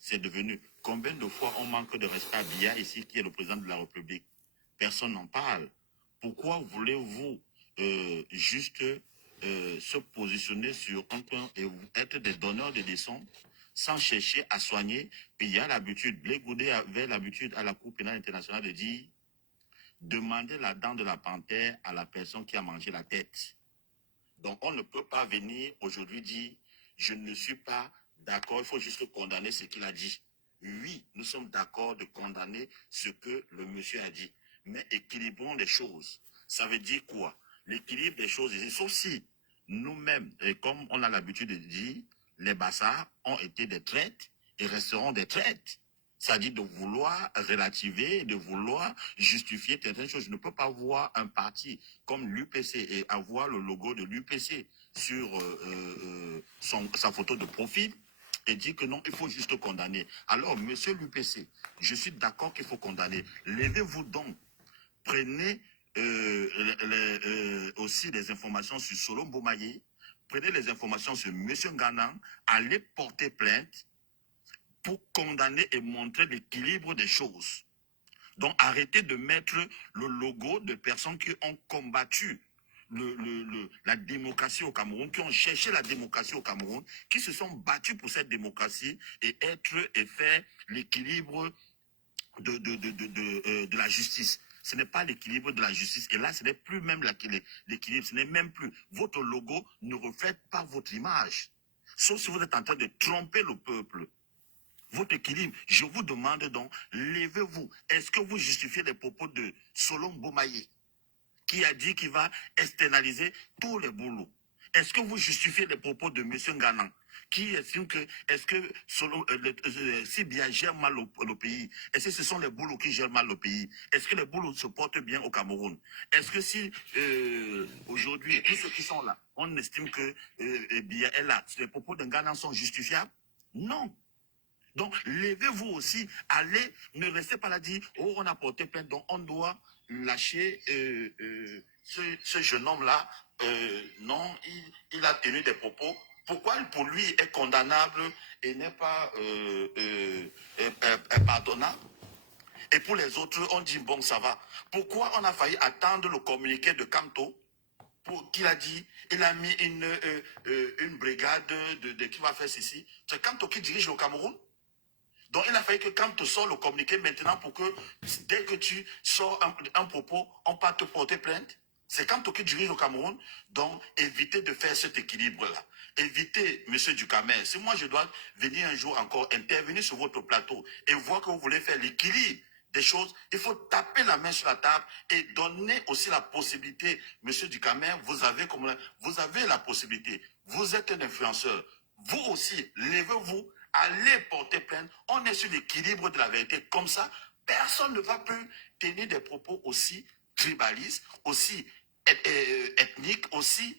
c'est devenu. Combien de fois on manque de respect à Biya ici, qui est le président de la République? Personne n'en parle. Pourquoi voulez-vous juste se positionner sur un point et être des donneurs de leçons sans chercher à soigner? Puis il y a l'habitude, Blé Goudé avait l'habitude à la Cour pénale internationale de dire: demandez la dent de la panthère à la personne qui a mangé la tête. Donc on ne peut pas venir aujourd'hui dire: je ne suis pas d'accord, il faut juste condamner ce qu'il a dit. Oui, nous sommes d'accord de condamner ce que le monsieur a dit, mais équilibrons les choses. Ça veut dire quoi? L'équilibre des choses, sauf si nous-mêmes, et comme on a l'habitude de dire, les Bassards ont été des traites et resteront des traites. C'est-à-dire de vouloir relativer, de vouloir justifier certaines choses. Je ne peux pas voir un parti comme l'UPC et avoir le logo de l'UPC sur sa photo de profil et dire que non, il faut juste condamner. Alors, monsieur l'UPC, je suis d'accord qu'il faut condamner. Levez-vous donc, prenez aussi les informations sur Solon Bomaye, prenez les informations sur monsieur Nganan, allez porter plainte pour condamner et montrer l'équilibre des choses. Donc, arrêtez de mettre le logo de personnes qui ont combattu la démocratie au Cameroun, qui ont cherché la démocratie au Cameroun, qui se sont battus pour cette démocratie et faire l'équilibre de la justice. Ce n'est pas l'équilibre de la justice. Et là, ce n'est plus même l'équilibre. Ce n'est même plus. Votre logo ne reflète pas votre image. Sauf si vous êtes en train de tromper le peuple. Votre équilibre, je vous demande donc, levez-vous. Est-ce que vous justifiez les propos de Solon Bomaye, qui a dit qu'il va externaliser tous les boulots? Est-ce que vous justifiez les propos de M. Nganan, qui estime que, est-ce que si bien gère mal le pays, est-ce que ce sont les boulots qui gèrent mal le pays? Est-ce que les boulots se portent bien au Cameroun? Est-ce que si aujourd'hui, tous ceux qui sont là, on estime que Biya est là, les propos de Nganan sont justifiables? Non. Donc, levez-vous aussi, allez, ne restez pas là dire: oh, on a porté plainte, donc on doit lâcher ce jeune homme-là. Non, il a tenu des propos. Pourquoi pour lui est condamnable et n'est pas pardonnable? Et pour les autres, on dit: bon, ça va. Pourquoi on a failli attendre le communiqué de Kamto qu'il a dit, il a mis une brigade qui va faire ceci? C'est Kamto qui dirige le Cameroun. Donc, il a fallu que quand tu sors le communiqué maintenant pour que dès que tu sors un propos, on peut te porter plainte. C'est quand tu diriges le Cameroun. Donc, évitez de faire cet équilibre-là. Évitez, monsieur Ducamer, si moi je dois venir un jour encore intervenir sur votre plateau et voir que vous voulez faire l'équilibre des choses, il faut taper la main sur la table et donner aussi la possibilité. Monsieur Ducamer, vous avez la possibilité. Vous êtes un influenceur. Vous aussi, levez-vous. Allez porter plainte. On est sur l'équilibre de la vérité. Comme ça, personne ne va plus tenir des propos aussi tribalistes, aussi ethniques, aussi.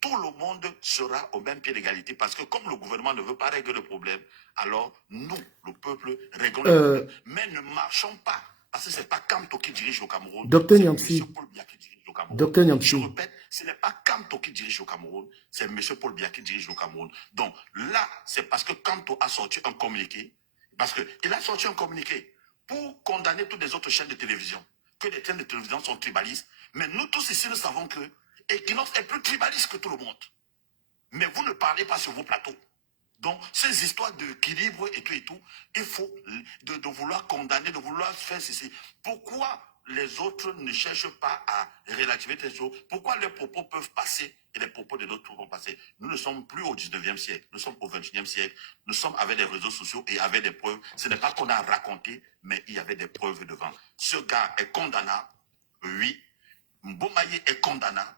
Tout le monde sera au même pied d'égalité. Parce que comme le gouvernement ne veut pas régler le problème, alors nous, le peuple, réglons le problème. Mais ne marchons pas. Parce que ce n'est pas Kamto qui dirige le Cameroun. Docteur C'est Niamsi. M. Paul Biya qui dirige le Cameroun. Docteur Niamsi. Je répète, ce n'est pas Kamto qui dirige le Cameroun. C'est M. Paul Biya qui dirige le Cameroun. Donc là, c'est parce que Kamto a sorti un communiqué. Parce qu'il a sorti un communiqué pour condamner toutes les autres chaînes de télévision. Que les chaînes de télévision sont tribalistes. Mais nous tous ici, nous savons que Equinox est plus tribaliste que tout le monde. Mais vous ne parlez pas sur vos plateaux. Donc, ces histoires d'équilibre et tout, il faut de vouloir condamner, de vouloir faire ceci. Pourquoi les autres ne cherchent pas à relativiser ces choses? Pourquoi les propos peuvent passer et les propos de l'autre peuvent passer? Nous ne sommes plus au 19e siècle, nous sommes au 21e siècle. Nous sommes avec des réseaux sociaux et avec des preuves. Ce n'est pas qu'on a raconté, mais il y avait des preuves devant. Ce gars est condamnable, oui. Mbomaye est condamnable.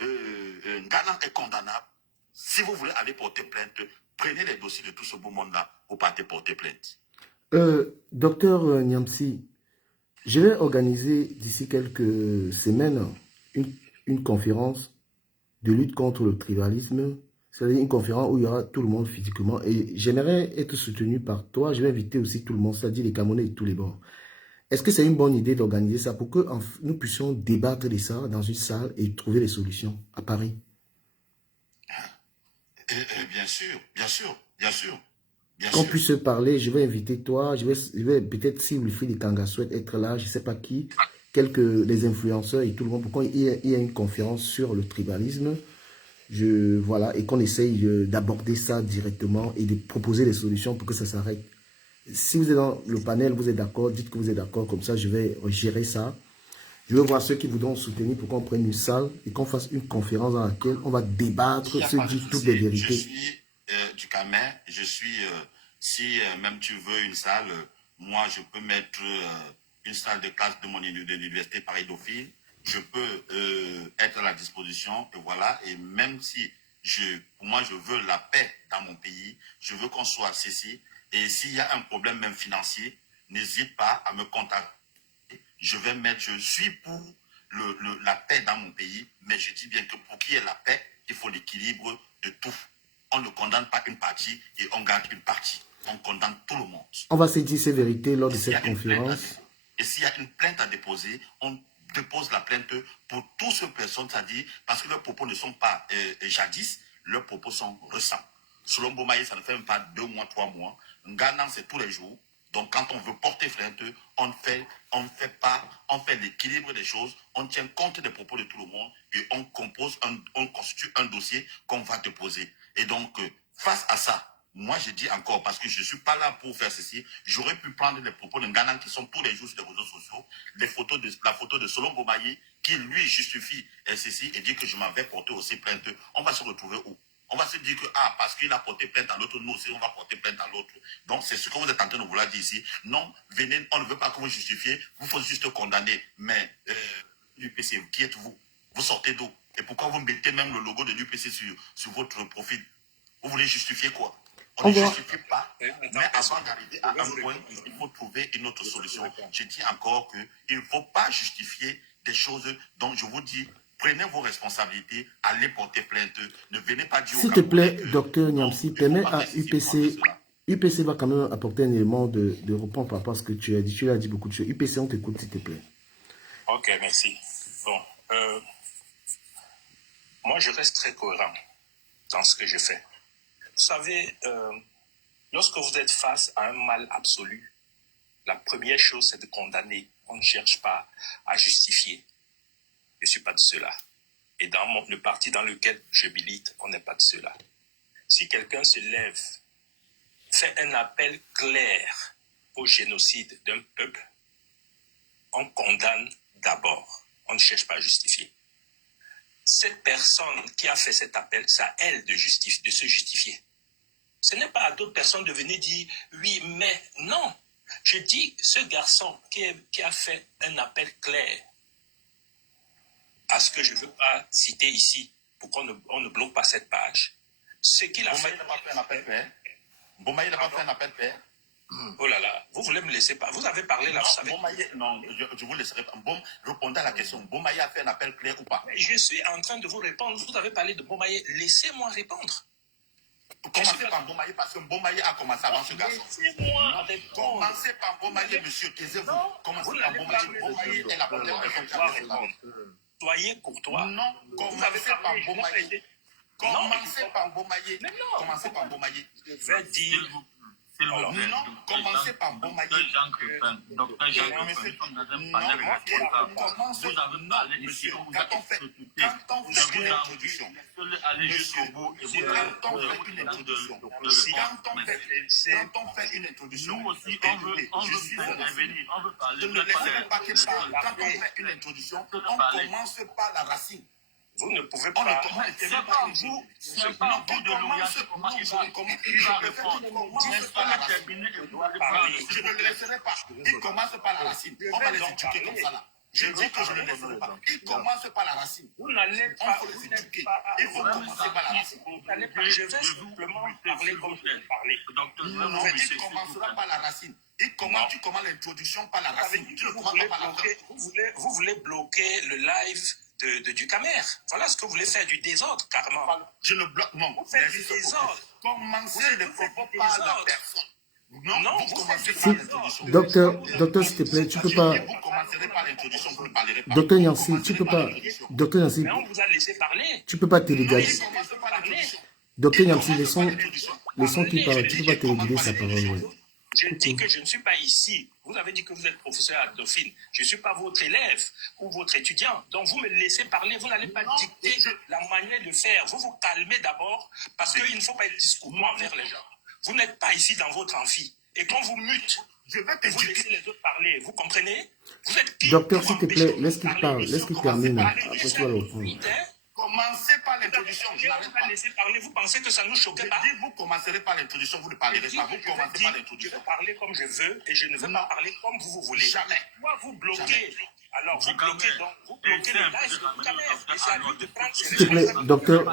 Nganan est condamnable. Si vous voulez aller porter plainte, prenez les dossiers de tout ce beau monde-là pour partir porter plainte. Docteur Niamsi, je vais organiser d'ici quelques semaines une conférence de lutte contre le tribalisme. C'est-à-dire une conférence où il y aura tout le monde physiquement. Et j'aimerais être soutenu par toi. Je vais inviter aussi tout le monde, c'est-à-dire les Camerounais de tous les bords. Est-ce que c'est une bonne idée d'organiser ça pour que nous puissions débattre de ça dans une salle et trouver des solutions à Paris? Bien sûr, bien sûr, bien sûr. Bien qu'on sûr. puisse se parler. Je vais inviter toi, je vais peut-être si Wilfried Kanga souhaite être là, je ne sais pas qui, des influenceurs et tout le monde, pour qu'il y ait une conférence sur le tribalisme. Voilà, et qu'on essaye d'aborder ça directement et de proposer des solutions pour que ça s'arrête. Si vous êtes dans le panel, vous êtes d'accord, dites que vous êtes d'accord, comme ça je vais gérer ça. Je veux voir ceux qui voudront soutenir pour qu'on prenne une salle et qu'on fasse une conférence dans laquelle on va Il débattre, n'y a se pas de dire toutes les souci. Je vérités. suis du Camer. Je suis, si même tu veux une salle, moi je peux mettre une salle de classe de de l'université Paris-Dauphine. Je peux être à la disposition. Et voilà. Et même si pour moi je veux la paix dans mon pays, je veux qu'on soit ceci. Et s'il y a un problème même financier, n'hésite pas à me contacter. Je suis pour la paix dans mon pays, mais je dis bien que pour qu'il y ait la paix, il faut l'équilibre de tout. On ne condamne pas une partie et on garde une partie. On condamne tout le monde. On va se dire ces vérités lors de S'il y cette a une plainte conférence. et s'il y a une plainte à déposer, on dépose la plainte pour toutes ces personnes, c'est-à-dire parce que leurs propos ne sont pas jadis, leurs propos sont récents. Selon Bomaye, ça ne fait même pas 2 mois, 3 mois. Ghana, c'est tous les jours. Donc, quand on veut porter plainte, on fait l'équilibre des choses, on tient compte des propos de tout le monde et on constitue un dossier qu'on va déposer. Et donc, face à ça, moi, je dis encore, parce que je ne suis pas là pour faire ceci, j'aurais pu prendre les propos de Ghana qui sont tous les jours sur les réseaux sociaux, la photo de Solon Bomaye, qui lui justifie ceci et dit que je m'avais porté aussi plainte. On va se retrouver où? On va se dire que, parce qu'il a porté plainte à l'autre, nous aussi, on va porter plainte à l'autre. Donc, c'est ce que vous êtes en train de vouloir dire ici. Non, venez, on ne veut pas que vous justifiez, vous faut juste condamner. Mais, l'UPC, qui êtes-vous? Vous sortez d'où? Et pourquoi vous mettez même le logo de l'UPC sur votre profil? Vous voulez justifier quoi? On ne justifie pas, mais avant d'arriver à un point, il faut trouver une autre solution. Je dis encore qu'il ne faut pas justifier des choses dont je vous dis, prenez vos responsabilités, allez porter plainte, ne venez pas dire... S'il te plaît, docteur Niamsi, permets à UPC, UPC va quand même apporter un élément de réponse par rapport à ce que tu as dit. Tu as dit beaucoup de choses. UPC, on t'écoute, s'il te plaît. Ok, merci. Bon, moi, je reste très cohérent dans ce que je fais. Vous savez, lorsque vous êtes face à un mal absolu, la première chose, c'est de condamner. On ne cherche pas à justifier. Je ne suis pas de ceux-là. Et dans le parti dans lequel je milite, on n'est pas de ceux-là. Si quelqu'un se lève, fait un appel clair au génocide d'un peuple, on condamne d'abord. On ne cherche pas à justifier. Cette personne qui a fait cet appel, c'est à elle de se justifier. Ce n'est pas à d'autres personnes de venir dire « oui, mais non ». Je dis, ce garçon qui a fait un appel clair à ce que je ne veux pas citer ici, pour qu'on ne bloque pas cette page, ce qu'il a fait... Bomaye n'a pas fait un appel clair. Bomaye n'a pas fait un appel clair. Oh là là, vous voulez me laisser pas. Vous avez parlé là, non, vous savez. Bomaye, non, je vous laisserai pas. Bon, répondez à la question. Bomaye a fait un appel clair ou pas? Je suis en train de vous répondre. Vous avez parlé de Bomaye. Laissez-moi répondre. Commencez par Bomaye parce que Bomaye a commencé avant ce garçon. Laissez-moi répondre. Commencez par Bomaye, monsieur, taisez-vous. Commencez par Bomaye. Bomaye est la première personne qui a fait ça. Soyez courtois. Non, commencez par Bomaye. Commencez par Bomaye. Commencez par Bomaye. Je vais dire... Non, commencez par Bomaye. Docteur Jean-Christophe, nous sommes dans un panel responsable. Vous avez parlé ici, quand on fait une introduction, allez jusqu'au bout et vous quand on fait une introduction, nous aussi, on veut intervenir, on veut parler. Ne laissez pas que ça. Quand on fait une introduction, on commence par la racine. Vous ne pouvez pas... C'est pas vous, c'est pas vous de l'orienter comment il va répondre. Laissez-le terminer et vous allez parler. Je ne le laisserai pas. Il commence par la racine. On va les éduquer comme ça là. Je dis que je ne le laisserai pas. Il commence par la racine. Vous n'allez pas... On faut les éduquer. Il faut commencer par la racine. Je vais simplement parler comme je vais parler. Non, il commencera par la racine. Tu commences l'introduction par la racine. Tu ne commences pas par la racine. Vous voulez bloquer le live du Camer. Voilà ce que vous voulez faire, du désordre, carrément. Je ne bloque, non. Vous faites du désordre. Commencez les propos par la personne. Non, vous commencez par Si, l'introduction. docteur, s'il te plaît, tu peux pas... Vous commencerez par l'introduction, vous ne parlerez pas. Docteur Yancy, tu peux pas... Docteur Yancy, Mais on vous a laissé parler. tu peux pas Non, télégaliser. il commence par l'introduction. Docteur Yancy, les sons qui parler. parlent, tu ne peux pas téléguider sa parole, ouais. Je dis que je ne suis pas ici. Vous avez dit que vous êtes professeur à Dauphine. Je ne suis pas votre élève ou votre étudiant. Donc vous me laissez parler. Vous n'allez pas dicter la manière de faire. Vous vous calmez d'abord parce qu'il ne faut pas être discourtois envers les gens. Vous n'êtes pas ici dans votre amphi. Et quand vous mute, vous laissez les autres parler. Vous comprenez? Vous êtes qui? Docteur, s'il te plaît, laisse qu'il parle, laisse qu'il termine. Après, tu vas le reprendre. Commencez par l'introduction. Je n'arrête pas laisser parler. Vous pensez que ça nous choquait pas? Vous commencerez par l'introduction, vous ne parlerez pas. Vous commencez par l'introduction. Je vais parler comme je veux et je ne veux pas parler comme vous voulez. Jamais. Moi, vous bloquez. Alors, vous bloquez donc. Vous bloquez le live. Et c'est à lui de prendre ses S'il te plaît, docteur.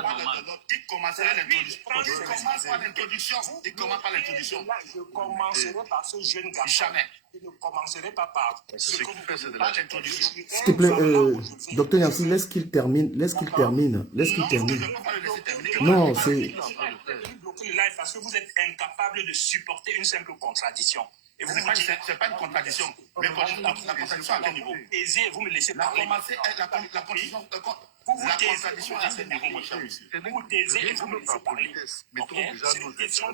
Qui commencerait l'introduction? Il commence par l'introduction. Il commence par l'introduction. Je commencerai par ce jeune garçon. Jamais. Je ne commencerai pas par ce que vous faites de l'introduction. S'il te plaît, docteur Yamsi, laisse qu'il termine, laisse qu'il termine, laisse qu'il termine. Non, c'est... Vous bloquez le live parce que vous êtes incapable de supporter une simple contradiction. Et vous Ce n'est pas une contradiction. Mais la contradiction à quel niveau? Vous me laissez parler. La contradiction à quel niveau, mon cher monsieur? Vous taisez et vous me laissez parler.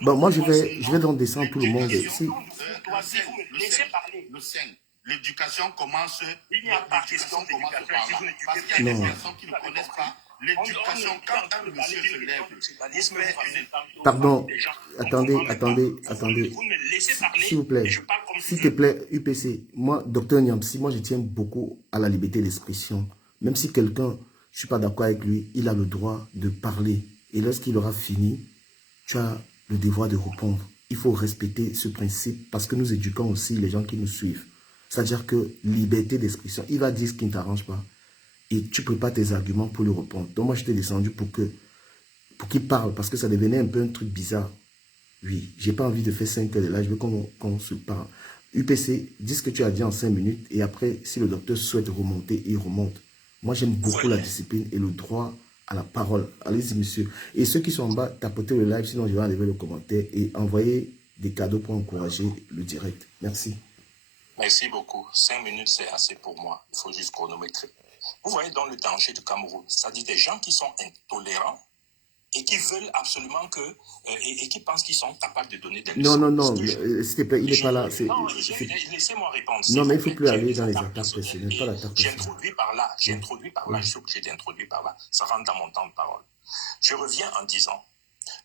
Bon, moi, je vais donc descendre tout le monde. Si... Le 5. L'éducation commence. Il n'y a pas question d'éducation. Parce qu'il y a des personnes qui ne connaissent pas l'éducation. Quand un monsieur se lève, Pardon, attendez. S'il vous plaît, s'il te plaît, UPC, moi, docteur Nyamsi, moi, je tiens beaucoup à la liberté d'expression. Même si quelqu'un, je ne suis pas d'accord avec lui, il a le droit de parler. Et lorsqu'il aura fini, tu as le devoir de répondre. Il faut respecter ce principe parce que nous éduquons aussi les gens qui nous suivent. C'est-à-dire que liberté d'expression, il va dire ce qui ne t'arrange pas. Et tu prépares tes arguments pour lui répondre. Donc moi, je t'ai descendu pour qu'il parle, parce que ça devenait un peu un truc bizarre. Oui, j'ai pas envie de faire 5 heures de là, je veux qu'on se parle. UPC, dis ce que tu as dit en 5 minutes, et après, si le docteur souhaite remonter, il remonte. Moi, j'aime beaucoup la discipline et le droit à la parole. Allez-y, monsieur. Et ceux qui sont en bas, tapotez le live, sinon je vais enlever le commentaire et envoyer des cadeaux pour encourager le direct. Merci. Merci beaucoup. 5 minutes, c'est assez pour moi. Il faut juste chronométrer. Vous voyez dans le danger du Cameroun, c'est-à-dire des gens qui sont intolérants et qui veulent absolument que, et qui pensent qu'ils sont capables de donner des leçons. Non, s'il te plaît, il n'est pas là. Non, laissez-moi répondre. Non, mais il ne faut plus aller dans les attaques personnelles, pas l'attaque personnelle. J'ai introduit par là, je suis obligé d'introduire par là. Ça rentre dans mon temps de parole. Je reviens en disant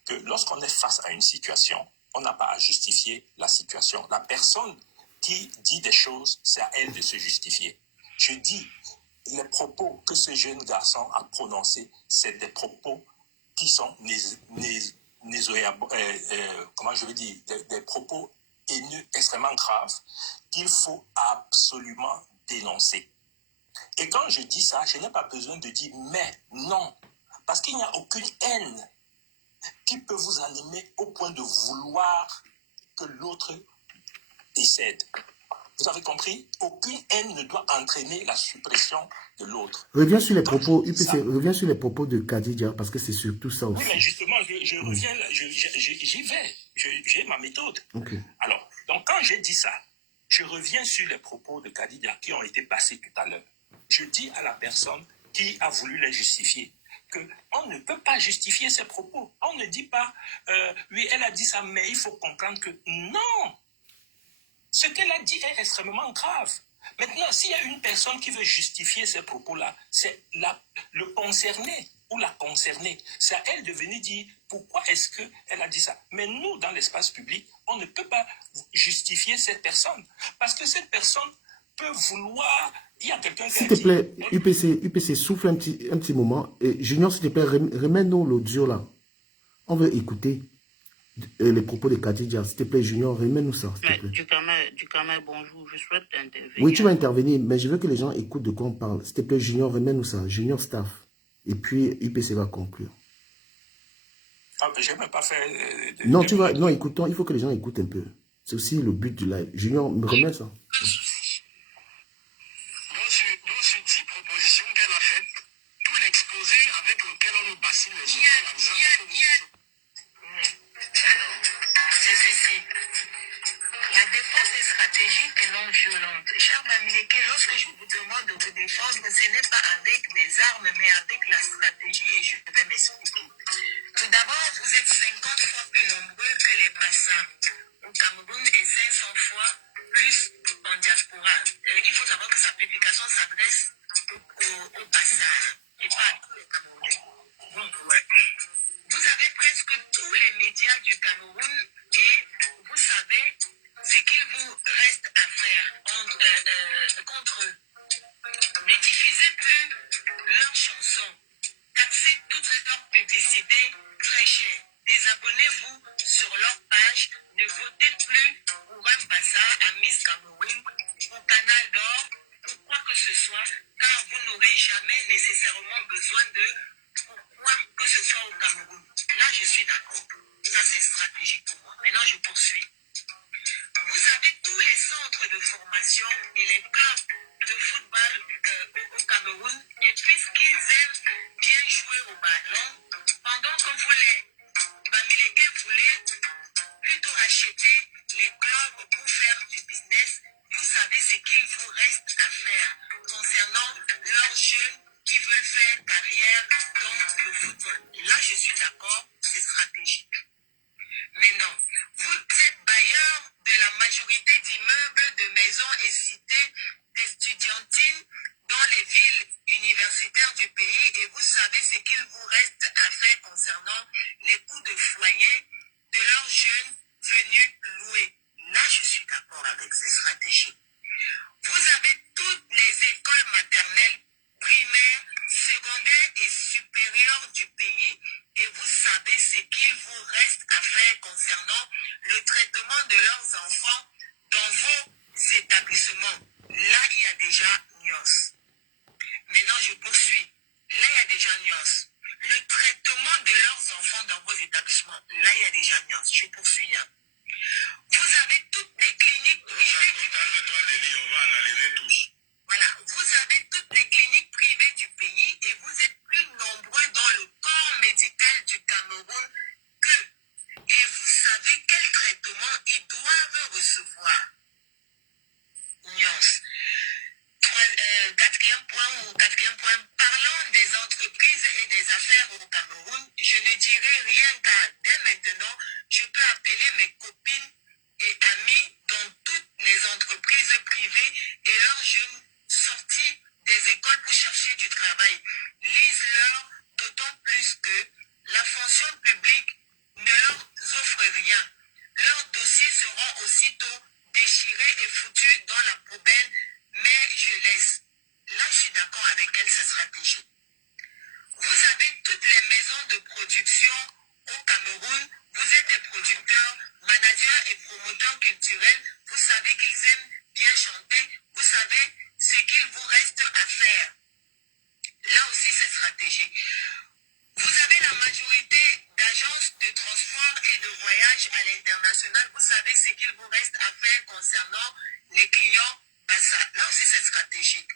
que lorsqu'on est face à une situation, on n'a pas à justifier la situation. La personne qui dit des choses, c'est à elle de se justifier. Je dis, les propos que ce jeune garçon a prononcés, c'est des propos qui sont comment je veux dire, des propos haineux extrêmement graves qu'il faut absolument dénoncer. Et quand je dis ça, je n'ai pas besoin de dire mais, non, parce qu'il n'y a aucune haine qui peut vous animer au point de vouloir que l'autre décède. Vous avez compris? Aucune haine ne doit entraîner la suppression de l'autre. Reviens sur les propos, reviens sur les propos de Kadidja, parce que c'est surtout ça aussi. Oui, mais justement, je reviens, j'y vais. J'ai ma méthode. Okay. Alors, donc quand j'ai dit ça, je reviens sur les propos de Kadidja qui ont été passés tout à l'heure. Je dis à la personne qui a voulu les justifier qu'on ne peut pas justifier ses propos. On ne dit pas, oui, elle a dit ça, mais il faut comprendre que non. Ce qu'elle a dit est extrêmement grave. Maintenant, s'il y a une personne qui veut justifier ces propos-là, c'est le concerné ou la concernée. C'est à elle de venir dire pourquoi est-ce qu'elle a dit ça. Mais nous, dans l'espace public, on ne peut pas justifier cette personne. Parce que cette personne peut vouloir... Il y a quelqu'un qui s'il te plaît, UPC, souffle un petit moment. Et Junior, s'il te plaît, remets-nous l'audio là. On veut écouter les propos de Kadidja. S'il te plaît, Junior, remets-nous ça. Ducamer, bonjour, je souhaite intervenir. Oui, tu vas intervenir, mais je veux que les gens écoutent de quoi on parle. S'il te plaît, Junior, remets-nous ça. Junior Staff. Et puis, UPC va conclure. Ah, mais je n'ai même pas fait... Non, écoutons, il faut que les gens écoutent un peu. C'est aussi le but du live. Junior, me remets ça. Dans ces 10 propositions qu'elle a faites, tout l'exposé avec lequel on nous bassine les gens. C'est ceci. La défense est stratégique et non violente. Cher Bamileke, lorsque je vous demande de vous défendre, ce n'est pas avec des armes, mais avec la stratégie, et je vais m'expliquer. Tout d'abord, vous êtes 50 fois plus nombreux bassin au Cameroun et 500 fois plus en diaspora. Il faut savoir que sa publication s'adresse au bassin et pas à tous les Camerounais. Donc, ouais. Vous avez presque tous les médias du Cameroun et vous savez ce qu'il vous reste à faire contre eux. Ne diffusez plus leurs chansons. Taxez toutes leurs publicités très chères. Désabonnez-vous sur leur page. Ne votez plus pour un bazar à Miss Cameroun, au Canal d'Or, pour quoi que ce soit, car vous n'aurez jamais nécessairement besoin de pourquoi que ce soit au Cameroun. Là, je suis d'accord. Ça, c'est stratégique pour moi. Maintenant, je poursuis. Vous avez tous les centres de formation et les clubs de football au Cameroun. Et puisqu'ils aiment bien jouer au ballon, pendant que vous les Bamileke voulait plutôt acheter les clubs pour faire du business, vous savez ce qu'il vous reste à faire concernant leurs jeunes qui veulent faire carrière dans le football. Là, je suis d'accord, c'est stratégique. Mais non, vous êtes bailleur de la majorité d'immeubles, de maisons et cités d'étudiantines dans les villes universitaires du pays et vous savez ce qu'il vous reste à faire concernant les coûts de foyer de leurs jeunes venus louer. Là, je suis d'accord avec ces stratégies. Vous avez toutes les écoles maternelles, primaires, secondaires et supérieures du pays et vous savez ce qu'il vous reste à faire concernant le traitement de leurs enfants dans vos établissements. Là, il y a déjà nuance. Maintenant, je poursuis. Là, il y a déjà nuance. Le traitement de leurs enfants dans vos établissements. Là, il y a déjà nuance. Je poursuis. Hein. Vous avez toutes les cliniques privées du pays. On va analyser tous. Voilà. Vous avez toutes les cliniques privées du pays et vous êtes plus nombreux dans le corps médical du Cameroun que. Et vous savez quel traitement ils doivent recevoir. Nuance. Quatrième point, parlant des entreprises et des affaires au Cameroun, je ne dirai rien car dès maintenant, je peux appeler mes copines et amis dans toutes les entreprises privées et leurs jeunes sortis des écoles pour chercher du travail. Lisent-leur d'autant plus que la fonction publique ne leur offre rien. Leurs dossiers seront aussitôt déchirés et foutus dans la poubelle, mais je laisse. Là, je suis d'accord avec elle, cette stratégie. Vous avez toutes les maisons de production au Cameroun. Vous êtes des producteurs, managers et promoteurs culturels. Vous savez qu'ils aiment bien chanter. Vous savez ce qu'il vous reste à faire. Là aussi, c'est stratégique. Vous avez la majorité d'agences de transport et de voyage à l'international. Vous savez ce qu'il vous reste à faire concernant les clients. Là aussi, c'est stratégique.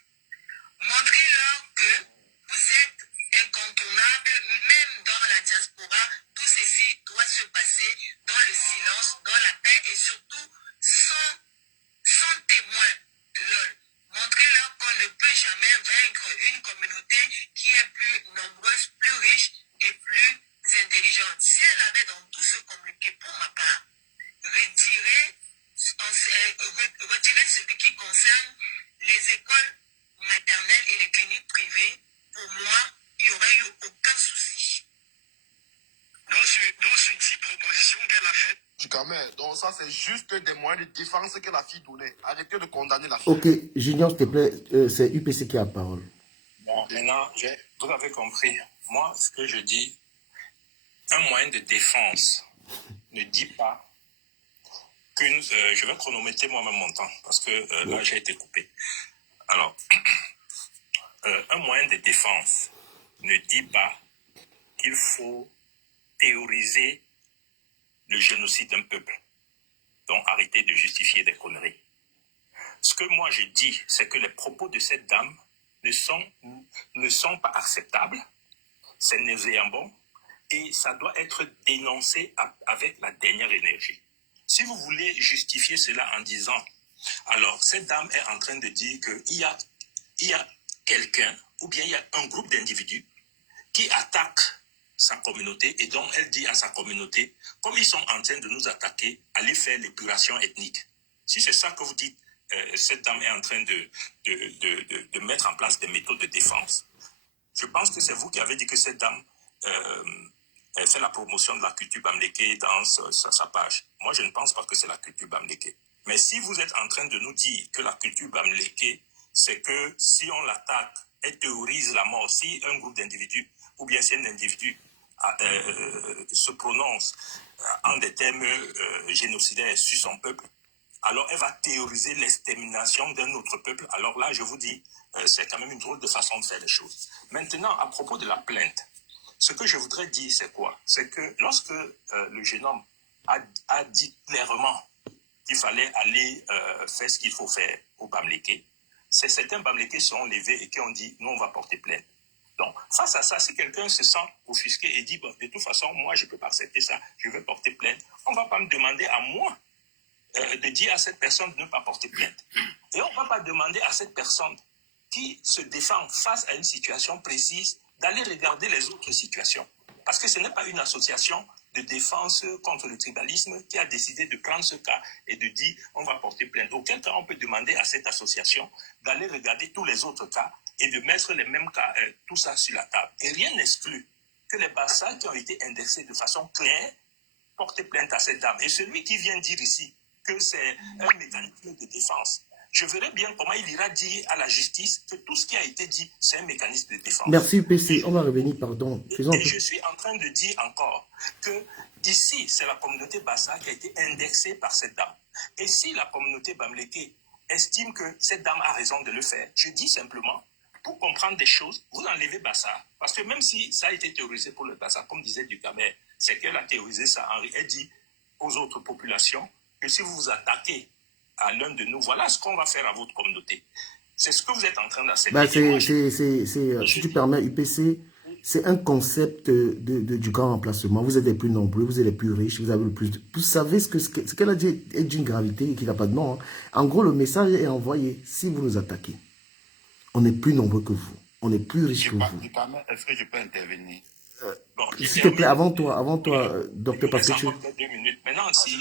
Montrez-leur que vous êtes incontournable, même dans la diaspora. Tout ceci doit se passer dans le silence, dans la paix et surtout sans témoin. Montrez-leur qu'on ne peut jamais vaincre une communauté qui est plus nombreuse, plus riche et plus intelligente. Si elle avait dans tout ce communiqué, pour ma part, retirer ce qui concerne les écoles maternelles et les cliniques privées, pour moi, il n'y aurait eu aucun souci. Dans ces 10 propositions qu'elle a faites. Du Cameroun. Donc ça, c'est juste des moyens de défense que la fille donnait. Arrêtez de condamner la fille. Ok, Junior, s'il te plaît, c'est UPC qui a la parole. Bon, maintenant, vous avez compris. Moi, ce que je dis, un moyen de défense ne dit pas qu'une... je vais chronométrer moi-même mon temps, parce que là, j'ai été coupé. Alors, un moyen de défense ne dit pas qu'il faut théoriser le génocide d'un peuple. Donc, arrêtez de justifier des conneries. Ce que moi je dis, c'est que les propos de cette dame ne sont pas acceptables, c'est nauséabond, et ça doit être dénoncé avec la dernière énergie. Si vous voulez justifier cela en disant, alors cette dame est en train de dire qu'il y a quelqu'un, ou bien il y a un groupe d'individus qui attaquent sa communauté et donc elle dit à sa communauté, comme ils sont en train de nous attaquer, allez faire l'épuration ethnique. Si c'est ça que vous dites, cette dame est en train de mettre en place des méthodes de défense. Je pense que c'est vous qui avez dit que cette dame elle fait la promotion de la culture bamléké dans sa page. Moi, je ne pense pas que c'est la culture bamléké. Mais si vous êtes en train de nous dire que la culture bamléké, c'est que si on l'attaque, elle théorise la mort, si un groupe d'individus, ou bien si un individu se prononce en des termes génocidaires sur son peuple, alors elle va théoriser l'extermination d'un autre peuple. Alors là, je vous dis, c'est quand même une drôle de façon de faire les choses. Maintenant, à propos de la plainte, ce que je voudrais dire, c'est quoi? C'est que lorsque le jeune homme a dit clairement qu'il fallait aller faire ce qu'il faut faire au Bamléké, c'est certains Bamlékés se sont levés et qui ont dit, nous, on va porter plainte. Donc, face à ça, si quelqu'un se sent offusqué et dit, bon, de toute façon, moi, je ne peux pas accepter ça, je vais porter plainte, on ne va pas me demander à moi de dire à cette personne de ne pas porter plainte. Et on ne va pas demander à cette personne qui se défend face à une situation précise d'aller regarder les autres situations. Parce que ce n'est pas une association de défense contre le tribalisme qui a décidé de prendre ce cas et de dire on va porter plainte. Auquel cas on peut demander à cette association d'aller regarder tous les autres cas et de mettre les mêmes cas, tout ça sur la table. Et rien n'exclut que les bassins qui ont été indexés de façon claire portent plainte à cette dame. Et celui qui vient dire ici que c'est un mécanisme de défense, je verrai bien comment il ira dire à la justice que tout ce qui a été dit, c'est un mécanisme de défense. Merci UPC, on va revenir, pardon. Et je suis en train de dire encore que ici, c'est la communauté Bassa qui a été indexée par cette dame. Et si la communauté Bamléké estime que cette dame a raison de le faire, je dis simplement, pour comprendre des choses, vous enlevez Bassa. Parce que même si ça a été théorisé pour le Bassa, comme disait Ducamer, c'est qu'elle a théorisé ça. Elle dit aux autres populations que si vous vous attaquez à l'un de nous, voilà ce qu'on va faire à votre communauté. C'est ce que vous êtes en train d'accepter. Si tu permets, UPC, c'est un concept du grand remplacement. Vous êtes les plus nombreux, vous êtes les plus riches, vous avez le plus... Vous savez ce qu'elle a dit est d'une gravité et qu'il n'a pas de nom. Hein. En gros, le message est envoyé. Si vous nous attaquez, on est plus nombreux que vous. On est plus riches que vous. Est-ce que je peux intervenir? Bon, s'il te plaît, avant toi, docteur, parce que tu...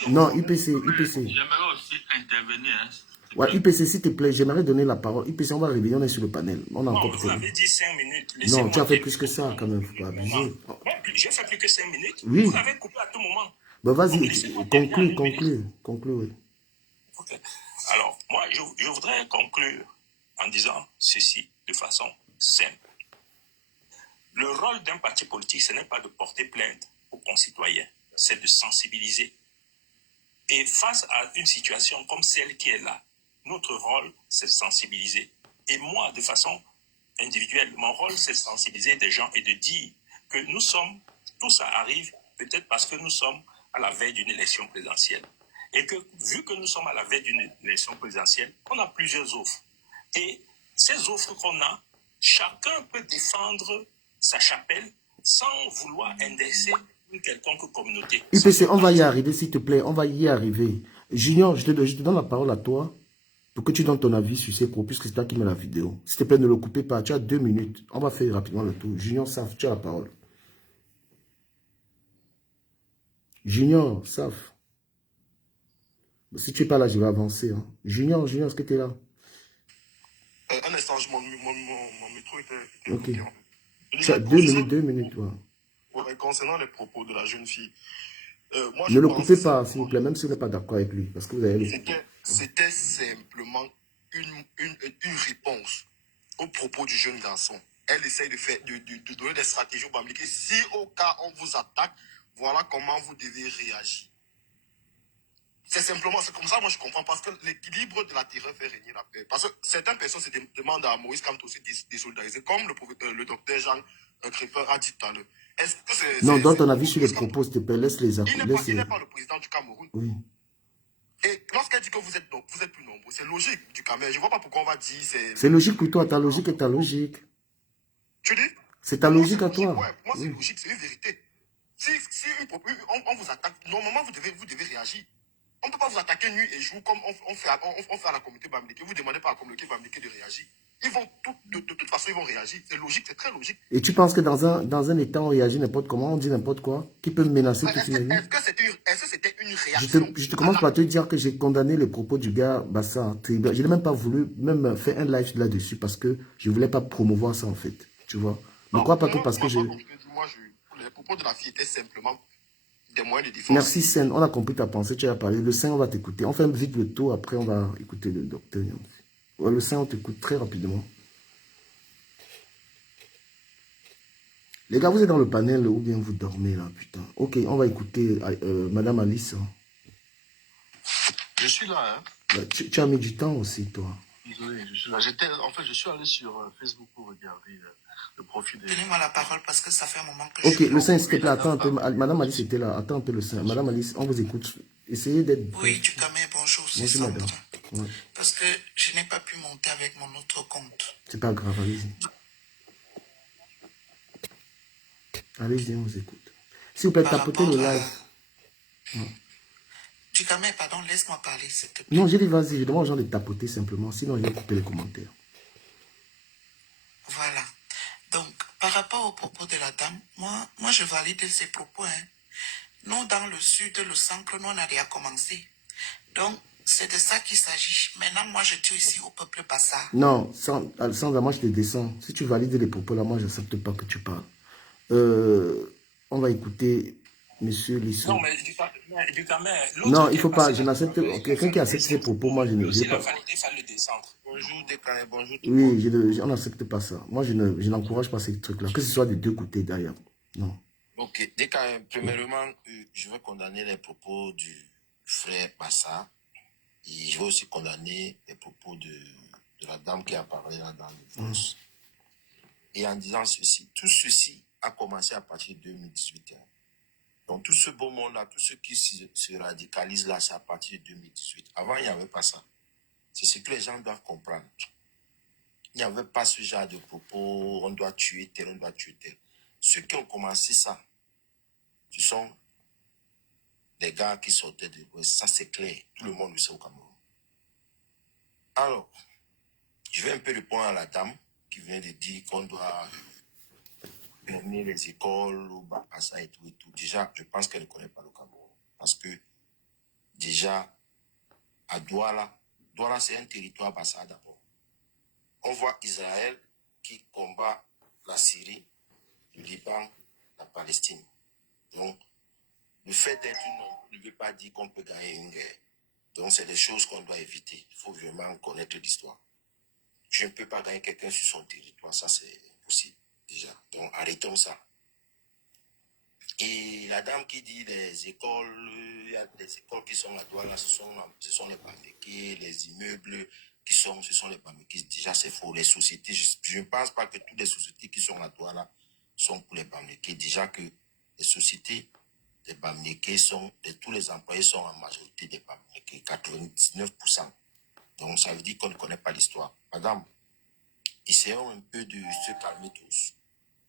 Non, UPC. J'aimerais aussi intervenir. Hein. Ouais, UPC, s'il te plaît, j'aimerais donner la parole. UPC, on va réveiller, on est sur le panel. On a encore vous avez dit 5 minutes. Non, tu as fait plus que ça, quand même, faut pas abuser. J'ai fait plus que 5 minutes. Oui. Vous avez coupé à tout moment. Ben vas-y, conclue, oui. Okay. Alors, moi, je voudrais conclure en disant ceci de façon simple. Le rôle d'un parti politique, ce n'est pas de porter plainte aux concitoyens, c'est de sensibiliser. Et face à une situation comme celle qui est là, notre rôle, c'est de sensibiliser. Et moi, de façon individuelle, mon rôle, c'est de sensibiliser des gens et de dire que nous sommes, tout ça arrive peut-être parce que nous sommes à la veille d'une élection présidentielle. Et que, vu que nous sommes à la veille d'une élection présidentielle, on a plusieurs offres. Et ces offres qu'on a, chacun peut défendre sa chapelle sans vouloir indexer une quelconque communauté. UPC, on va y arriver, s'il te plaît, on va y arriver. Junior, je te donne la parole à toi pour que tu donnes ton avis sur ces propos, puisque c'est toi qui mets la vidéo. S'il te plaît, ne le coupez pas, tu as 2 minutes. On va faire rapidement le tour. Junior, Saf, tu as la parole. Junior, Saf. Si tu es pas là, je vais avancer. Hein. Junior, est-ce que tu es là? Un instant, mon micro était ok. bloqué. Tu as 2 minutes, ouais. Ouais, concernant les propos de la jeune fille, moi, ne le coupez pas, s'il vous plaît, même si vous n'êtes pas d'accord avec lui, parce que vous avez... C'était simplement une réponse aux propos du jeune garçon. Elle essaye de donner des stratégies au Bamléké. Si au cas on vous attaque, voilà comment vous devez réagir. C'est simplement, c'est comme ça, moi je comprends, parce que l'équilibre de la terreur fait régner la paix. Parce que certaines personnes se demandent à Moïse Kamto aussi de désolidariser, comme le docteur Jean Crépin a dit tout à l'heure. Est-ce que c'est... Non, donne ton avis sur les propos, s'il te plaît, laisse les accords. Il n'est pas le président du Cameroun. Oui. Et lorsqu'elle dit que vous êtes plus nombreux, c'est logique du Cameroun. Je ne vois pas pourquoi on va dire... C'est logique pour toi, ta logique est ta logique. Tu dis? C'est ta logique à toi. Ouais, moi c'est logique, c'est une vérité. Si on vous attaque, normalement vous devez réagir. On ne peut pas vous attaquer nuit et jour comme on fait à la communauté Bamléké. Vous ne demandez pas à la communauté Bamléké de réagir. ils vont de toute façon, ils vont réagir. C'est logique, c'est très logique. Et tu penses que dans un État, on réagit n'importe comment, on dit n'importe quoi, qui peut menacer toute une vie? Est-ce que c'était une Je réaction te commence par te dire que j'ai condamné les propos du gars Bassa. Je n'ai même pas voulu même faire un live là-dessus parce que je ne voulais pas promouvoir ça en fait. Tu vois? Ne crois pas que parce que je... Les propos de la fille étaient simplement des moyens de défense. Merci Sen, on a compris ta pensée, tu as parlé. Le Sen, on va t'écouter. On fait vite le tour, après on va écouter le docteur. Ouais, le Sen, on t'écoute très rapidement. Les gars, vous êtes dans le panel ou bien vous dormez là, putain. Ok, on va écouter Madame Alice. Je suis là, hein. Bah, tu as mis du temps aussi, toi. Désolé, je suis là. En fait, je suis allé sur Facebook pour regarder le profil des... Donnez-moi la parole parce que ça fait un moment que je suis... Ok, le Saint, s'il te plaît, là attends un peu. Madame Alice était là. Attends un peu le Saint. Madame Alice, on vous écoute. Essayez d'être... Oui, du Camé, bonjour, c'est Bonjour, Sandra. madame. Ouais. Parce que je n'ai pas pu monter avec mon autre compte. C'est pas grave, allez-y. Allez-y, on vous écoute. Si vous pouvez tapoter le live. Du Camé, pardon, laisse-moi parler, s'il te plaît. Non, j'ai dit vas-y, je demande aux gens de tapoter simplement, sinon je vais couper les commentaires. Voilà. Donc, par rapport aux propos de la dame, moi je valide ses propos. Hein. Nous, dans le sud, le centre, nous, on a déjà commencé. Donc, c'est de ça qu'il s'agit. Maintenant, moi, je dis ici au peuple Bassa. Non, sans moi, je te descends. Si tu valides les propos là, moi, je n'accepte pas que tu parles. On va écouter Monsieur Lissou. Non, mais du Camé, non, il ne faut pas, je n'accepte quelqu'un qui accepte ses propos, moi, je ne vais pas. Bonjour, Décalé, bonjour. Oui, on n'accepte pas ça. Moi, je n'encourage pas ces trucs-là, que ce soit des deux côtés d'ailleurs. Non. Ok, Décalé, premièrement, je vais condamner les propos du frère Bassa. Et je vais aussi condamner les propos de la dame qui a parlé là dans le voice. Et en disant ceci, tout ceci a commencé à partir de 2018. Donc tout ce beau monde-là, tout ce qui se radicalise là, c'est à partir de 2018. Avant, il n'y avait pas ça. C'est ce que les gens doivent comprendre. Il n'y avait pas ce genre de propos, on doit tuer tel, on doit tuer tel. Ceux qui ont commencé ça, ce sont des gars qui sortaient de l'Ouest. Ça, c'est clair. Tout le monde le sait au Cameroun. Alors, je vais un peu répondre à la dame qui vient de dire qu'on doit fermer les écoles, ou ça et tout et tout. Déjà, je pense qu'elle ne connaît pas le Cameroun. Parce que, déjà, à Douala, c'est un territoire Bassa d'abord. On voit Israël qui combat la Syrie, le Liban, la Palestine. Donc, le fait d'être une ne veut pas dire qu'on peut gagner une guerre. Donc, c'est des choses qu'on doit éviter. Il faut vraiment connaître l'histoire. Je ne peux pas gagner quelqu'un sur son territoire. Ça, c'est impossible, déjà. Donc, arrêtons ça. Et la dame qui dit les écoles, il y a des écoles qui sont à Douala, ce sont les Bamlékés, les immeubles ce sont les Bamlékés. Déjà, c'est faux. Les sociétés, je ne pense pas que toutes les sociétés qui sont à Douala sont pour les Bamlékés. Déjà que les sociétés des Bamlékés tous les employés sont en majorité des Bamlékés, 99%. Donc, ça veut dire qu'on ne connaît pas l'histoire. Madame, essayons un peu de se calmer tous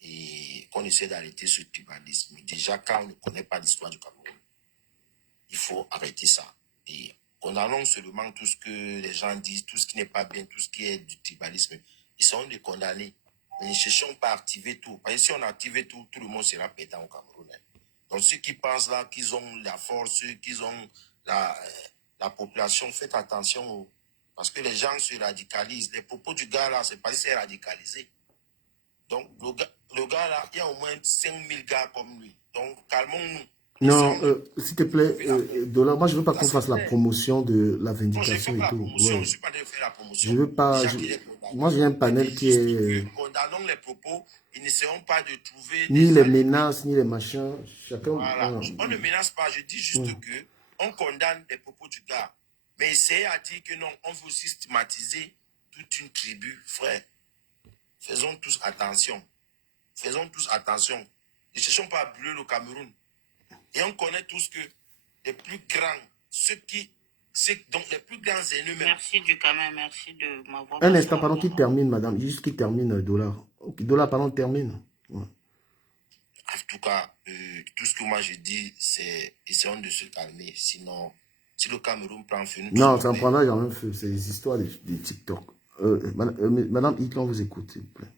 et qu'on essaie d'arrêter ce tribalisme. Déjà, quand on ne connaît pas l'histoire du Cameroun, il faut arrêter ça. Et condamnons seulement tout ce que les gens disent, tout ce qui n'est pas bien, tout ce qui est du tribalisme. Ils sont de condamner. Mais ne cherchons pas à activer tout. Parce que si on active tout, tout le monde sera pétant au Cameroun. Donc, ceux qui pensent là qu'ils ont la force, qu'ils ont la population, faites attention. Parce que les gens se radicalisent. Les propos du gars là, c'est parce qu'il s'est radicalisé. Donc, le gars là, il y a au moins 5000 gars comme lui. Donc, calmons-nous. Non, s'il te plaît, Dollar, moi je veux pas qu'on fasse la promotion de la vindication et tout. Je ne suis pas de faire la promotion. Je veux pas. Moi j'ai un panel qui est. Condamnons les propos, ils n'essaieront pas de trouver. Ni les menaces, ni les machins. Chacun. Voilà. On ne menace pas, je dis juste que on condamne les propos du gars. Mais essayez à dire que non, on veut aussi stigmatiser toute une tribu, frère. Faisons tous attention. Faisons tous attention. Ne cherchons pas à brûler le Cameroun. Et on connaît tous que les plus grands, donc les plus grands ennemis. Merci du Cameroun, merci de m'avoir. Un instant, pardon, qui termine, madame. Juste qui termine, Dollar. Ok, Dollar, pardon, termine. Ouais. En tout cas, tout ce que moi je dis, c'est essayons de se calmer. Sinon, si le Cameroun prend feu, non, ça en prendra jamais feu. C'est les histoires des TikTok. Madame Hitler, on vous écoute, s'il vous plaît.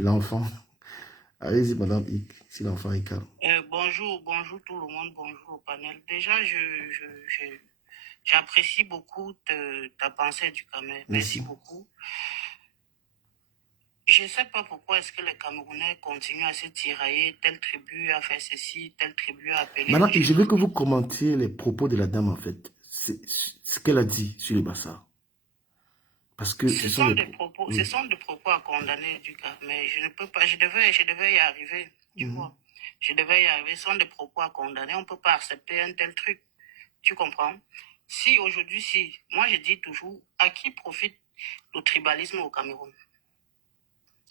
L'enfant. Allez-y, Madame Hick, si l'enfant est calme. Bonjour tout le monde, bonjour au panel. Déjà, j'apprécie beaucoup ta pensée du Cameroun. Merci beaucoup. Je ne sais pas pourquoi est-ce que les Camerounais continuent à se tirailler, telle tribu a fait ceci, telle tribu a appelé... Madame, je veux que vous commentiez les propos de la dame, en fait. Ce qu'elle a dit sur les Bassards. Parce que ce sont des propos à condamner, du cas, mais je ne peux pas, je devais y arriver, tu vois. Je devais y arriver, ce sont des propos à condamner, on ne peut pas accepter un tel truc, tu comprends? Si aujourd'hui, moi je dis toujours, à qui profite le tribalisme au Cameroun?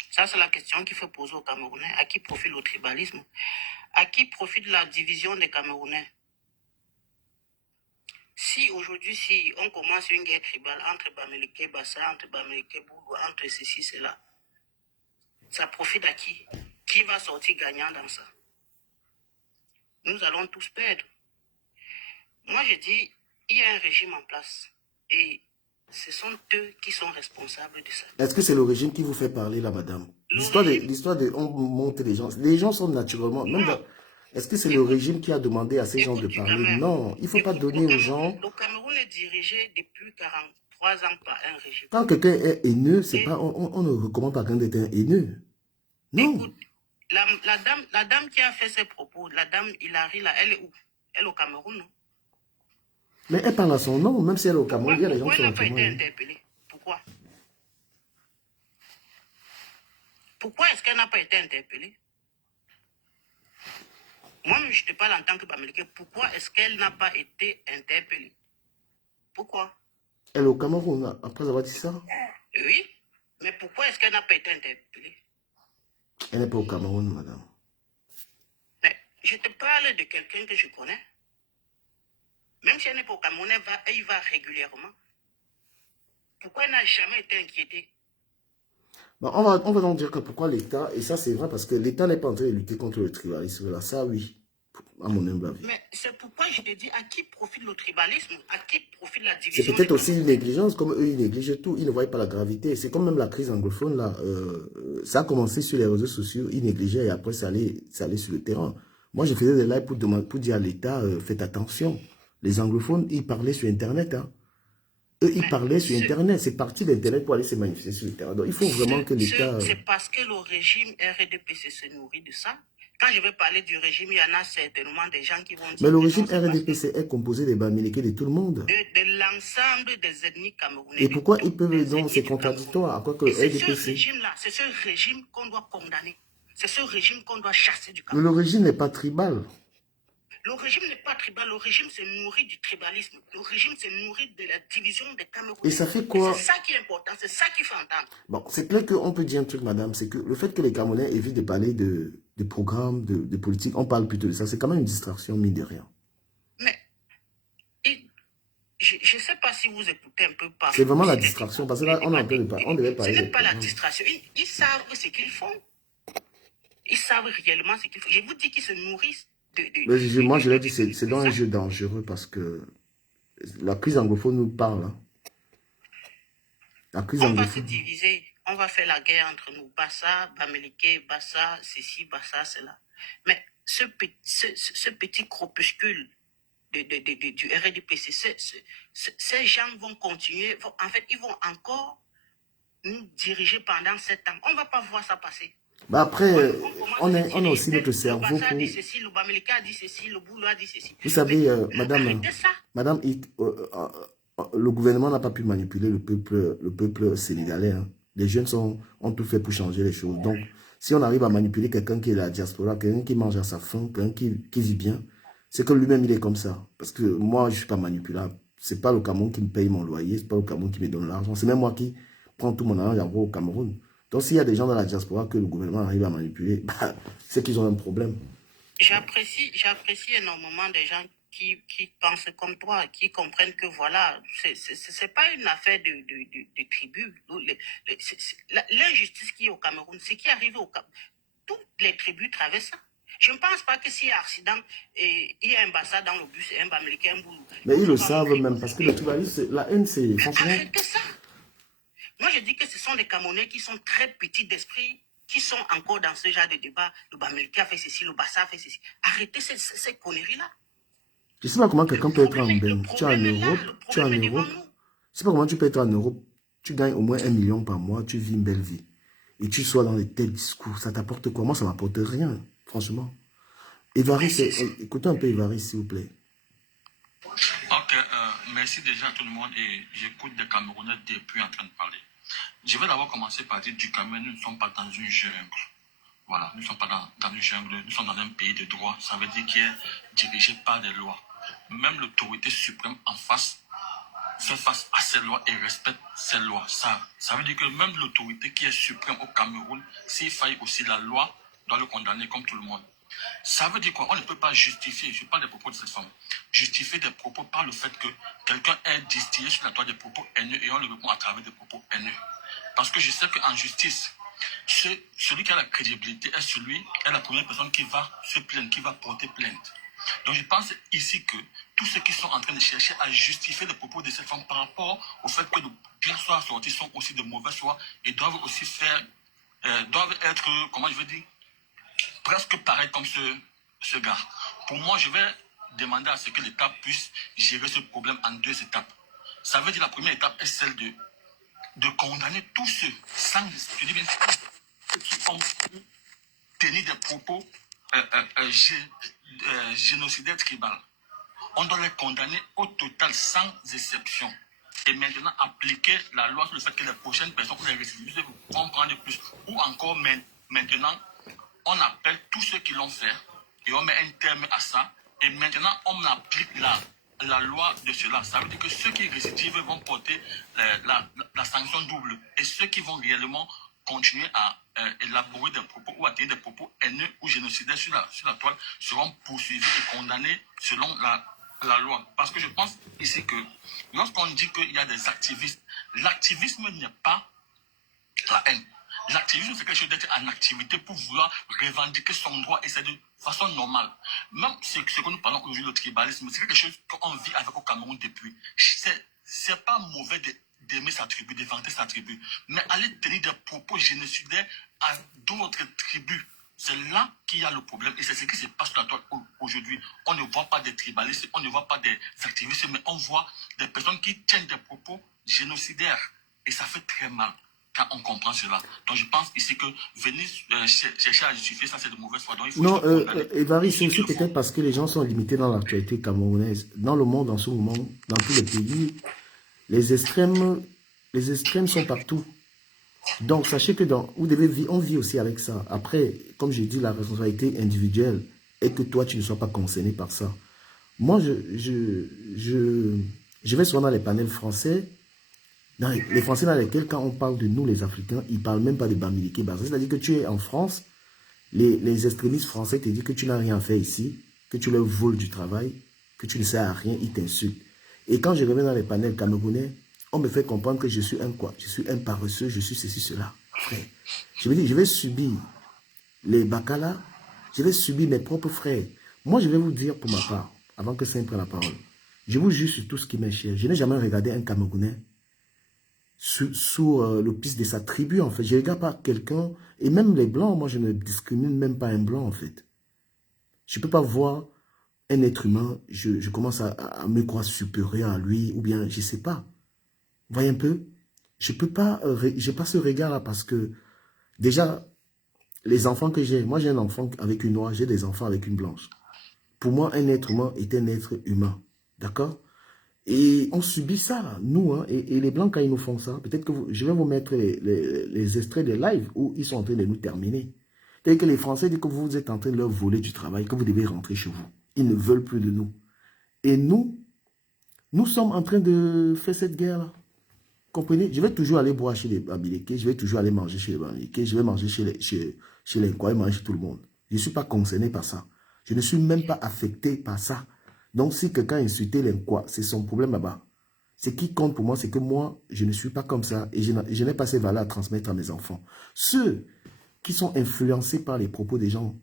Ça, c'est la question qu'il faut poser aux Camerounais. À qui profite le tribalisme? À qui profite la division des Camerounais? Si aujourd'hui, on commence une guerre tribale entre Bamileke et Bassa, entre Bamileke et Boulou, entre ceci, cela, ça profite à qui? Qui va sortir gagnant dans ça? Nous allons tous perdre. Moi, je dis, il y a un régime en place. Et ce sont eux qui sont responsables de ça. Est-ce que c'est le régime qui vous fait parler là, madame? L'histoire de on monte les gens. Les gens sont naturellement... Est-ce que c'est le régime qui a demandé à ces gens de parler? Non, il ne faut pas donner aux gens... Le Cameroun est dirigé depuis 43 ans par un régime. Quand quelqu'un est haineux, c'est pas, on ne recommande pas quelqu'un d'être un haineux. Non. Écoute, la dame qui a fait ses propos, la dame Hilary, là, elle est où? Elle est au Cameroun, non? Mais elle parle à son nom, même si elle est au Cameroun, il y a des gens qui sont au Pourquoi elle n'a pas été Cameroun. interpellée? Pourquoi? Pourquoi est-ce qu'elle n'a pas été interpellée? Moi-même, je te parle en tant que Bamileke. Pourquoi est-ce qu'elle n'a pas été interpellée? Pourquoi? Elle est au Cameroun, après avoir dit ça? Oui, mais pourquoi est-ce qu'elle n'a pas été interpellée? Elle n'est pas au Cameroun, madame. Mais je te parle de quelqu'un que je connais. Même si elle n'est pas au Cameroun, elle y va régulièrement. Pourquoi elle n'a jamais été inquiétée? Bon, on va donc dire que pourquoi l'État, et ça c'est vrai parce que l'État n'est pas en train de lutter contre le tribalisme, là, ça oui, à mon humble avis. Mais c'est pourquoi je te dis, à qui profite le tribalisme? À qui profite la division? C'est peut-être aussi une négligence, comme eux ils négligent tout, ils ne voient pas la gravité. C'est comme même la crise anglophone, là, ça a commencé sur les réseaux sociaux, ils négligeaient et après ça allait sur le terrain. Moi je faisais des lives pour dire à l'État, faites attention. Les anglophones, ils parlaient sur Internet, hein. Eux, ils parlaient sur Internet. C'est parti d'Internet pour aller se manifester sur le terrain. Donc, il faut vraiment que l'État... C'est parce que le régime RDPC se nourrit de ça. Quand je vais parler du régime, il y en a certainement des gens qui vont dire... Mais le régime RDPC est composé des Bamileke de tout le monde. De l'ensemble des ethnies camerounaises. Et pourquoi ils peuvent donc... C'est contradictoire. À quoi que c'est ce régime-là, c'est ce régime qu'on doit condamner. C'est ce régime qu'on doit chasser du Cameroun. Mais le régime n'est pas tribal. Le régime n'est pas tribal, le régime se nourrit du tribalisme. Le régime se nourrit de la division des Camerounais. Et ça fait quoi? C'est ça qui est important, c'est ça qui fait entendre. Bon, c'est clair qu'on peut dire un truc, madame, c'est que le fait que les Camerounais évitent de parler de programmes, de politique, on parle plutôt de ça, c'est quand même une distraction, mine de rien. Mais, je ne sais pas si vous écoutez un peu parler. C'est vraiment la distraction, parce que là, on devait parler. Ce n'est pas la distraction, ils savent ce qu'ils font. Ils savent réellement ce qu'ils font. Je vous dis qu'ils se nourrissent. Moi, je l'ai dit, c'est dans un jeu dangereux parce que la crise anglophone nous parle. Hein. La crise on anglophone. va se diviser, on va faire la guerre entre nous. Bassa, Bamileke, Bassa, ceci, Bassa, cela. Mais ce petit corpuscule du RDPC, ces gens vont continuer. En fait, ils vont encore nous diriger pendant 7 ans. On ne va pas voir ça passer. Bah après, on a aussi notre cerveau le Bassa a dit ceci, le Bamileke a dit ceci, le Boulou a dit ceci. Vous savez, madame, le gouvernement n'a pas pu manipuler le peuple sénégalais. Hein. Les jeunes ont tout fait pour changer les choses. Donc, si on arrive à manipuler quelqu'un qui est la diaspora, quelqu'un qui mange à sa faim, quelqu'un qui vit bien, c'est que lui-même, il est comme ça. Parce que moi, je ne suis pas manipulable. Ce n'est pas le Cameroun qui me paye mon loyer, ce n'est pas le Cameroun qui me donne l'argent. C'est même moi qui prends tout mon argent au Cameroun. Donc, s'il y a des gens dans la diaspora que le gouvernement arrive à manipuler, bah, c'est qu'ils ont un problème. J'apprécie énormément des gens qui pensent comme toi, qui comprennent que voilà, c'est pas une affaire de tribu. L'injustice qui est au Cameroun, ce qui arrive au Cameroun, toutes les tribus traversent ça. Je ne pense pas que s'il y a accident, et il y a un Bassa dans le bus et un Bamileke, un Boulou. Mais ils le savent même, parce que le tribalisme, la haine, c'est franchement... Arrêtez ça. Moi, je dis que ce sont des Camerounais qui sont très petits d'esprit, qui sont encore dans ce genre de débat. Le Bamileke a fait ceci, le Bassa a fait ceci. Arrêtez ces conneries-là. Je ne sais pas comment quelqu'un peut être en bain. Tu es en Europe, tu es en Europe. Je ne sais pas comment tu peux être en Europe. Tu gagnes au moins 1 million par mois, tu vis une belle vie. Et tu sois dans de tels discours, ça t'apporte quoi? Moi, ça ne m'apporte rien, franchement. Évariste, écoutez un peu Évariste, s'il vous plaît. Ok, merci déjà à tout le monde et j'écoute des Camerounais depuis en train de parler. Je vais d'abord commencer par dire du Cameroun, nous ne sommes pas dans une jungle. Voilà, nous ne sommes pas dans une jungle, nous sommes dans un pays de droit. Ça veut dire qu'il est dirigé par des lois. Même l'autorité suprême en face fait face à ces lois et respecte ces lois. Ça veut dire que même l'autorité qui est suprême au Cameroun, s'il faille aussi la loi, doit le condamner comme tout le monde. Ça veut dire quoi? On ne peut pas justifier, je parle des propos de cette femme, justifier des propos par le fait que quelqu'un est distillé sur la toile des propos haineux et on le répond à travers des propos haineux. Parce que je sais qu'en justice, celui qui a la crédibilité est la première personne qui va se plaindre, qui va porter plainte. Donc je pense ici que tous ceux qui sont en train de chercher à justifier les propos de cette femme par rapport au fait que de bien soir sortis sont aussi de mauvais soir et doivent aussi doivent être, comment je veux dire, presque pareil comme ce gars. Pour moi, je vais demander à ce que l'État puisse gérer ce problème en 2 étapes. Ça veut dire la première étape est celle de condamner tous ceux, je dis bien ceux qui ont tenu des propos génocidaires tribales. On doit les condamner au total sans exception. Et maintenant appliquer la loi sur le fait que les prochaines personnes ou les récidivistes vont prendre plus. Ou encore maintenant, on appelle tous ceux qui l'ont fait et on met un terme à ça. Et maintenant, on applique la loi de cela. Ça veut dire que ceux qui récidivent vont porter la sanction double. Et ceux qui vont réellement continuer à élaborer des propos ou à tenir des propos haineux ou génocidaires sur la toile seront poursuivis et condamnés selon la loi. Parce que je pense ici que lorsqu'on dit qu'il y a des activistes, l'activisme n'est pas la haine. L'activisme, c'est quelque chose d'être en activité pour vouloir revendiquer son droit et c'est de façon normale. Même ce que nous parlons aujourd'hui, le tribalisme, c'est quelque chose qu'on vit avec au Cameroun depuis. C'est pas mauvais d'aimer sa tribu, de vanter sa tribu, mais aller tenir des propos génocidaires à d'autres tribus, c'est là qu'il y a le problème et c'est ce qui se passe sur la toile aujourd'hui. On ne voit pas des tribalistes, on ne voit pas des activistes, mais on voit des personnes qui tiennent des propos génocidaires et ça fait très mal. Quand on comprend cela. Donc je pense ici que venir chercher à justifier ça, c'est de mauvaise foi. Donc, il faut non, Évariste, c'est aussi peut-être parce que les gens sont limités dans l'actualité camerounaise. Dans le monde, en ce moment, dans tous les pays, les extrêmes sont partout. Donc sachez que on vit aussi avec ça. Après, comme je dis, la responsabilité individuelle est que toi, tu ne sois pas concerné par ça. Moi, je vais souvent dans les panels français. Les Français dans lesquels, quand on parle de nous, les Africains, ils ne parlent même pas de Bamileke. C'est-à-dire que tu es en France, les extrémistes français te disent que tu n'as rien fait ici, que tu leur voles du travail, que tu ne sers à rien, ils t'insultent. Et quand je reviens dans les panels camerounais, on me fait comprendre que je suis un quoi? Je suis un paresseux, je suis ceci, cela. Frère, je me dis, je vais subir les bacala, je vais subir mes propres frères. Moi, je vais vous dire pour ma part, avant que Saint prenne la parole, je vous jure sur tout ce qui m'est cher. Je n'ai jamais regardé un Camerounais sous le piste de sa tribu, en fait. Je ne regarde pas quelqu'un, et même les blancs, moi je ne discrimine même pas un blanc, en fait. Je ne peux pas voir un être humain, je commence à me croire supérieur à lui, ou bien, je ne sais pas. Vous voyez un peu? Je peux pas, j'ai pas ce regard-là, parce que, déjà, les enfants que j'ai, moi j'ai un enfant avec une noire, j'ai des enfants avec une blanche. Pour moi, un être humain est un être humain, d'accord? Et on subit ça, nous, hein, et les Blancs, quand ils nous font ça, peut-être que je vais vous mettre les extraits des lives où ils sont en train de nous terminer. C'est-à-dire que les Français disent que vous êtes en train de leur voler du travail, que vous devez rentrer chez vous. Ils ne veulent plus de nous. Et nous sommes en train de faire cette guerre-là. Comprenez? Je vais toujours aller boire chez les Bamileke, je vais toujours aller manger chez les Bamileke, je vais manger chez les Nkwa, manger chez tout le monde. Je ne suis pas concerné par ça. Je ne suis même pas affecté par ça. Donc, si quelqu'un a insulté l'Nkwa, c'est son problème là-bas. Ce qui compte pour moi, c'est que moi, je ne suis pas comme ça et je n'ai pas ces valeurs à transmettre à mes enfants. Ceux qui sont influencés par les propos des gens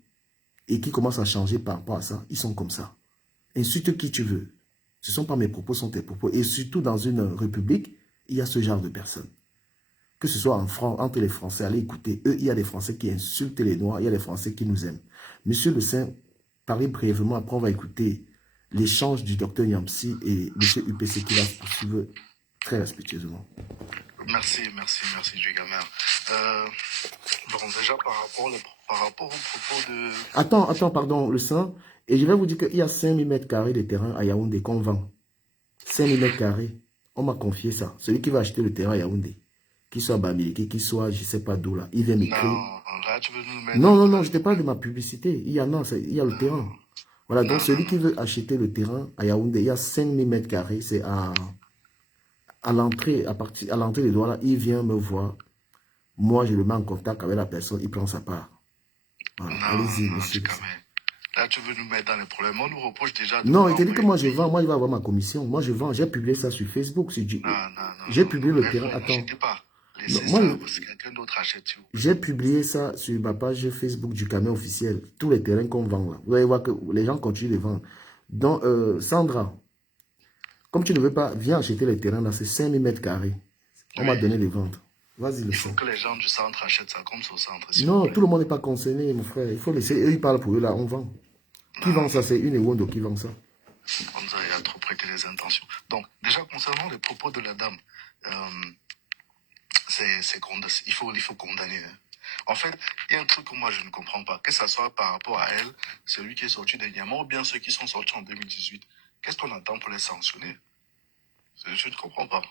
et qui commencent à changer par rapport à ça, ils sont comme ça. Insulte qui tu veux. Ce ne sont pas mes propos, ce sont tes propos. Et surtout dans une république, il y a ce genre de personnes. Que ce soit en France, entre les Français, allez écouter. Eux, il y a des Français qui insultent les Noirs, il y a des Français qui nous aiment. Monsieur Le Saint, parlez brièvement, après on va écouter l'échange du docteur Niamsi et monsieur UPC qui va se poursuivre très respectueusement. Merci, Jugamer. Bon, déjà par rapport au propos de... Attends, pardon, Le Saint. Et je vais vous dire qu'il y a 5000 m² de terrain à Yaoundé qu'on vend. 5000 m². On m'a confié ça. Celui qui va acheter le terrain à Yaoundé, qu'il soit à Bamileke, qu'il soit je ne sais pas d'où là, il vient m'écrire. Non, là tu veux nous mettre... Non, je te parle de ma publicité. Il y a le terrain. Voilà, donc celui qui veut acheter le terrain à Yaoundé, il y a 5000 m², c'est à l'entrée, à l'entrée des Douala, il vient me voir. Moi, je le mets en contact avec la personne, il prend sa part. Voilà, allez-y, monsieur. Là, tu veux nous mettre dans les problèmes. On nous reproche déjà... Non, il te dit que moi, je vends. Moi, il va avoir ma commission. Moi, je vends. J'ai publié ça sur Facebook. J'ai publié le terrain. Attends. J'ai publié ça sur ma page Facebook du camion officiel. Tous les terrains qu'on vend là. Vous allez voir que les gens continuent de vendre. Donc, Sandra, comme tu ne veux pas, viens acheter les terrains là. C'est 5000 m². On m'a donné les ventes. Vas-y, il faut que les gens du centre achètent ça comme ça au centre. Non, tout le monde n'est pas concerné, mon frère. Il faut laisser. Eux, ils parlent pour eux là. On vend. Qui vend ça? C'est une Ewondo qui vend ça. Comme ça, il a trop prêté les intentions. Donc, déjà, concernant les propos de la dame, il faut condamner. En fait, il y a un truc que moi, je ne comprends pas. Que ce soit par rapport à elle, celui qui est sorti dernièrement, ou bien ceux qui sont sortis en 2018. Qu'est-ce qu'on attend pour les sanctionner? Je ne comprends pas.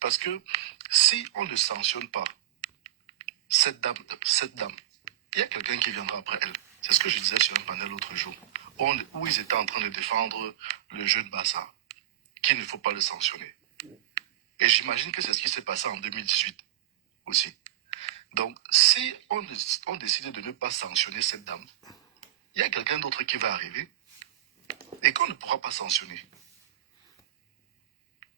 Parce que si on ne sanctionne pas cette dame, il y a quelqu'un qui viendra après elle. C'est ce que je disais sur un panel l'autre jour, où ils étaient en train de défendre le jeune Bassa, qu'il ne faut pas le sanctionner. Et j'imagine que c'est ce qui s'est passé en 2018 aussi. Donc, si on décide de ne pas sanctionner cette dame, il y a quelqu'un d'autre qui va arriver et qu'on ne pourra pas sanctionner.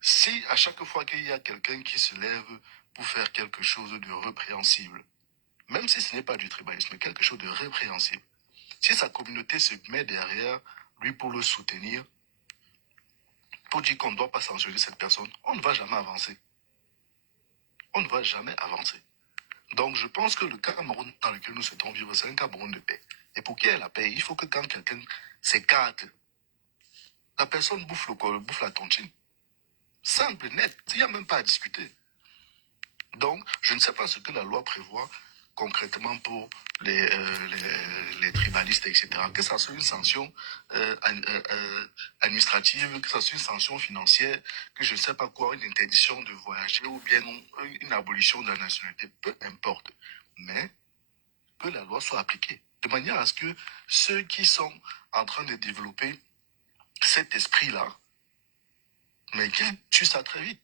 Si à chaque fois qu'il y a quelqu'un qui se lève pour faire quelque chose de répréhensible, même si ce n'est pas du tribalisme, mais quelque chose de répréhensible, si sa communauté se met derrière lui pour le soutenir, pour dire qu'on ne doit pas sanctionner cette personne, on ne va jamais avancer. On ne va jamais avancer. Donc je pense que le Cameroun dans lequel nous souhaitons vivre, c'est un Cameroun de paix. Et pour qu'il y ait la paix, il faut que quand quelqu'un s'écarte, la personne bouffe la tontine. Simple, net, il n'y a même pas à discuter. Donc, je ne sais pas ce que la loi prévoit concrètement pour les tribalistes, etc. Que ça soit une sanction administrative, que ça soit une sanction financière, que je ne sais pas quoi, une interdiction de voyager ou bien une abolition de la nationalité, peu importe. Mais que la loi soit appliquée. De manière à ce que ceux qui sont en train de développer cet esprit-là, mais qu'ils tuent ça très vite.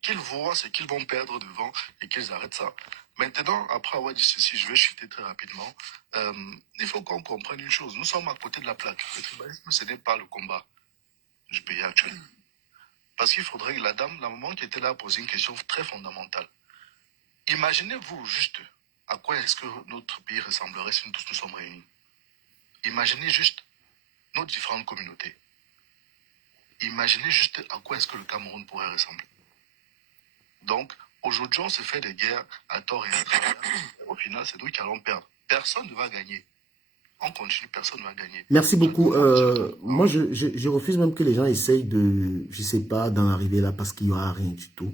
Qu'ils voient ce qu'ils vont perdre devant et qu'ils arrêtent ça. Maintenant, après avoir dit ceci, je vais chuter très rapidement. Il faut qu'on comprenne une chose. Nous sommes à côté de la plaque. Le tribalisme, ce n'est pas le combat du pays actuel. Parce qu'il faudrait que la maman qui était là, poser une question très fondamentale. Imaginez-vous juste à quoi est-ce que notre pays ressemblerait si nous tous nous sommes réunis. Imaginez juste nos différentes communautés. Imaginez juste à quoi est-ce que le Cameroun pourrait ressembler. Donc, aujourd'hui, on se fait des guerres à tort et à travers. Au final, c'est nous qui allons perdre. Personne ne va gagner. On continue, personne ne va gagner. Merci beaucoup. Moi, je refuse même que les gens essayent de, je sais pas, d'en arriver là parce qu'il n'y aura rien du tout.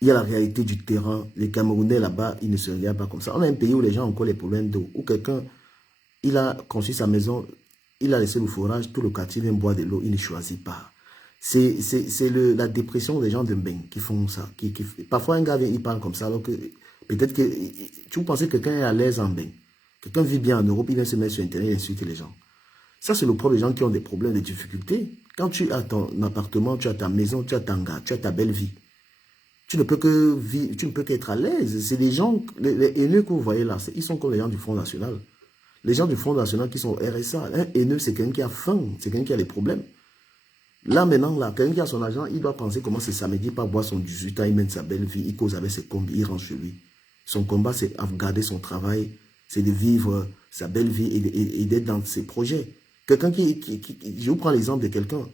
Il y a la réalité du terrain. Les Camerounais là-bas, ils ne se regardent pas comme ça. On a un pays où les gens ont encore les problèmes d'eau. Où quelqu'un, il a construit sa maison, il a laissé le forage, tout le quartier vient boire de l'eau, il ne choisit pas. C'est la dépression des gens de Mbeng qui font ça. Parfois, un gars vient, il parle comme ça, alors que peut-être que tu pensais que quelqu'un est à l'aise en Mbeng. Quelqu'un vit bien en Europe, il vient se mettre sur Internet et insulter les gens. Ça, c'est le problème des gens qui ont des problèmes, des difficultés. Quand tu as ton appartement, tu as ta maison, tu as ta gars, tu as ta belle vie. Tu ne peux qu'être à l'aise. C'est des gens, les haineux que vous voyez là, ils sont comme les gens du Front National. Les gens du Front National qui sont au RSA. Un haineux, c'est quelqu'un qui a faim, c'est quelqu'un qui a des problèmes. Là, maintenant, là, quelqu'un qui a son argent, il doit penser comment c'est samedi, pas boire son 18 ans, il mène sa belle vie, il cause avec ses combis, il rentre chez lui. Son combat, c'est de garder son travail, c'est de vivre sa belle vie et d'être dans ses projets. Quelqu'un je vous prends l'exemple de quelqu'un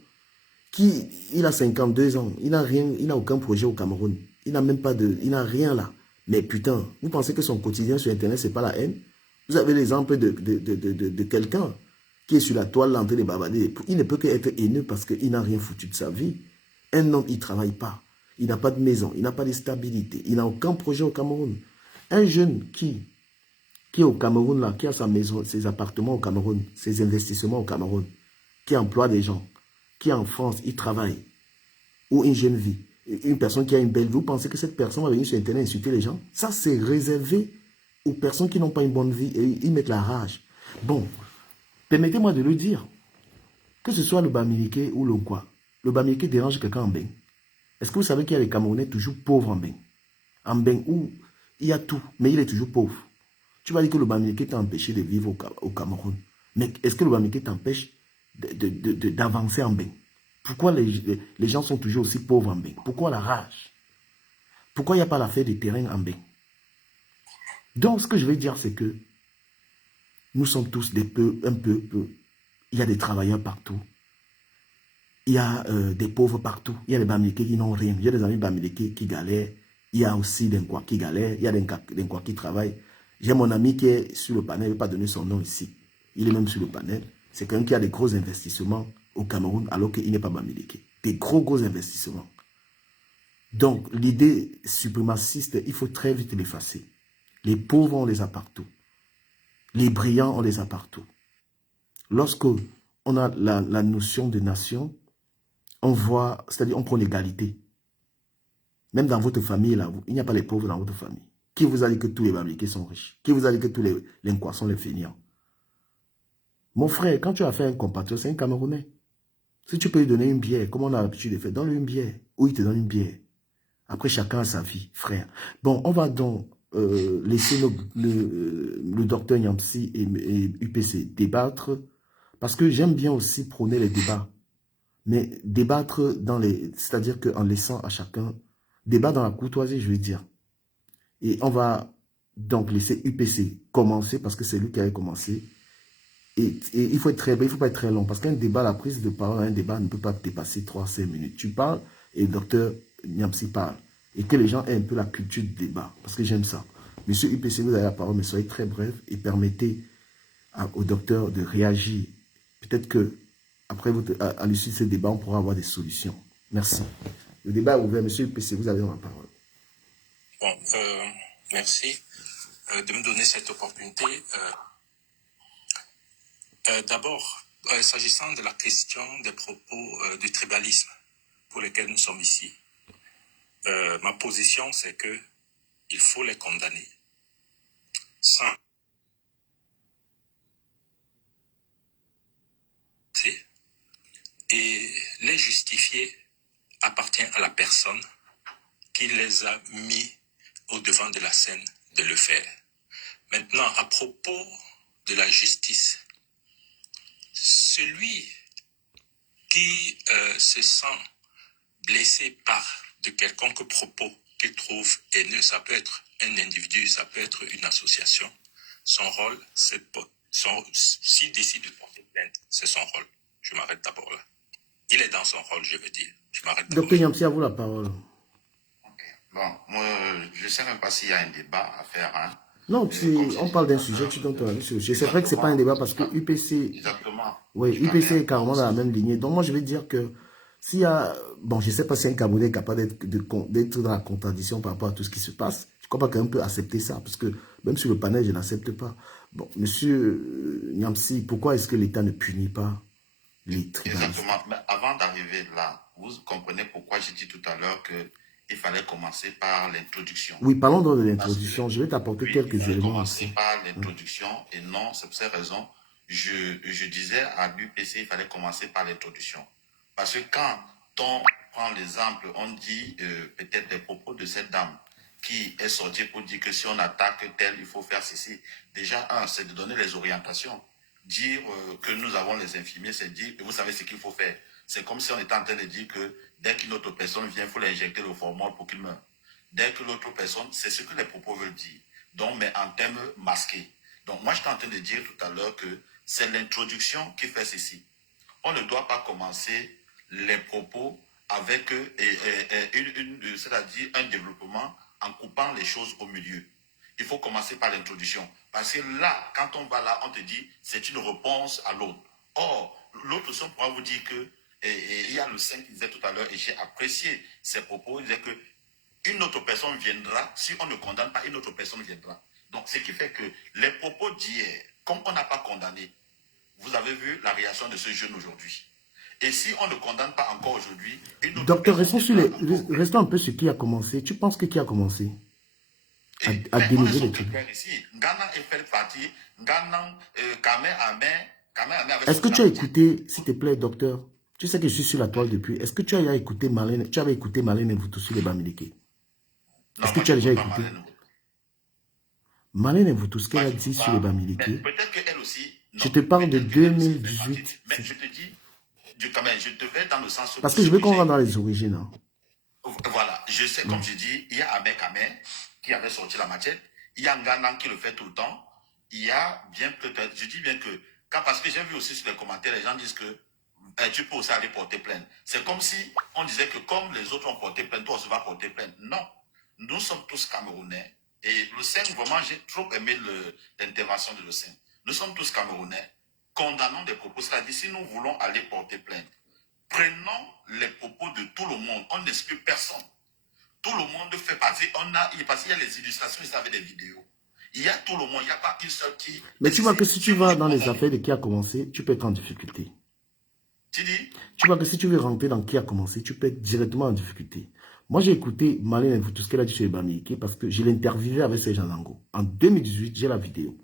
il a 52 ans, il n'a aucun projet au Cameroun. Il n'a rien là. Mais putain, vous pensez que son quotidien sur Internet, c'est pas la haine? Vous avez l'exemple de quelqu'un qui est sur la toile là, en train de bavarder. Il ne peut qu'être haineux parce qu'il n'a rien foutu de sa vie. Un homme, il ne travaille pas. Il n'a pas de maison, il n'a pas de stabilité. Il n'a aucun projet au Cameroun. Un jeune qui est au Cameroun là, qui a sa maison, ses appartements au Cameroun, ses investissements au Cameroun, qui emploie des gens, qui est en France, il travaille, ou une jeune vie, une personne qui a une belle vie, vous pensez que cette personne va venir sur Internet insulter les gens? Ça, c'est réservé aux personnes qui n'ont pas une bonne vie et ils mettent la rage. Bon, permettez-moi de le dire, que ce soit le Bamileke ou le quoi, le Bamileke dérange quelqu'un en bain. Est-ce que vous savez qu'il y a des Camerounais toujours pauvres en bain? En bain où il y a tout, mais il est toujours pauvre. Tu vas dire que le Bamileke t'a empêché de vivre au Cameroun. Mais est-ce que le Bamileke t'empêche d'avancer en bain? Pourquoi les gens sont toujours aussi pauvres en bain? Pourquoi la rage? Pourquoi il n'y a pas l'affaire des terrains en bain? Donc, ce que je vais dire, c'est que nous sommes tous un peuple. Il y a des travailleurs partout. Il y a des pauvres partout. Il y a des Bamileke qui n'ont rien. Il y a des amis Bamileke qui galèrent. Il y a aussi des Nkwa qui galèrent. Il y a des Nkwa qui travaillent. J'ai mon ami qui est sur le panel. Je ne vais pas donner son nom ici. Il est même sur le panel. C'est quelqu'un qui a des gros investissements au Cameroun alors qu'il n'est pas Bamileke. Des gros investissements. Donc, l'idée suprémaciste, il faut très vite l'effacer. Les pauvres, on les a partout. Les brillants, on les a partout. Lorsque on a la notion de nation, on voit, c'est-à-dire on prend l'égalité. Même dans votre famille, là, il n'y a pas les pauvres dans votre famille. Qui vous a dit que tous les Bamileke sont riches? Qui vous a dit que tous les Nkwa sont les feignants? Mon frère, quand tu as fait un compatriote, c'est un Camerounais. Si tu peux lui donner une bière, comme on a l'habitude de faire, donne-lui une bière. Ou il te donne une bière. Après, chacun a sa vie, frère. Bon, on va donc laisser le docteur Nyamsi et UPC débattre. Parce que j'aime bien aussi prôner les débats. Mais débattre c'est-à-dire qu'en laissant à chacun, débat dans la courtoisie, je veux dire. Et on va donc laisser UPC commencer, parce que c'est lui qui avait commencé. Et il faut être très bien, il ne faut pas être très long. Parce qu'un débat, la prise de parole, un débat ne peut pas dépasser 3-5 minutes. Tu parles et le docteur Nyamsi parle. Et que les gens aient un peu la culture du débat. Parce que j'aime ça. Monsieur UPC, vous avez la parole, mais soyez très bref et permettez au docteur de réagir. Peut-être que après, à l'issue de ce débat, on pourra avoir des solutions. Merci. Le débat est ouvert. Monsieur UPC, vous avez la parole. Bon, merci de me donner cette opportunité. D'abord, s'agissant de la question des propos du tribalisme pour lesquels nous sommes ici, ma position, c'est que il faut les condamner sans et les justifier appartient à la personne qui les a mis au devant de la scène de le faire. Maintenant, à propos de la justice, celui qui se sent blessé par de quelconque propos qu'il trouve haineux, ça peut être un individu, ça peut être une association, son rôle, c'est s'il décide de porter plainte, c'est son rôle. Je m'arrête d'abord là. Il est dans son rôle, je veux dire. Je m'arrête d'abord. Docteur Nyamsi, à vous la parole. Okay. Bon, moi, je ne sais même pas s'il y a un débat à faire. Hein. Non, on parle d'un sujet, tu donnes ton avis sur le sujet. C'est vrai que ce n'est pas un débat parce que UPC... Exactement. Oui, UPC est carrément dans la même lignée. Donc moi, je vais dire que s'il y a... Bon, je ne sais pas si un Camerounais est capable d'être dans la contradiction par rapport à tout ce qui se passe. Je ne crois pas qu'un peut accepter ça, parce que même sur le panel, je n'accepte pas. Bon, monsieur Nyamsi, pourquoi est-ce que l'État ne punit pas les tribalistes? Exactement. Mais avant d'arriver là, vous comprenez pourquoi j'ai dit tout à l'heure qu'il fallait commencer par l'introduction. Oui, parlons donc de l'introduction. Je vais t'apporter quelques éléments aussi. Commencer par l'introduction, et non, c'est pour ces raisons, je disais à l'UPC, il fallait commencer par l'introduction. Parce que quand on prend l'exemple, on dit peut-être des propos de cette dame qui est sortie pour dire que si on attaque tel, il faut faire ceci. Déjà, c'est de donner les orientations. Dire que nous avons les infirmiers, c'est dire, vous savez ce qu'il faut faire. C'est comme si on était en train de dire que dès qu'une autre personne vient, il faut l'injecter le formol pour qu'il meure. Dès que l'autre personne, c'est ce que les propos veulent dire. Donc, mais en termes masqués. Donc, moi, j'étais en train de dire tout à l'heure que c'est l'introduction qui fait ceci. On ne doit pas commencer les propos avec c'est-à-dire un développement en coupant les choses au milieu. Il faut commencer par l'introduction. Parce que là, quand on va là, on te dit, c'est une réponse à l'autre. Or, l'autre aussi, on pourra vous dire que, il y a le Saint qui disait tout à l'heure, et j'ai apprécié ses propos, il disait que une autre personne viendra, si on ne condamne pas, une autre personne viendra. Donc, ce qui fait que les propos d'hier, comme on n'a pas condamné, vous avez vu la réaction de ce jeune aujourd'hui. Et si on ne condamne pas encore aujourd'hui, une autre Docteur, personne restons un peu sur qui a commencé. Tu penses que qui a commencé à dénigrer les trucs? Ghana est fait partie, Ghana, Est-ce que tu as écouté, s'il te plaît, docteur? Tu sais que je suis sur la toile depuis. Est-ce que tu as écouté Marlène? Tu avais écouté Marlène Mvuto sur les Bamileke? Est-ce que tu as déjà écouté Marlène Mvuto, ce qu'elle a dit sur les Bamileke? Peut-être qu'elle aussi. Je te parle de 2018. Mais je te dis, je te vais dans le sens... Parce que je veux qu'on rentre dans les origines. Hein. Voilà, je sais, comme je dis, il y a Ahmed Kamer qui avait sorti la machette, il y a Ngana qui le fait tout le temps, il y a bien peut-être, je dis bien que, parce que j'ai vu aussi sur les commentaires, les gens disent que tu peux aussi aller porter plainte. C'est comme si on disait que comme les autres ont porté plainte, toi aussi vas porter plainte. Non, nous sommes tous Camerounais. Et le Sein, vraiment, j'ai trop aimé l'intervention de le Sein. Nous sommes tous Camerounais, condamnons des propos. C'est-à-dire, si nous voulons aller porter plainte, prenons les propos de tout le monde. On n'exclut personne. Tout le monde fait partie. Parce qu'il y a les illustrations, ils avaient des vidéos. Il y a tout le monde. Il n'y a pas une seule qui... Mais tu vois que si tu vas dans les affaires de qui a commencé, tu peux être en difficulté. Tu dis? Tu vois que si tu veux rentrer dans qui a commencé, tu peux être directement en difficulté. Moi, j'ai écouté Marlène Mvuto, ce qu'elle a dit sur les Bamileke, parce que je l'ai interviewé avec Serge Nango. En 2018, j'ai la vidéo.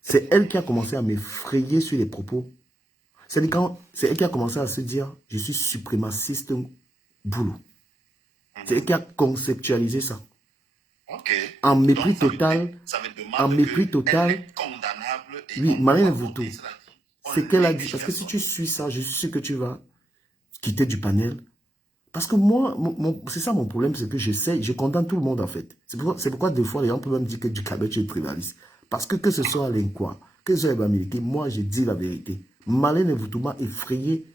C'est elle qui a commencé à m'effrayer sur les propos. C'est elle qui a commencé à se dire, je suis suprémaciste boulot. C'est elle qui a conceptualisé ça. Okay. En mépris total. En mépris total. Oui, Marlène Mvuto. C'est qu'elle a dit. Parce que si tu suis ça, je suis sûr que tu vas quitter du panel. Parce que moi, c'est ça mon problème, c'est que je condamne tout le monde en fait. C'est pourquoi des fois les gens peuvent même dire que du Cabet est tribaliste. Parce que ce soit l'Inqua, que ce soit les Bamileke, moi je dis la vérité. Marlène Mvuto m'a effrayé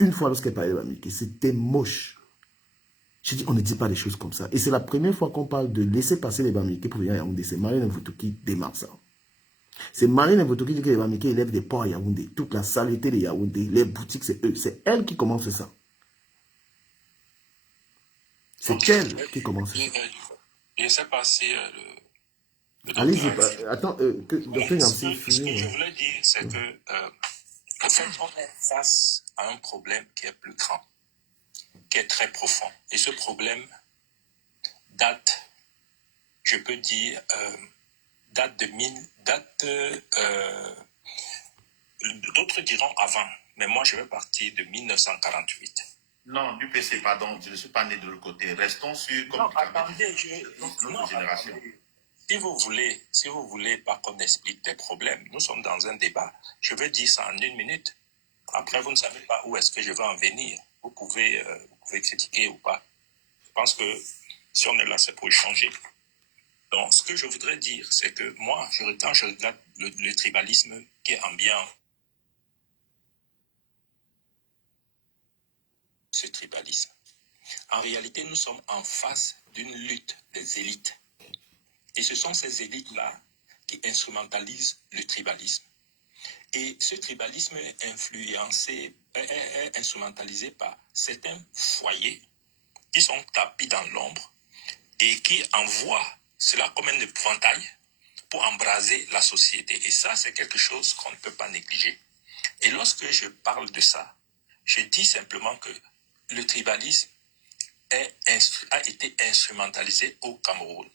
une fois lorsqu'elle parlait de Bamileke. C'était moche. Je dis, on ne dit pas des choses comme ça. Et c'est la première fois qu'on parle de laisser passer les Bamileke pour venir à Yaoundé. C'est Marlène Mvuto qui démarre ça. C'est Marlène Mvuto qui dit que les Bamileke élèvent des porcs à Yaoundé. Toute la saleté de Yaoundé, les boutiques, c'est eux. C'est elle qui commence ça. C'est elle qui commence ça. Je ne sais pas si allez-y, attends, docteur Nyamsi, ce que je voulais dire, c'est que en fait, on est face à un problème qui est plus grand, qui est très profond. Et ce problème date, je peux dire, d'autres diront avant, mais moi je vais partir de 1948. Non, du PC, pardon, je ne suis pas né de l'autre côté. Restons sur... Comme non, attendez, notre génération. Attendez. Si vous voulez pas qu'on explique des problèmes, nous sommes dans un débat. Je vais dire ça en 1 minute. Après, vous ne savez pas où est-ce que je vais en venir. Vous pouvez critiquer ou pas. Je pense que si on est là, c'est pour échanger. Donc, ce que je voudrais dire, c'est que moi, quand je regarde le tribalisme qui est ambiant, ce tribalisme. En réalité, nous sommes en face d'une lutte des élites. Et ce sont ces élites-là qui instrumentalisent le tribalisme. Et ce tribalisme est instrumentalisé par certains foyers qui sont tapis dans l'ombre et qui envoient cela comme un épouvantail pour embraser la société. Et ça, c'est quelque chose qu'on ne peut pas négliger. Et lorsque je parle de ça, je dis simplement que le tribalisme a été instrumentalisé au Cameroun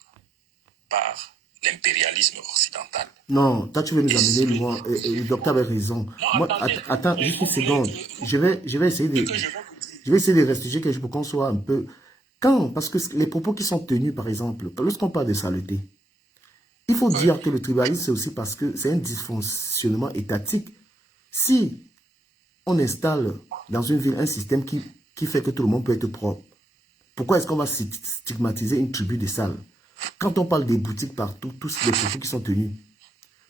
par l'impérialisme occidental. Non, toi tu veux nous amener loin, le docteur avait raison. Non, moi, attends, juste une seconde. Je vais essayer de restituer quelque chose pour qu'on soit un peu... Parce que les propos qui sont tenus, par exemple, lorsqu'on parle de saleté, il faut dire que le tribalisme, c'est aussi parce que c'est un dysfonctionnement étatique. Si on installe dans une ville un système qui fait que tout le monde peut être propre, pourquoi est-ce qu'on va stigmatiser une tribu de sales? Quand on parle des boutiques partout, tous les propos qui sont tenus,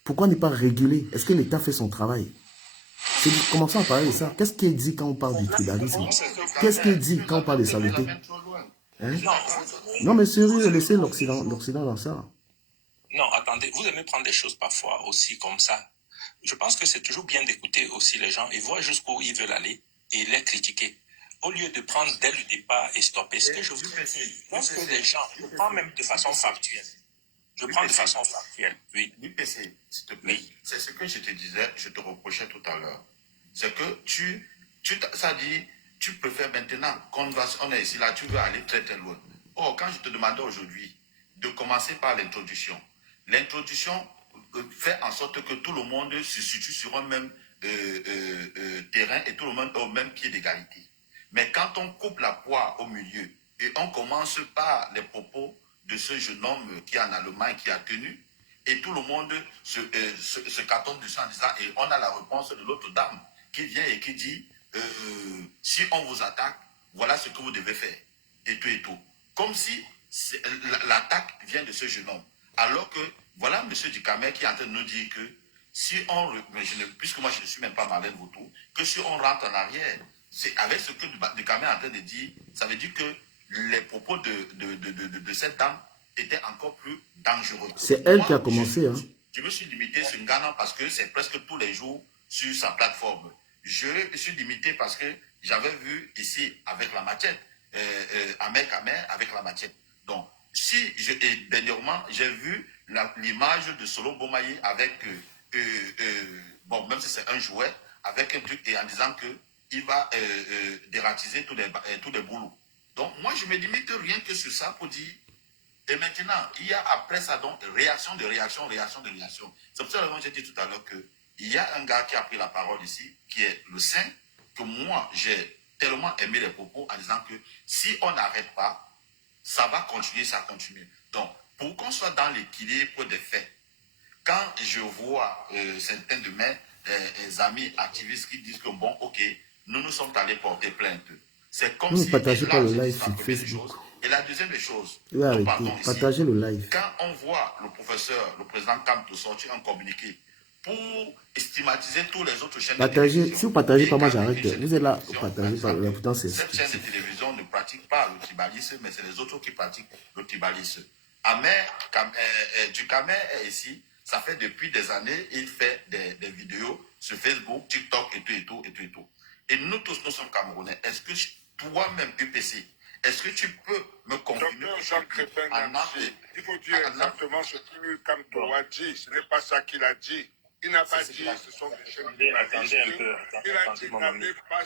Pourquoi ne pas réguler? Est-ce que l'État fait son travail? Commençons à parler de ça. Qu'est-ce qui est dit quand on parle du tribalisme? Qu'est-ce qui est dit quand on parle de saleté? Hein? Non, mais sérieux, laissez l'Occident dans ça. Non, attendez, vous aimez prendre des choses parfois aussi comme ça. Je pense que c'est toujours bien d'écouter aussi les gens et voir jusqu'où ils veulent aller et les critiquer. Au lieu de prendre dès le départ et stopper ce que je vous dis, lorsque les gens, je prends même de façon factuelle. Oui. l'UPC, s'il te plaît, c'est ce que je te disais, je te reprochais tout à l'heure. C'est que ça dit, tu préfères maintenant, on est ici, là, tu veux aller très très loin. Or, quand je te demandais aujourd'hui de commencer par l'introduction fait en sorte que tout le monde se situe sur un même terrain et tout le monde au même pied d'égalité. Mais quand on coupe la poire au milieu et on commence par les propos de ce jeune homme qui est en Allemagne, qui a tenu, et tout le monde se cartonne dessus en disant, et on a la réponse de l'autre dame qui vient et qui dit, si on vous attaque, voilà ce que vous devez faire, et tout et tout. Comme si l'attaque vient de ce jeune homme. Alors que, voilà M. Ducamet qui est en train de nous dire que, si on, puisque moi je ne suis même pas Marlène Vautour, que si on rentre en arrière, c'est avec ce que Ducamet est en train de dire, ça veut dire que les propos de cette dame étaient encore plus dangereux. C'est elle qui a commencé. Je me suis limité sur Ghana parce que c'est presque tous les jours sur sa plateforme. Je me suis limité parce que j'avais vu ici avec la machette, Ahmed Kamer avec la machette. Donc, et dernièrement, j'ai vu l'image de Solo Bomaye avec, bon, même si c'est un jouet, avec un truc et en disant qu'il va dératiser tous les boulots. Donc, moi, je me limite rien que sur ça pour dire, et maintenant, il y a après ça, donc, réaction de réaction. C'est pour ça que j'ai dit tout à l'heure qu'il y a un gars qui a pris la parole ici, qui est le Saint, que moi, j'ai tellement aimé les propos en disant que si on n'arrête pas, ça va continuer, ça continue. Donc, pour qu'on soit dans l'équilibre des faits, quand je vois certains de mes amis activistes qui disent que bon, ok, nous sommes allés porter plainte. C'est comme si... Partagez pas le live sur Facebook. Et la deuxième des choses, partagez le live. Quand on voit le président Kamto sortir un communiqué pour stigmatiser tous les autres chaînes de télévision. Si vous partagez pas, moi j'arrête. Vous êtes là, partagez pas. Pourtant, cette chaîne de télévision ne pratique pas le tribalisme, mais c'est les autres qui pratiquent le tribalisme. Ducamet est ici, ça fait depuis des années, il fait des vidéos sur Facebook, TikTok et tout. Et nous tous, nous sommes Camerounais. Est-ce que toi-même, UPC, est-ce que tu peux me confirmer Docteur Jacques Crépin, il faut dire exactement ce que Kamto a dit. Ce n'est pas ça qu'il a dit. Il n'a pas dit ce sont des chaînes de Attendez un peu. Il a dit n'allez pas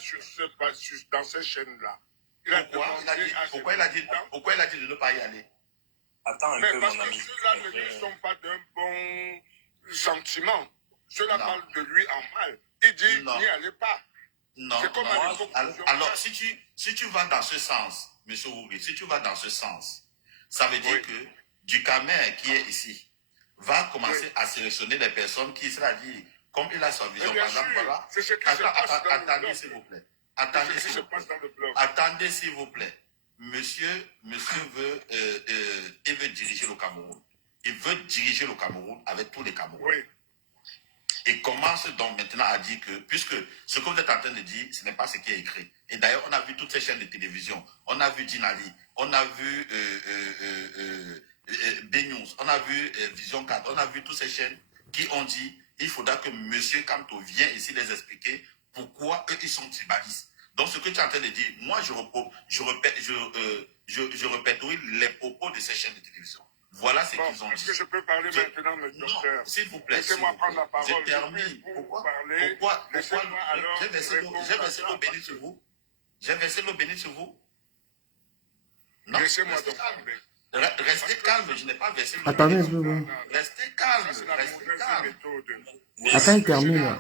dans ces chaînes-là. Pourquoi il a dit de ne pas y aller? Attends un peu, mon ami. Parce que ceux-là ne lui sont pas d'un bon sentiment. Ceux-là parlent de lui en mal. Il dit n'y allez pas. Non, alors si tu vas dans ce sens, M. Ougui, si tu vas dans ce sens, ça veut dire que Ducamet qui est ici va commencer à sélectionner des personnes qui sera dit, comme il a sa vision, par exemple, voilà. Attendez s'il vous plaît. Attendez s'il vous plaît. Monsieur veut, il veut diriger le Cameroun. Il veut diriger le Cameroun avec tous les Camerounais. Oui. Et commence donc maintenant à dire que, puisque ce que vous êtes en train de dire, ce n'est pas ce qui est écrit. Et d'ailleurs, on a vu toutes ces chaînes de télévision. On a vu Dinali, on a vu B-News, on a vu Vision 4, on a vu toutes ces chaînes qui ont dit, il faudra que M. Kamto vienne ici les expliquer pourquoi eux, ils sont tribalistes. Donc, ce que tu es en train de dire, moi, je répéterai les propos de ces chaînes de télévision. Voilà ce qu'ils ont dit. Est-ce que je peux parler maintenant, le docteur? Non, s'il vous plaît. Laissez-moi prendre la parole. Je termine. Pourquoi j'ai versé l'eau bénite sur vous? J'ai versé l'eau bénite sur vous? Non. Laissez-moi donc parler. Restez calme, je n'ai pas versé l'eau. Attendez, restez calme. Attends, il termine.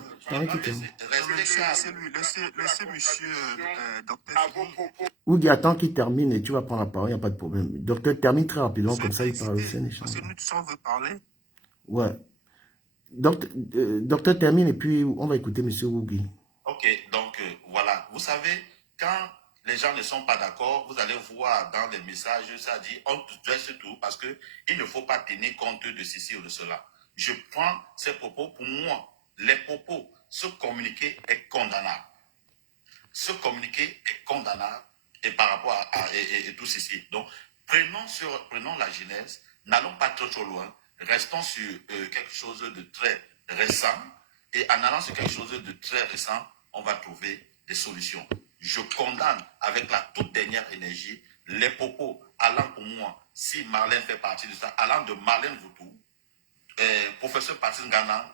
Laissez monsieur docteur. Ougui, attends qu'il termine et tu vas prendre la parole, il n'y a pas de problème. Docteur, termine très rapidement, comme ça il parle aussi un échange. Parce que nous tous on veut parler. Ouais. Docteur termine et puis on va écouter monsieur Ougui. Ok, donc voilà. Vous savez, quand les gens ne sont pas d'accord, vous allez voir dans les messages, ça dit on dresse tout parce qu'il ne faut pas tenir compte de ceci ou de cela. je prends ces propos pour moi. Les propos, ce communiqué est condamnable. Ce communiqué est condamnable et par rapport à tout ceci. Donc, prenons la genèse, n'allons pas trop loin, restons sur quelque chose de très récent et en allant sur quelque chose de très récent, on va trouver des solutions. Je condamne avec la toute dernière énergie les propos allant pour moi, si Marlène fait partie de ça, allant de Marlène Voutou, professeur Patrice Ngana,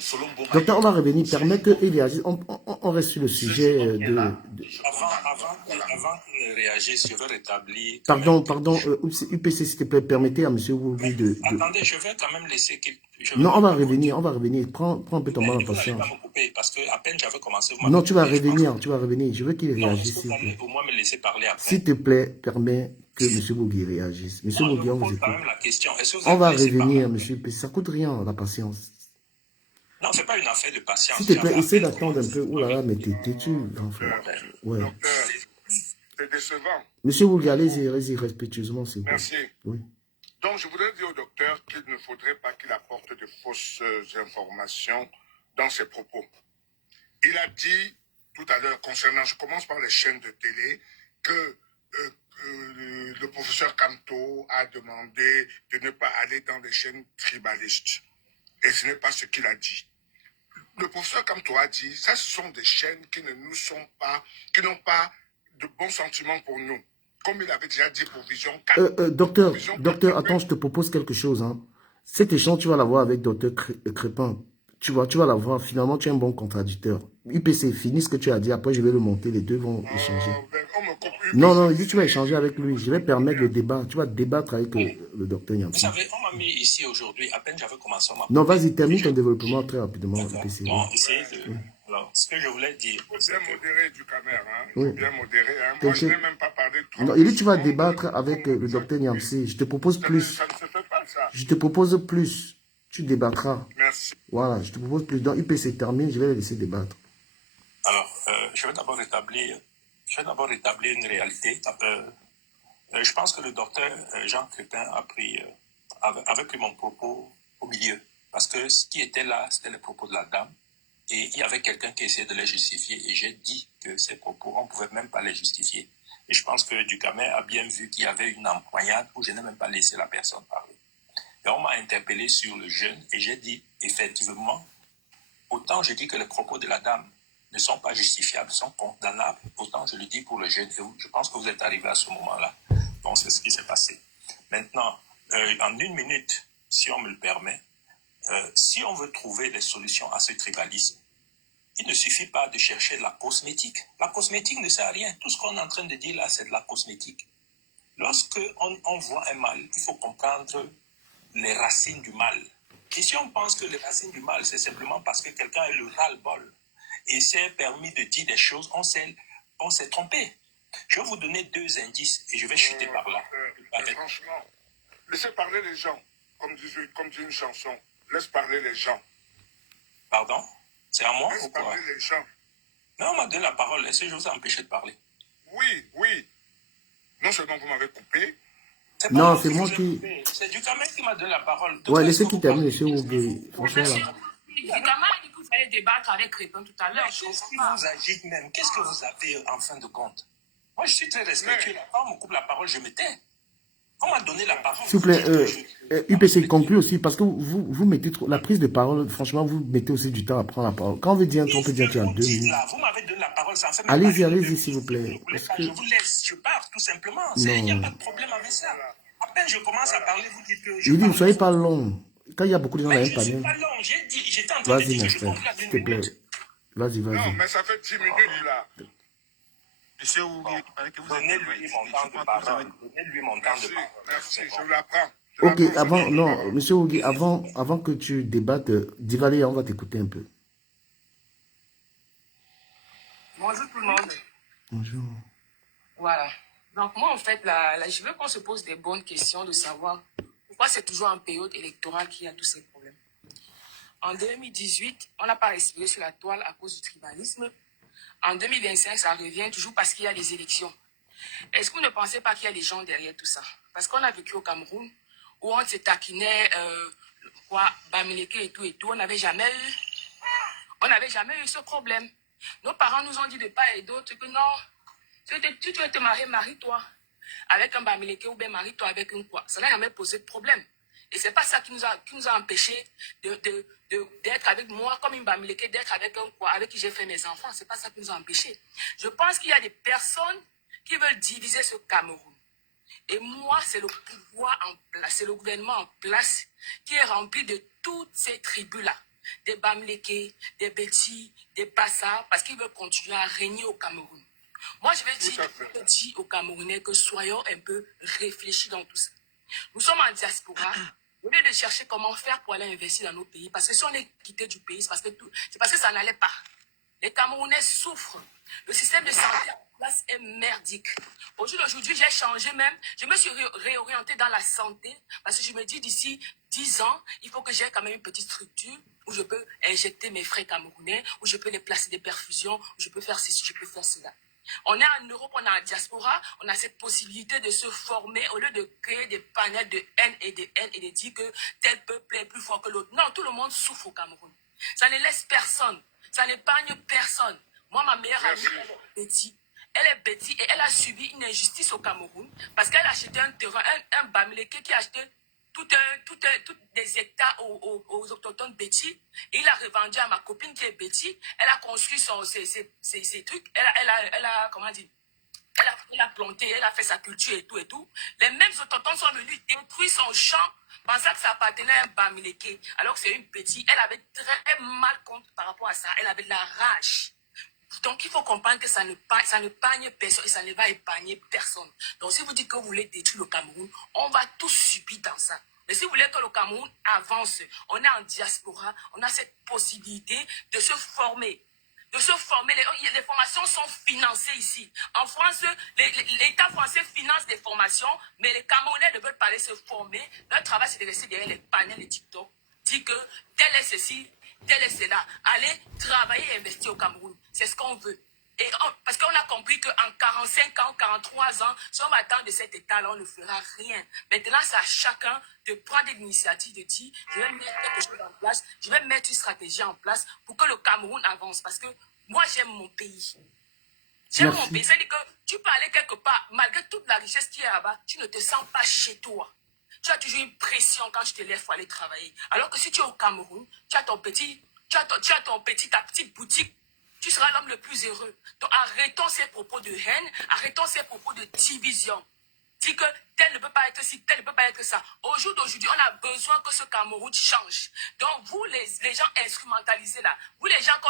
Solombo. Docteur, on va revenir, permettre qu'il réagisse. On reste sur le sujet de... Avant qu'il ne réagisse, je veux rétablir... Pardon, UPC, s'il te plaît, permettez à M. Wougui de... Attendez, je vais quand même laisser... Non, on va revenir. Prends un peu ton mal en patience. Vous n'allez pas me couper, parce que à peine j'avais commencé... Non, tu vas revenir. Je veux qu'il réagisse. Non, est-ce que vous allez au moins me laisser parler après? S'il te plaît, permets que M. Wougui réagisse. M. Wougui, on vous écoute. On va revenir, M. UPC. Ça ne coûte rien, la patience. Non, ce n'est pas une affaire de patience. S'il te plaît, essaie d'attendre un peu. Oh là là, mais t'es têtu, enfin. Ouais. C'est décevant. Monsieur Wougui, allez-y respectueusement, s'il vous plaît. Merci. Oui. Donc, je voudrais dire au docteur qu'il ne faudrait pas qu'il apporte de fausses informations dans ses propos. Il a dit tout à l'heure, concernant, je commence par les chaînes de télé, que le professeur Kamto a demandé de ne pas aller dans les chaînes tribalistes. Et ce n'est pas ce qu'il a dit. Le professeur Kamto a dit, ça ce sont des chaînes qui ne nous sont pas, qui n'ont pas de bons sentiments pour nous. Comme il avait déjà dit pour Vision 4. Docteur, attends, je te propose quelque chose. Hein. Cet échange, tu vas l'avoir avec docteur Crépin. Tu vas l'avoir. Finalement, tu es un bon contradicteur. UPC, finis ce que tu as dit. Après, je vais le monter. Les deux vont échanger. Non, il dit tu vas échanger avec lui. Je vais permettre le débat. Tu vas débattre avec le docteur Niamsi. Vous savez, on m'a mis ici aujourd'hui. À peine j'avais commencé. Non, vas-y, termine ton développement très rapidement. UPC. Bon, essayez de... Alors, ce que je voulais dire... Il faut bien modérer du caméra. Hein. Oui. Bien modérer. Hein. Moi, je n'ai même pas parlé trop. Non, il dit tu vas débattre avec le docteur Niamsi. Je te propose plus. Ça ne se fait pas, ça. Je te propose plus. Tu débattras. Merci. Voilà, je te propose plus. Donc, UPC termine, je vais les laisser débattre. Alors, je vais d'abord rétablir une réalité. Je pense que le docteur Jean Crépin avait pris mon propos au milieu. Parce que ce qui était là, c'était les propos de la dame. Et il y avait quelqu'un qui essayait de les justifier. Et j'ai dit que ces propos, on ne pouvait même pas les justifier. Et je pense que Ducamet a bien vu qu'il y avait une empoignade où je n'ai même pas laissé la personne parler. Et on m'a interpellé sur le jeûne. Et j'ai dit, effectivement, autant je dis que les propos de la dame ne sont pas justifiables, sont condamnables, autant je le dis pour le jeûne. Et je pense que vous êtes arrivé à ce moment-là. Donc, c'est ce qui s'est passé. Maintenant, en une minute, si on me le permet, si on veut trouver des solutions à ce tribalisme, il ne suffit pas de chercher de la cosmétique. La cosmétique ne sert à rien. Tout ce qu'on est en train de dire là, c'est de la cosmétique. Lorsque on voit un mal, il faut comprendre les racines du mal. Et si on pense que les racines du mal, c'est simplement parce que quelqu'un a le ras-le-bol et s'est permis de dire des choses, on s'est trompé. Je vais vous donner 2 indices et je vais chuter par là. Franchement, laissez parler les gens, comme dit une chanson. Laisse parler les gens. Pardon? C'est à moi ou quoi? Laisse parler les gens. Mais on m'a donné la parole. Est-ce que je vous ai empêché de parler? Oui. Non seulement vous m'avez coupé. Non, c'est moi qui... C'est Ducamet qui m'a donné la parole. Ouais, laissez qu'il termine, monsieur Wougui. Franchement, là. Ducamet a dit que vous allez débattre avec Crépin tout à l'heure. Qu'est-ce qui vous agite même? Qu'est-ce que vous avez en fin de compte? Moi, je suis très respectueux. Quand on me coupe la parole, je me tais. On m'a donné la parole. S'il vous plaît, UPC conclut aussi, parce que vous mettez trop, la prise de parole, franchement, vous mettez aussi du temps à prendre la parole. Quand on veut dire un truc, on peut dire tu as 2 minutes. Vous m'avez donné la parole, ça en fait Allez-y, s'il vous plaît. Je vous laisse, je pars, tout simplement. Il n'y a pas de problème avec ça. À peine je commence à parler, vous dites que je Il dit, ne soyez pas long. Quand il y a beaucoup de gens dans un panel. Je ne suis pas long, j'étais en train de dire que je conclue à 1 minute. Vas-y. Non, mais ça fait 10 minutes, là. Monsieur Wougui, il paraît que vous avez... Donnez-lui mon temps de parole. Donnez-lui mon temps de parole. Merci, je l'apprends. Ok, monsieur Wougui, avant que tu débattes, Divalé, on va t'écouter un peu. Bonjour tout le monde. Bonjour. Voilà. Donc moi, en fait, je veux qu'on se pose des bonnes questions de savoir pourquoi c'est toujours en période électorale qu'il y a tous ces problèmes. En 2018, on n'a pas respiré sur la toile à cause du tribalisme. En 2025, ça revient toujours parce qu'il y a des élections. Est-ce que vous ne pensez pas qu'il y a des gens derrière tout ça? Parce qu'on a vécu au Cameroun où on se taquinait quoi, Bamileke et tout, on n'avait jamais eu ce problème. Nos parents nous ont dit de part et d'autre que non, tu veux te marier, marie-toi avec un Bamileke ou bien marie-toi avec un quoi. Ça n'a jamais posé de problème. Et c'est pas ça qui nous a empêché d'être avec moi comme une Bamileke, d'être avec un quoi, avec qui j'ai fait mes enfants. C'est pas ça qui nous a empêché. Je pense qu'il y a des personnes qui veulent diviser ce Cameroun. Et moi, c'est le pouvoir en place, c'est le gouvernement en place qui est rempli de toutes ces tribus-là. Des Bamileke, des Betty, des Bassa, parce qu'ils veulent continuer à régner au Cameroun. Moi, je vais dire aux Camerounais que soyons un peu réfléchis dans tout ça. Nous sommes en diaspora. Au lieu de chercher comment faire pour aller investir dans nos pays, parce que si on est quitté du pays, c'est parce que ça n'allait pas. Les Camerounais souffrent. Le système de santé en place est merdique. Aujourd'hui, j'ai changé même. Je me suis réorientée dans la santé parce que je me dis d'ici 10 ans, il faut que j'ai quand même une petite structure où je peux injecter mes frères camerounais, où je peux les placer des perfusions, où je peux faire ceci, je peux faire cela. On est en Europe, on est en diaspora, on a cette possibilité de se former au lieu de créer des panels de haine et de dire que tel peuple est plus fort que l'autre. Non, tout le monde souffre au Cameroun. Ça ne laisse personne. Ça n'épargne personne. Moi, ma meilleure amie, elle est Betty. Elle est Betty et elle a subi une injustice au Cameroun parce qu'elle a acheté un terrain, un Bamileke qui a acheté tout des hectares aux autochtones Betty. Et il a revendu à ma copine qui est Betty. Elle a construit ses trucs. Elle a, comment dire, elle a planté, elle a fait sa culture et tout. Les mêmes autochtones sont venus détruire son champ, pensant que ça appartenait à un Bamileke. Alors que c'est une petite. Elle avait très mal compte par rapport à ça. Elle avait de la rage. Donc, il faut comprendre que ça ne épargne personne et ça ne va épargner personne. Donc, si vous dites que vous voulez détruire le Cameroun, on va tous subir dans ça. Mais si vous voulez que le Cameroun avance, on est en diaspora, on a cette possibilité de se former. Les formations sont financées ici. En France, l'État français finance des formations, mais les Camerounais ne veulent pas aller se former. Leur travail, c'est de rester derrière les panels de TikTok. Dire que tel est ceci, tel est cela. Allez travailler et investir au Cameroun. C'est ce qu'on veut. Parce qu'on a compris qu'en 45 ans, 43 ans, si on va attendre de cet état-là, on ne fera rien. Maintenant, c'est à chacun de prendre l'initiative de dire, je vais mettre quelque chose en place, je vais mettre une stratégie en place pour que le Cameroun avance. Parce que moi, j'aime mon pays. J'aime mon pays. C'est-à-dire que tu peux aller quelque part, malgré toute la richesse qui est là-bas, tu ne te sens pas chez toi. Tu as toujours une pression quand tu te lèves pour aller travailler. Alors que si tu es au Cameroun, tu as ta petite boutique, tu seras l'homme le plus heureux. Donc arrêtons ces propos de haine, arrêtons ces propos de division. Dis que tel ne peut pas être ci, tel ne peut pas être ça. Au jour d'aujourd'hui, on a besoin que ce Cameroun change. Donc vous, les gens instrumentalisés là, vous les gens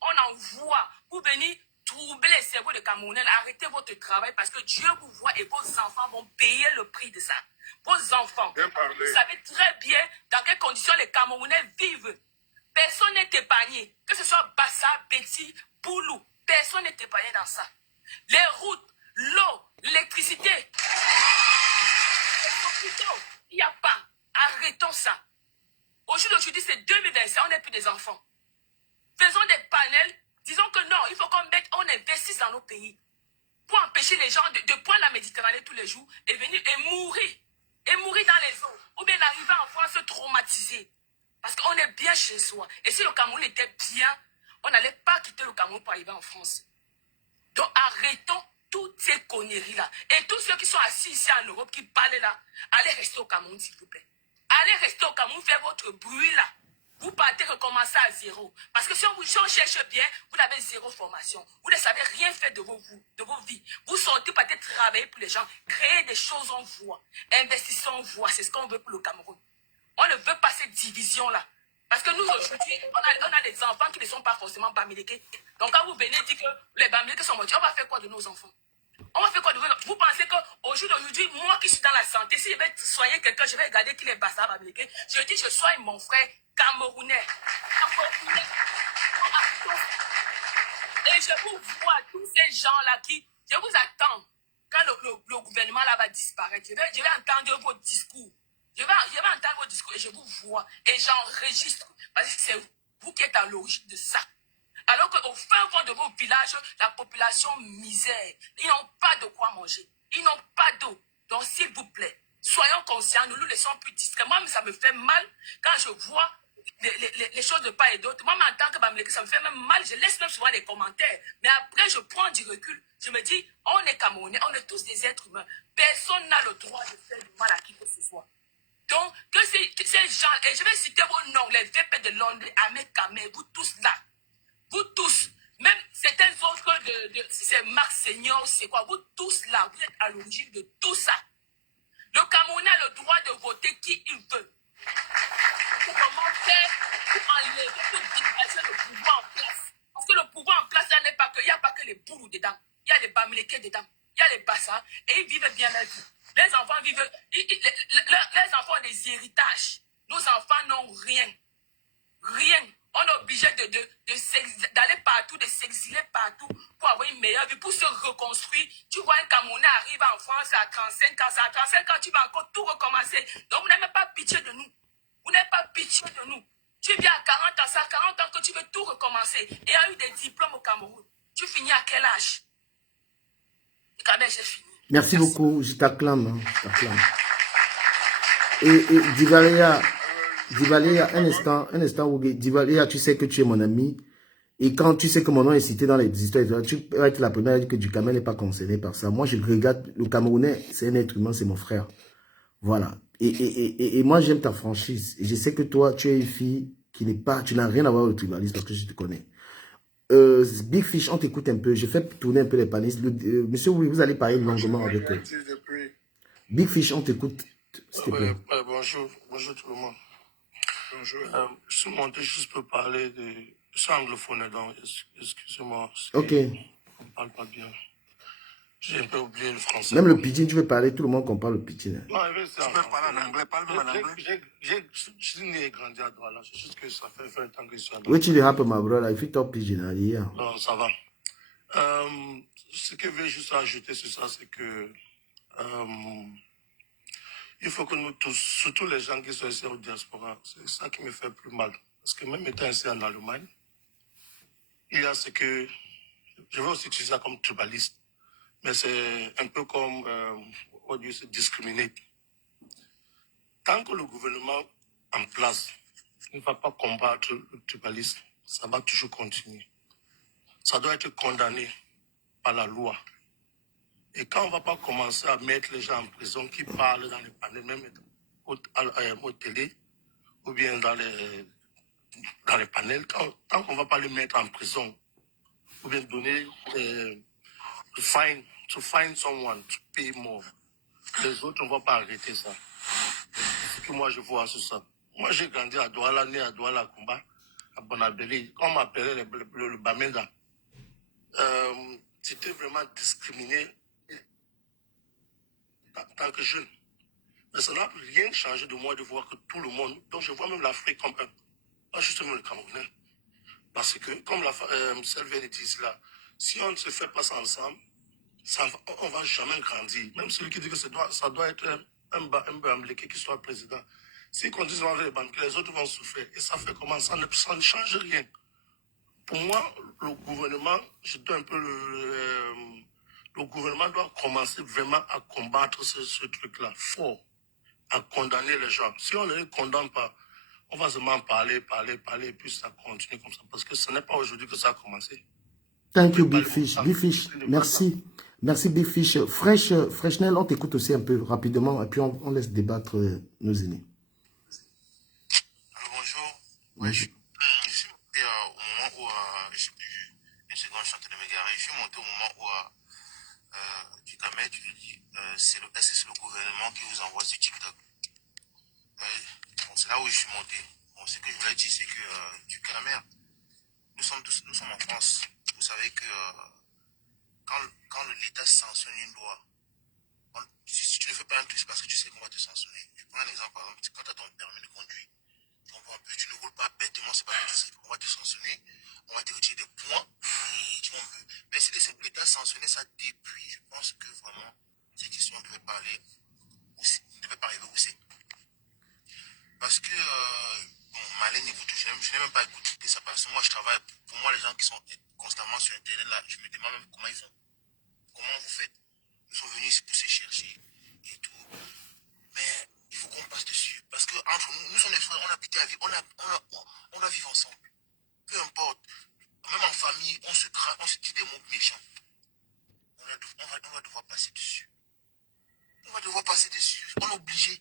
on envoie pour venir troubler les cerveaux de Camerounais, arrêtez votre travail parce que Dieu vous voit et vos enfants vont payer le prix de ça. Vos enfants, vous savez très bien dans quelles conditions les Camerounais vivent. Personne n'est épargné. Que ce soit Bassa, Betty, Boulou, personne n'est épargné dans ça. Les routes, l'eau, l'électricité, les hôpitaux, il n'y a pas. Arrêtons ça. Aujourd'hui, c'est 2025, on n'est plus des enfants. Faisons des panels, disons que non, il faut qu'on investisse dans nos pays pour empêcher les gens de prendre la Méditerranée tous les jours et venir et mourir. Et mourir dans les eaux. Ou bien arriver en France traumatisé. Parce qu'on est bien chez soi. Et si le Cameroun était bien, on n'allait pas quitter le Cameroun pour arriver en France. Donc arrêtons toutes ces conneries-là. Et tous ceux qui sont assis ici en Europe, qui parlent là, allez rester au Cameroun, s'il vous plaît. Allez rester au Cameroun, faire votre bruit là. Vous partez recommencer à zéro. Parce que si on cherche bien, vous avez zéro formation. Vous ne savez rien faire de vos vies. Vous sortez peut-être travailler pour les gens. Créer des choses en voie. Investissons en voie. C'est ce qu'on veut pour le Cameroun. On ne veut pas cette division-là. Parce que nous, aujourd'hui, on a des enfants qui ne sont pas forcément Bamileke. Donc, quand vous venez dire que les Bamileke sont morts, on va faire quoi de nos enfants? On va faire quoi de vos enfants? Vous pensez qu'au jour d'aujourd'hui, moi qui suis dans la santé, si je vais soigner quelqu'un, je vais regarder qu'il est Bassa Bamileke. Je dis, je soigne mon frère camerounais. Et je vous vois, tous ces gens-là je vous attends. Quand le gouvernement là va disparaître, je vais entendre vos discours. Je vais entendre vos discours et je vous vois. Et j'enregistre. Parce que c'est vous qui êtes à l'origine de ça. Alors qu'au fin fond de vos villages, la population misère. Ils n'ont pas de quoi manger. Ils n'ont pas d'eau. Donc s'il vous plaît, Soyons conscients, nous nous laissons plus discrets. Moi, ça me fait mal quand je vois les choses de part et d'autre. Moi, en tant que Bamileke, ça me fait même mal. Je laisse même souvent les commentaires. Mais après, je prends du recul. Je me dis, on est Camerounais, on est tous des êtres humains. Personne n'a le droit de faire du mal à qui que ce soit. Donc, que ces gens, et je vais citer vos noms, les VP de Londres, Ahmed Kamé, vous tous là, vous tous, même certains autres, si c'est Marc Seigneur, c'est quoi, vous tous là, vous êtes à l'origine de tout ça. Le Camerounais a le droit de voter qui il veut. Comment faire pour enlever, pour dégager le pouvoir en place? Parce que le pouvoir en place, là, n'est pas que, il n'y a pas que les bourreaux dedans. Il y a les Bamileke dedans. Il y a les Bassa. Et ils vivent bien leur vie. Les enfants vivent, les enfants ont des héritages. Nos enfants n'ont rien. Rien. On est obligé d'aller partout, de s'exiler partout pour avoir une meilleure vie, pour se reconstruire. Tu vois un Camerounais arrive en France à 35 ans, à 35 ans, tu vas encore tout recommencer. Donc vous n'avez pas pitié de nous. Vous n'avez pas pitié de nous. Tu viens à 40 ans, ça 40 ans que tu veux tout recommencer. Et il y a eu des diplômes au Cameroun. Tu finis à quel âge? Quand même, j'ai fini. Merci beaucoup, je t'acclame. Hein, je t'acclame. Et Divaléa, un instant, Ougé. Divaléa, tu sais que tu es mon ami. Et quand tu sais que mon nom est cité dans les histoires, tu peux être la première à dire que du Cameroun n'est pas concerné par ça. Moi, je regarde, le Camerounais, c'est un être humain, c'est mon frère. Voilà. Et moi, j'aime ta franchise. Et je sais que toi, tu es une fille qui n'est pas, tu n'as rien à voir avec le tribalisme parce que je te connais. Big Fish, on t'écoute un peu. Je fais tourner un peu les panistes. Monsieur, oui, vous allez parler longuement avec eux. Big Fish, on t'écoute, s'il te plaît. Bonjour tout le monde. Bonjour. Je suis monté juste pour parler de... Je suis anglophone, donc excusez-moi. Ok. On ne parle pas bien. J'ai un peu oublié le français. Même le pidgin, tu veux parler, tout le monde comprend le pidgin. Non, tu peux parler en anglais, parle même en anglais. Je suis né et grandi à Douala. C'est juste que ça fait 20 ans que je suis à Douala. Which you happen, my brother? If you talk pidgin, yeah. Non, ça va. Ce que je veux juste ajouter sur ça, c'est que il faut que nous tous, surtout les gens qui sont ici au diaspora, c'est ça qui me fait plus mal. Parce que même étant ici en Allemagne, il y a ce que, je veux aussi utiliser ça comme tribaliste, mais c'est un peu comme, on dit, c'est discriminé. Tant que le gouvernement en place ne va pas combattre le tribalisme, ça va toujours continuer. Ça doit être condamné par la loi. Et quand on ne va pas commencer à mettre les gens en prison qui parlent dans les panels, même au télé, ou bien dans les panels, tant qu'on ne va pas les mettre en prison, ou bien donner to find someone to pay more, les autres, on ne va pas arrêter ça. C'est ce que moi je vois sur ça. Moi j'ai grandi à Douala, né à Douala, Kumba, à Bonabéli. Quand on m'appelait le Bamenda, c'était vraiment discriminé en tant que jeune. Mais ça n'a rien changé de moi de voir que tout le monde, donc je vois même l'Afrique comme un, pas justement le Camerounais. Parce que, comme Sylvain dit ici là, si on ne se fait pas ça ensemble, on ne va jamais grandir. Même celui qui dit que ça doit être un Bamileke qui soit président. S'ils continuent avec les banques, les autres vont souffrir. Et ça fait comment ça ne change rien. Pour moi, le gouvernement, je dois un peu le gouvernement doit commencer vraiment à combattre ce truc-là, fort, à condamner les gens. Si on ne les condamne pas, on va seulement parler, et puis ça continue comme ça. Parce que ce n'est pas aujourd'hui que ça a commencé. Thank you, Big Fish. Big Fish, merci. Merci, Big Fish. Freshnel, on t'écoute aussi un peu rapidement, et puis on laisse débattre nos aînés. Alors, bonjour. Ouais, je suis monté au moment où, une seconde, je suis en train de m'égarer. Je suis monté au moment où, du Cameroun, tu lui dis, c'est le gouvernement qui vous envoie sur TikTok. Bon, c'est là où je suis monté. Bon, ce que je voulais dire, c'est que du Cameroun, nous sommes en France. Vous savez que quand l'État sanctionne une loi, si tu ne fais pas un truc, c'est parce que tu sais qu'on va te sanctionner. Je prends un exemple, par exemple, quand tu as ton permis de conduire, tu ne roules pas bêtement, c'est pas que tu sais qu'on va te sanctionner, on va te retirer des points, et tu vois un peu. Mais si l'État sanctionné ça depuis, je pense que vraiment, cette question devait pas arriver où c'est. Parce que, Malène écoute, je n'ai même pas écouté ça, parce que moi je travaille, pour moi les gens qui sont constamment sur Internet là, je me demande même comment ils font. Comment vous faites? Ils sont venus ici pour se chercher et tout. on a vivre ensemble. Peu importe. Même en famille, on se craque, on se dit des mots méchants. On va devoir passer dessus. On va devoir passer dessus. On est obligé.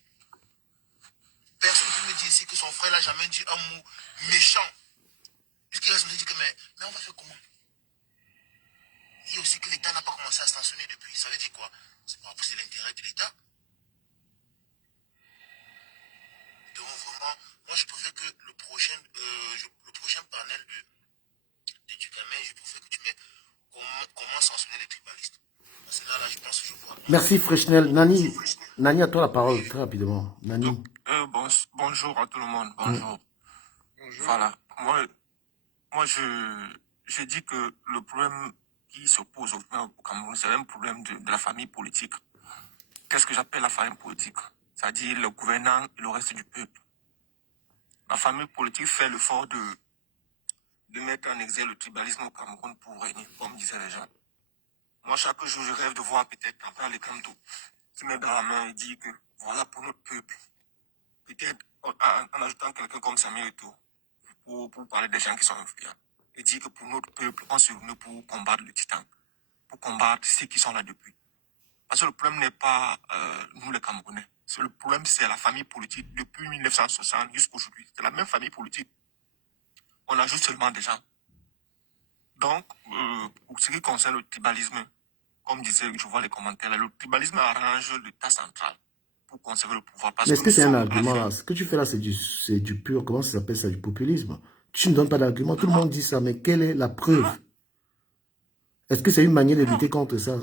Personne ne peut me dire ici que son frère n'a jamais dit un mot méchant. Jusqu'à là, je me dis que mais on va faire comment? Il y a aussi que l'État n'a pas commencé à se sanctionner depuis. Ça veut dire quoi? C'est l'intérêt de l'État. Donc vraiment, moi je préfère que le prochain panel de Ducamé, je préfère que tu mets comment sanctionner les tribalistes. Parce que là, je pense que je vois. Merci Freshnel. Nani, à toi la parole, très rapidement. Nani. Donc, bonjour à tout le monde. Bonjour. Voilà. Moi je dis que le problème qui se pose au Cameroun, c'est un problème de la famille politique. Qu'est-ce que j'appelle la famille politique? C'est-à-dire le gouvernant et le reste du peuple. La famille politique fait l'effort de mettre en exergue le tribalisme au Cameroun pour régner, comme disaient les gens. Moi, chaque jour, je rêve de voir peut-être Papa Lekanto qui met dans la main et dit que voilà pour notre peuple. Peut-être en ajoutant quelqu'un comme Samuel Eto'o pour parler des gens qui sont influents. Et dire que pour notre peuple, on se réunit pour combattre le titan, pour combattre ceux qui sont là depuis. Parce que le problème n'est pas nous les Camerounais. Le problème, c'est la famille politique depuis 1960 jusqu'à aujourd'hui. C'est la même famille politique. On ajoute seulement des gens. Donc, pour ce qui concerne le tribalisme, comme disait, je vois les commentaires, le tribalisme arrange l'État central pour conserver le pouvoir. Mais est-ce que c'est un argument là? Ce que tu fais là, c'est du pur, comment ça s'appelle ça, du populisme? Tu ne donnes pas d'argument, tout le monde dit ça, mais quelle est la preuve? Est-ce que c'est une manière de lutter contre ça?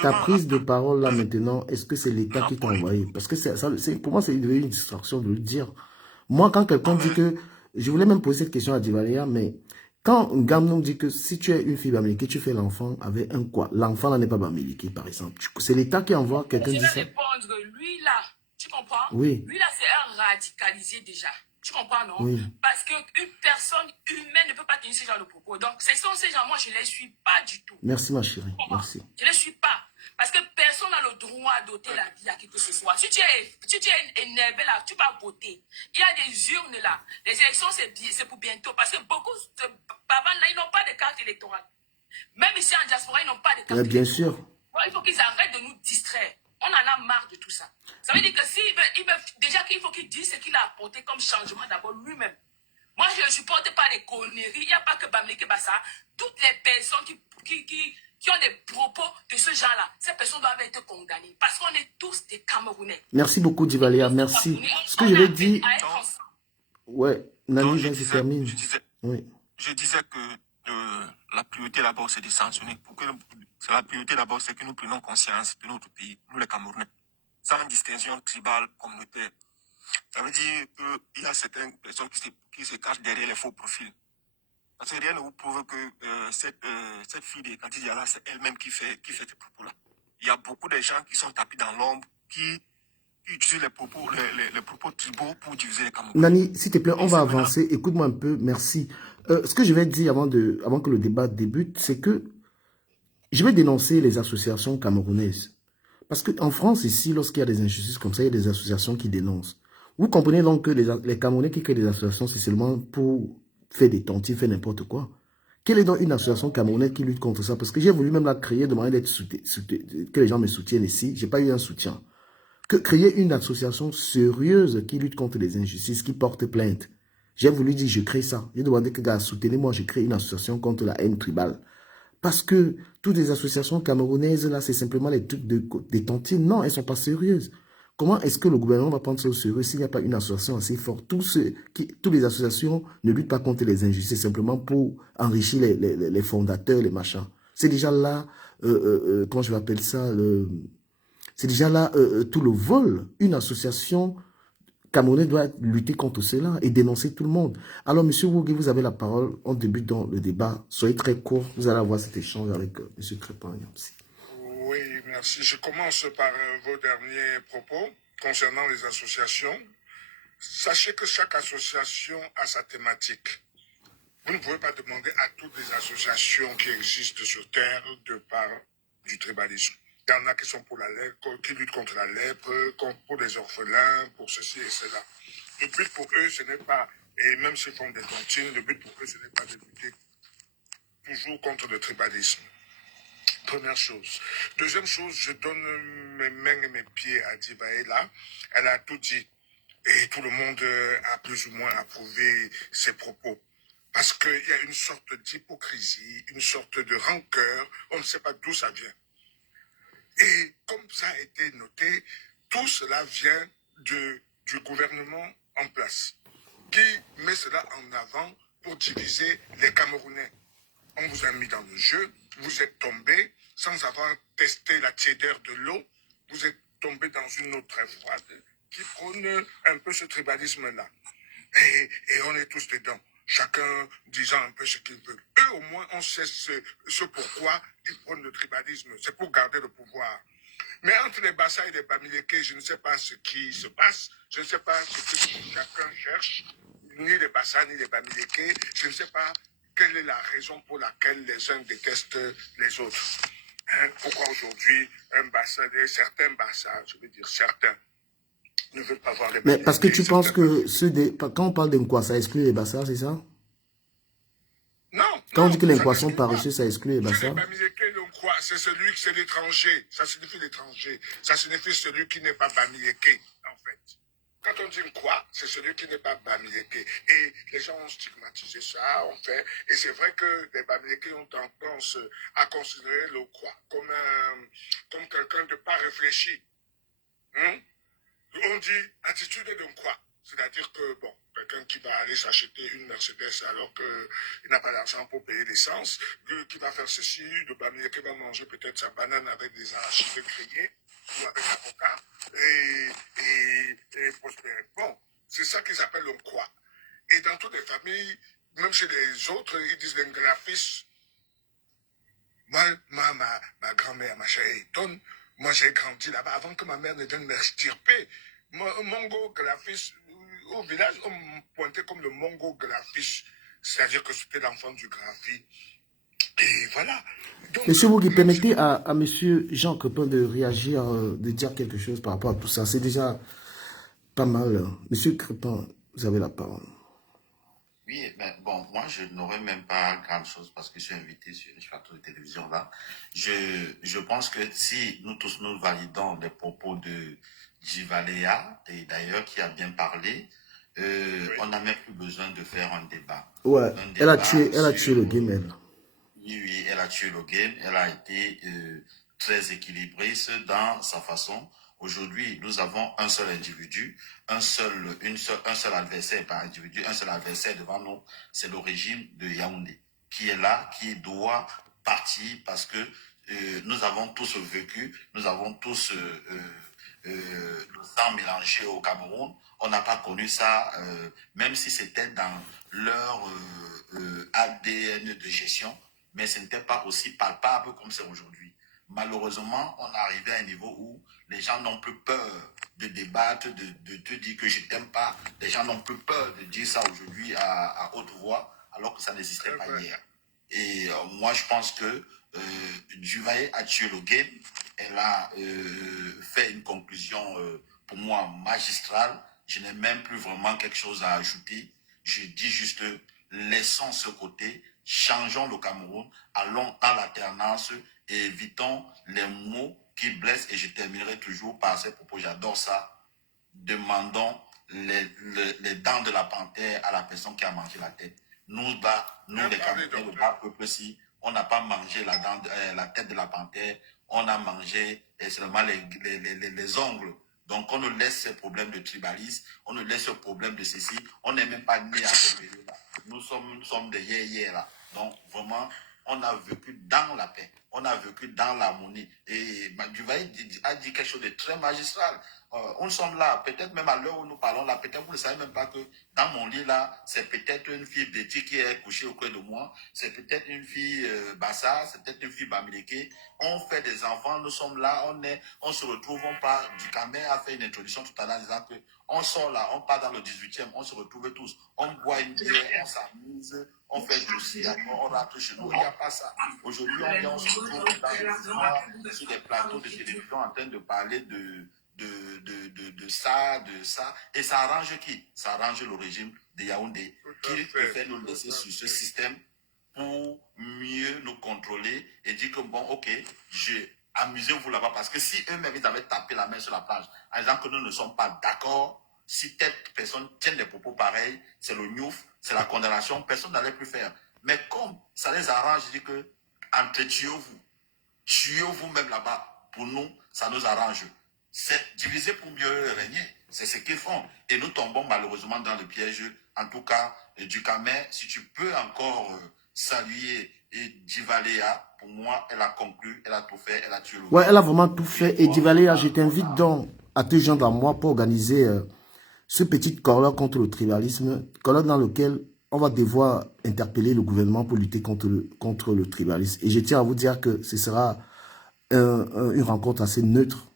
Ta prise de parole là maintenant, est-ce que c'est l'État qui t'a envoyé? Parce que pour moi, c'est une distraction de le dire. Moi, quand quelqu'un dit que... Je voulais même poser cette question à Divalia, mais quand un gars nous dit que si tu es une fille bamileke, tu fais l'enfant avec un quoi? L'enfant là n'est pas bamileke, par exemple. C'est l'État qui envoie quelqu'un dire ça? Je vais répondre, lui là, tu comprends? Oui. Lui là, c'est un radicalisé déjà. Tu comprends, non? Oui. Parce qu'une personne humaine ne peut pas tenir ce genre de propos. Donc, ce sont ces gens, moi, je ne les suis pas du tout. Merci, ma chérie. Merci. Je ne les suis pas. Parce que personne n'a le droit d'ôter la vie à qui que ce soit. Si tu es énervé là, tu vas voter. Il y a des urnes là. Les élections, c'est pour bientôt. Parce que beaucoup de parents là, ils n'ont pas de carte électorale. Même ici en diaspora, ils n'ont pas de carte électorale. Bien sûr. Bon, il faut qu'ils arrêtent de nous distraire. On en a marre de tout ça. Ça veut dire que déjà qu'il faut qu'il dise ce qu'il a apporté comme changement d'abord lui-même. Moi, je ne supporte pas les conneries. Il n'y a pas que Bamileke Bassa. Toutes les personnes qui ont des propos de ce genre-là, ces personnes doivent être condamnées. Parce qu'on est tous des Camerounais. Merci beaucoup, Divalia. Merci. Ce que je vais dire... Ouais, Nani, je termine. Je disais que la priorité d'abord, c'est de sanctionner. La priorité d'abord, c'est que nous prenons conscience de notre pays, nous les Camerounais, sans distinction tribale, communautaire. Ça veut dire qu'il y a certaines personnes qui se cachent derrière les faux profils. Parce que rien ne vous prouve que cette fille de Kati Diarra, c'est elle-même qui fait ces propos-là. Il y a beaucoup de gens qui sont tapis dans l'ombre, qui utilisent les propos tribaux pour diviser les Camerounais. Nani, s'il te plaît, on va avancer. Écoute-moi un peu, merci. Ce que je vais dire avant que le débat débute, c'est que je vais dénoncer les associations camerounaises. Parce qu'en France, ici, lorsqu'il y a des injustices comme ça, il y a des associations qui dénoncent. Vous comprenez donc que les Camerounais qui créent des associations, c'est seulement pour faire des tontines, faire n'importe quoi. Quelle est donc une association camerounaise qui lutte contre ça? Parce que j'ai voulu même la créer, demander d'être que les gens me soutiennent ici. Je n'ai pas eu un soutien. Créer une association sérieuse qui lutte contre les injustices, qui porte plainte. J'ai voulu dire, je crée ça. J'ai demandé que gars, soutenez-moi, je crée une association contre la haine tribale. Parce que toutes les associations camerounaises, là, c'est simplement les trucs des tontines. Non, elles ne sont pas sérieuses. Comment est-ce que le gouvernement va prendre ça au sérieux s'il n'y a pas une association assez forte? Toutes les associations ne luttent pas contre les injustices, simplement pour enrichir les fondateurs, les machins. C'est déjà là, comment je l'appelle ça, c'est déjà là tout le vol. Une association camerounaise doit lutter contre cela et dénoncer tout le monde. Alors, M. Wougi, vous avez la parole. On débute dans le débat. Soyez très court. Vous allez avoir cet échange avec M. Crépin. Oui, merci. Je commence par vos derniers propos concernant les associations. Sachez que chaque association a sa thématique. Vous ne pouvez pas demander à toutes les associations qui existent sur Terre de part du tribalisme. Il y en a qui sont pour la lèpre, qui luttent contre la lèpre, pour les orphelins, pour ceci et cela. Le but pour eux, ce n'est pas Et même s'ils font des tontines, le but pour eux, ce n'est pas de lutter toujours contre le tribalisme. Première chose. Deuxième chose, je donne mes mains et mes pieds à Dibaïla. Elle a tout dit. Et tout le monde a plus ou moins approuvé ses propos. Parce qu'il y a une sorte d'hypocrisie, une sorte de rancœur. On ne sait pas d'où ça vient. Et comme ça a été noté, tout cela vient du gouvernement en place, qui met cela en avant pour diviser les Camerounais. On vous a mis dans le jeu, vous êtes tombé sans avoir testé la tiédeur de l'eau, vous êtes tombé dans une eau très froide qui prône un peu ce tribalisme-là. Et on est tous dedans, chacun disant un peu ce qu'il veut. Eux, au moins, on sait ce pourquoi ils prônent le tribalisme, c'est pour garder le pouvoir. Mais entre les Bassa et les Bamileke, je ne sais pas ce qui se passe, je ne sais pas ce que chacun cherche, ni les Bassa ni les Bamileke, je ne sais pas quelle est la raison pour laquelle les uns détestent les autres. Hein, pourquoi aujourd'hui certains Bassa, je veux dire certains, ne veulent pas voir les Mais Bamileke. parce que tu penses que quand on parle d'un quoi, ça exclut les Bassa, c'est ça? Non. Quand on dit que les poissons paresseux, ça exclut les Bassa. C'est celui qui c'est l'étranger. Ça signifie l'étranger. Ça signifie celui qui n'est pas Bamileke, en fait. Quand on dit quoi, c'est celui qui n'est pas Bamileke. Et les gens ont stigmatisé ça, en fait. Et c'est vrai que les Bamileke ont tendance à considérer le quoi comme quelqu'un de pas réfléchi. Hein? On dit attitude d'un quoi. C'est-à-dire que, bon, quelqu'un qui va aller s'acheter une Mercedes alors qu'il n'a pas d'argent pour payer l'essence, qui va faire ceci, le Bamileke va manger peut-être sa banane avec des arachides grillés ou avec l'avocat et prospérer. Bon, c'est ça qu'ils appellent le quoi. Et dans toutes les familles, même chez les autres, ils disent l'ingrafis. Moi, ma grand-mère, ma chère Eton, moi j'ai grandi là-bas avant que ma mère ne vienne m'extirper. Mongo Graphis, au village, on me pointait comme le Mongo Graphis, c'est-à-dire que c'était l'enfant du graphie. Et voilà. Donc, Monsieur Bougui, permettez à Monsieur Jean Crepin de réagir, de dire quelque chose par rapport à tout ça. C'est déjà pas mal. Monsieur Crepin, vous avez la parole. Oui, mais bon, moi, je n'aurais même pas grand chose parce que je suis invité sur les plateaux de télévision là. Je pense que si nous tous nous validons les propos de Djivaléa, et d'ailleurs qui a bien parlé, on n'a même plus besoin de faire un débat. Ouais, elle a tué le game, elle. Oui, elle a tué le game. Elle a été très équilibriste dans sa façon. Aujourd'hui, nous avons un seul individu, un seul adversaire par individu, un seul adversaire devant nous, c'est le régime de Yaoundé, qui est là, qui doit partir parce que nous avons tous vécu, nous avons tous le sang mélangé au Cameroun. On n'a pas connu ça, même si c'était dans leur ADN de gestion, mais ce n'était pas aussi palpable comme c'est aujourd'hui. Malheureusement, on est arrivé à un niveau où les gens n'ont plus peur de débattre, de te dire que je t'aime pas. Les gens n'ont plus peur de dire ça aujourd'hui à haute voix, alors que ça n'existait pas hier. Et moi, je pense que Duvalier a tué le game. Elle a fait une conclusion, pour moi, magistrale. Je n'ai même plus vraiment quelque chose à ajouter. Je dis juste, laissons ce côté, changeons le Cameroun, allons dans l'alternance et évitons les mots qui blessent. Et je terminerai toujours par ces propos, j'adore ça. Demandons les dents de la panthère à la personne qui a mangé la tête. Nous, les Camerounais, le bas peuple-ci, on n'a pas mangé la tête de la panthère, on a mangé seulement les ongles. Donc, on ne laisse ces problèmes de tribalisme, on ne laisse ce problème de ceci, on n'est même pas né à ce période-là. Nous sommes des hier là. Donc, vraiment, on a vécu dans la paix, on a vécu dans l'harmonie. Et Duvalier a dit quelque chose de très magistral. On sommes là, peut-être même à l'heure où nous parlons là, peut-être vous ne savez même pas que dans mon lit là, c'est peut-être une fille Betty qui est couchée auprès de moi, c'est peut-être une fille Bassa, c'est peut-être une fille Bamileke. On fait des enfants, nous sommes là, on se retrouve, on part. Dukame a fait une introduction tout à l'heure en disant que on sort là, on part dans le 18e, on se retrouve tous, on boit une bière, on s'amuse, on fait du cirque, on rentre chez nous. Il n'y a pas ça. Aujourd'hui, on se retrouve dans les histoires, sur des plateaux de télévision en train de parler de ça, et ça arrange qui? Ça arrange le régime de Yaoundé, qui préfère nous laisser sur ce système pour mieux nous contrôler et dire que bon, ok, amusez-vous là-bas, parce que si eux-mêmes ils avaient tapé la main sur la planche en disant que nous ne sommes pas d'accord, si telle personne tient des propos pareils, c'est le gnouf, c'est la condamnation, personne n'allait plus faire. Mais comme ça les arrange, je dis que entretuez-vous, tuez-vous même là-bas. Pour nous, ça nous arrange. C'est diviser pour mieux régner. C'est ce qu'ils font. Et nous tombons malheureusement dans le piège. En tout cas, du Camer, si tu peux encore saluer Divaléa, pour moi, elle a conclu, elle a tout fait, elle a tué le... Ouais, elle a vraiment tout fait. Et Divaléa, je t'invite donc à te joindre à moi pour organiser ce petit colloque contre le tribalisme, colloque dans lequel on va devoir interpeller le gouvernement pour lutter contre le tribalisme. Et je tiens à vous dire que ce sera une rencontre assez neutre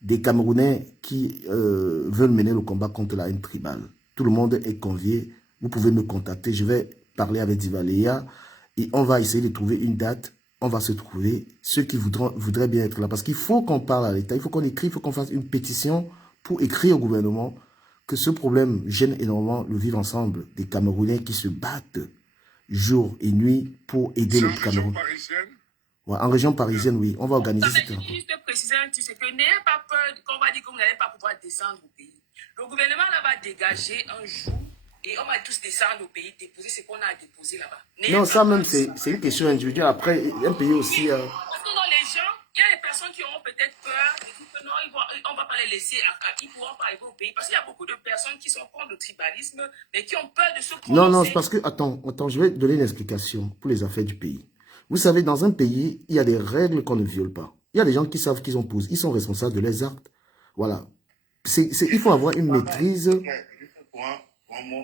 des Camerounais qui veulent mener le combat contre la haine tribale. Tout le monde est convié. Vous pouvez me contacter. Je vais parler avec Divaléa et on va essayer de trouver une date. On va se trouver ceux qui voudraient bien être là. Parce qu'il faut qu'on parle à l'État. Il faut qu'on écrit, il faut qu'on fasse une pétition pour écrire au gouvernement que ce problème gêne énormément le vivre ensemble des Camerounais qui se battent jour et nuit pour aider le Cameroun. Ouais, en région parisienne, oui. On va organiser cette rencontre. Juste préciser un truc, c'est que n'ayez pas peur qu'on va dire que vous n'allez pas pouvoir descendre au pays. Le gouvernement là va dégager un jour et on va tous descendre au pays, déposer ce qu'on a à déposer là-bas. Non, ça même, c'est une question individuelle. Après, un pays aussi... Parce que non, les gens, il y a des personnes qui auront peut-être peur et disent que non, on ne va pas les laisser, ils pourront pas arriver au pays. Parce qu'il y a beaucoup de personnes qui sont contre le tribalisme, mais qui ont peur de se prononcer. Non, c'est parce que... Attends, je vais donner une explication pour les affaires du pays. Vous savez, dans un pays, il y a des règles qu'on ne viole pas. Il y a des gens qui savent qu'ils ont posé, ils sont responsables de leurs actes. Voilà. Il faut avoir une maîtrise.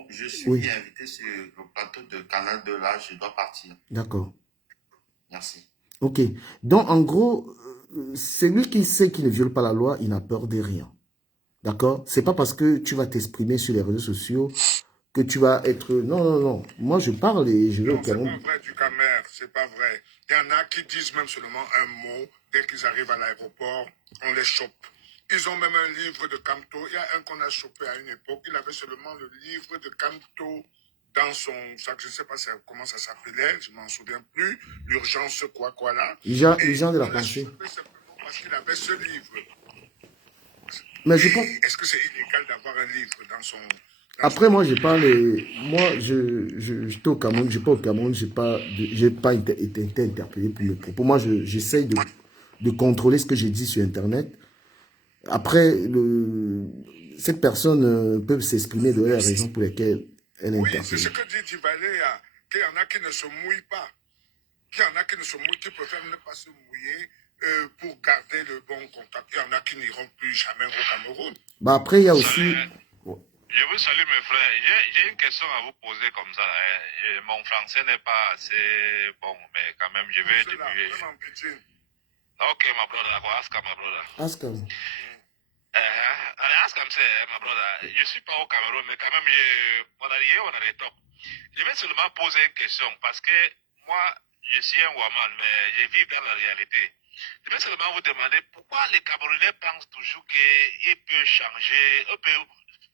Je suis invité sur le plateau de Canal 2, là, je dois partir. D'accord. Merci. Ok. Donc, en gros, celui qui sait qu'il ne viole pas la loi, il n'a peur de rien. D'accord? C'est pas parce que tu vas t'exprimer sur les réseaux sociaux que tu vas être... Non. Moi, je parle et je vais au Cameroun. C'est pas vrai du Camer, c'est pas vrai. Il y en a qui disent même seulement un mot. Dès qu'ils arrivent à l'aéroport, on les chope. Ils ont même un livre de Camto. Il y a un qu'on a chopé à une époque. Il avait seulement le livre de Camto dans son sac. Je ne sais pas comment ça s'appelait. Je ne m'en souviens plus. L'urgence, quoi là. Les gens de la pensée. Simplement parce qu'il avait ce livre. Mais je pense... Est-ce que c'est illégal d'avoir un livre dans son... Après, moi, je parle... Moi, j'étais au Cameroun. Je n'ai pas au Cameroun. Je n'ai pas été interpellé pour mes propos. Moi, j'essaye de contrôler ce que j'ai dit sur Internet. Après, cette personne peut s'exprimer de la raison pour laquelle elle est interpellée. Oui, c'est ce que dit Divaléa, qu'il y en a qui ne se mouillent pas. Qu'il y en a qui ne se mouillent, qui préfèrent ne pas se mouiller pour garder le bon contact. Il y en a qui n'iront plus jamais au Cameroun. Bah après, il y a aussi... Je vous salue mes frères. J'ai une question à vous poser comme ça. Mon français n'est pas assez bon, mais quand même, je vais débrouiller. Ok, my brother. I will ask my brother. Ask him. Ask him, my brother. Je ne suis pas au Cameroun, mais quand même, on a des talks. Je vais seulement poser une question parce que moi, je suis un woman, mais je vis dans la réalité. Je vais seulement vous demander pourquoi les Camerounais pensent toujours qu'ils peuvent changer,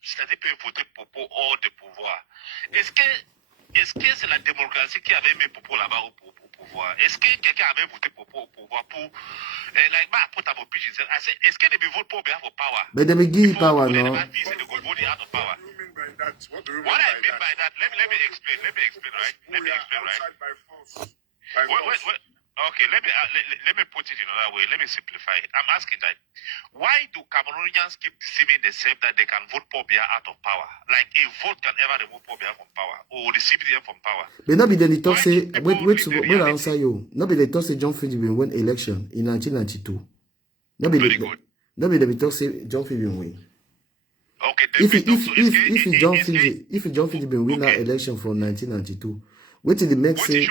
c'est-à-dire qu'ils peuvent voter Popo hors de pouvoir. Est-ce que c'est la démocratie qui avait mis Popo là-bas au pouvoir? Est-ce que quelqu'un avait voté Popo au pouvoir pour... Est-ce que they vote for behalf of power? But they will give power, no? What I mean by that, let me explain, right? Wait. Okay, let me put it in another way. Let me simplify it. I'm asking that, why do Cameroonians keep deceiving themselves that they can vote Paul Biya out of power? Like a vote can ever remove Paul Biya from power or receive them from power. But not be the talk say wait I answer you. Not be the talk say John Philip win election in 1992. Not be the talk say John Philip win. Okay. If John Philip win that election from 1992, what did the make say?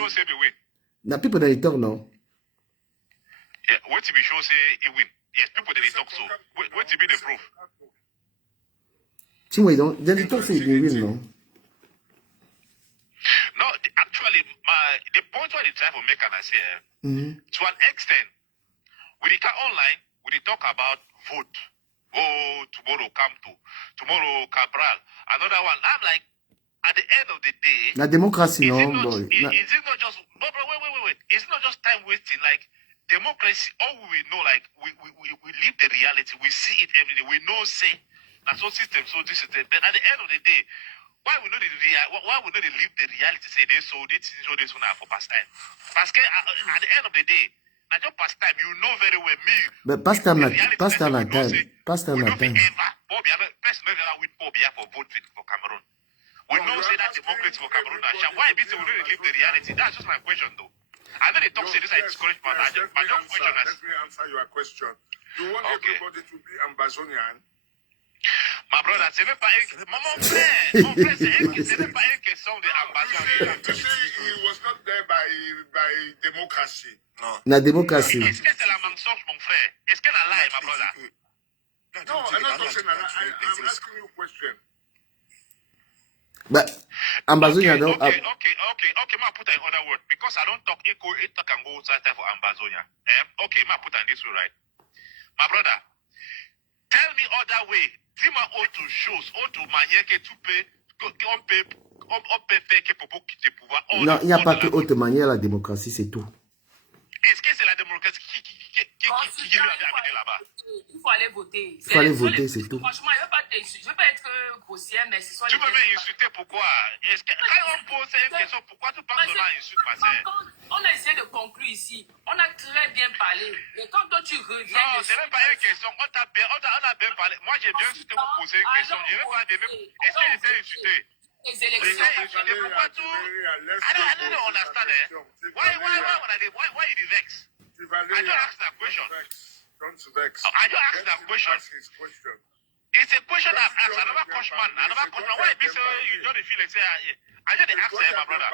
Now people that talk now. Yeah, what to be sure say it win. Yes, people that talk so. What to be the proof? Anyway, they talk say it win now. No, actually, the point what they try to make, and I say, to an extent, when they come online, when they talk about vote, Oh, tomorrow Kamto, tomorrow Cabral, another one. I'm like, at the end of the day, La démocratie, is it non, not, boy. is it not just, no, bro, wait. Is it not just time wasting? Like, democracy, all we know, like, we live the reality. We see it every day. We know, say, that's what system, so this is it. But at the end of the day, why we know why we know they live the reality, say they so this one for pastime. Parce que at the end of the day, not just pastime, you know very well me. Mais pastime la time. Pastime la time. Personally, we for vote for Cameroon. We know say that democracy for Cameroon. Why be say we don't live the reality? That's just my question, though. I know they talk say this is discouragement. My question is. Let me answer your question. You want everybody to be Ambazonian? Ma brother, ce n'est pas mon frère, ce n'est pas une question d'Ambazonian. You say he was not there by democracy. No. La démocratie. Est-ce que c'est la mensonge, mon frère? Est-ce qu'elle a lie, ma brother? No, I'm not talking. I'm asking you a question. But Ambazonia don't. Okay. Ma put in other word because I don't talk echo. It talk and go outside for Ambazonia. Okay, ma put in this way, right? My brother, tell me other way. Dis-moi autre chose, autre manière que tu peux, on peut faire que pour quitter le pouvoir. Non, il n'y a pas que autre manière la démocratie, c'est tout. Est-ce que c'est la démocratie qui lui a amené là-bas? Il faut aller voter. Il faut aller voter, c'est tout. Franchement, je veux pas être grossière, mais ce sont tu peux m'insulter pourquoi? Est-ce que quand on pose une question, pourquoi tu penses que l'on insulte ma sœur? On a essayé de conclure ici. On a très bien parlé. Mais quand toi tu reviens. Non, c'est même pas une question. On a bien parlé. Moi, j'ai bien insulté pour poser une question. Je n'ai pas aimé. Est-ce que j'étais insulté? Les élections. Pourquoi tout? I don't understand. Why you vex? I don't ask that question. Don't vex. I don't ask that question. It's a question I've asked. Another question. Why be so you don't feel like say I just ask my brother.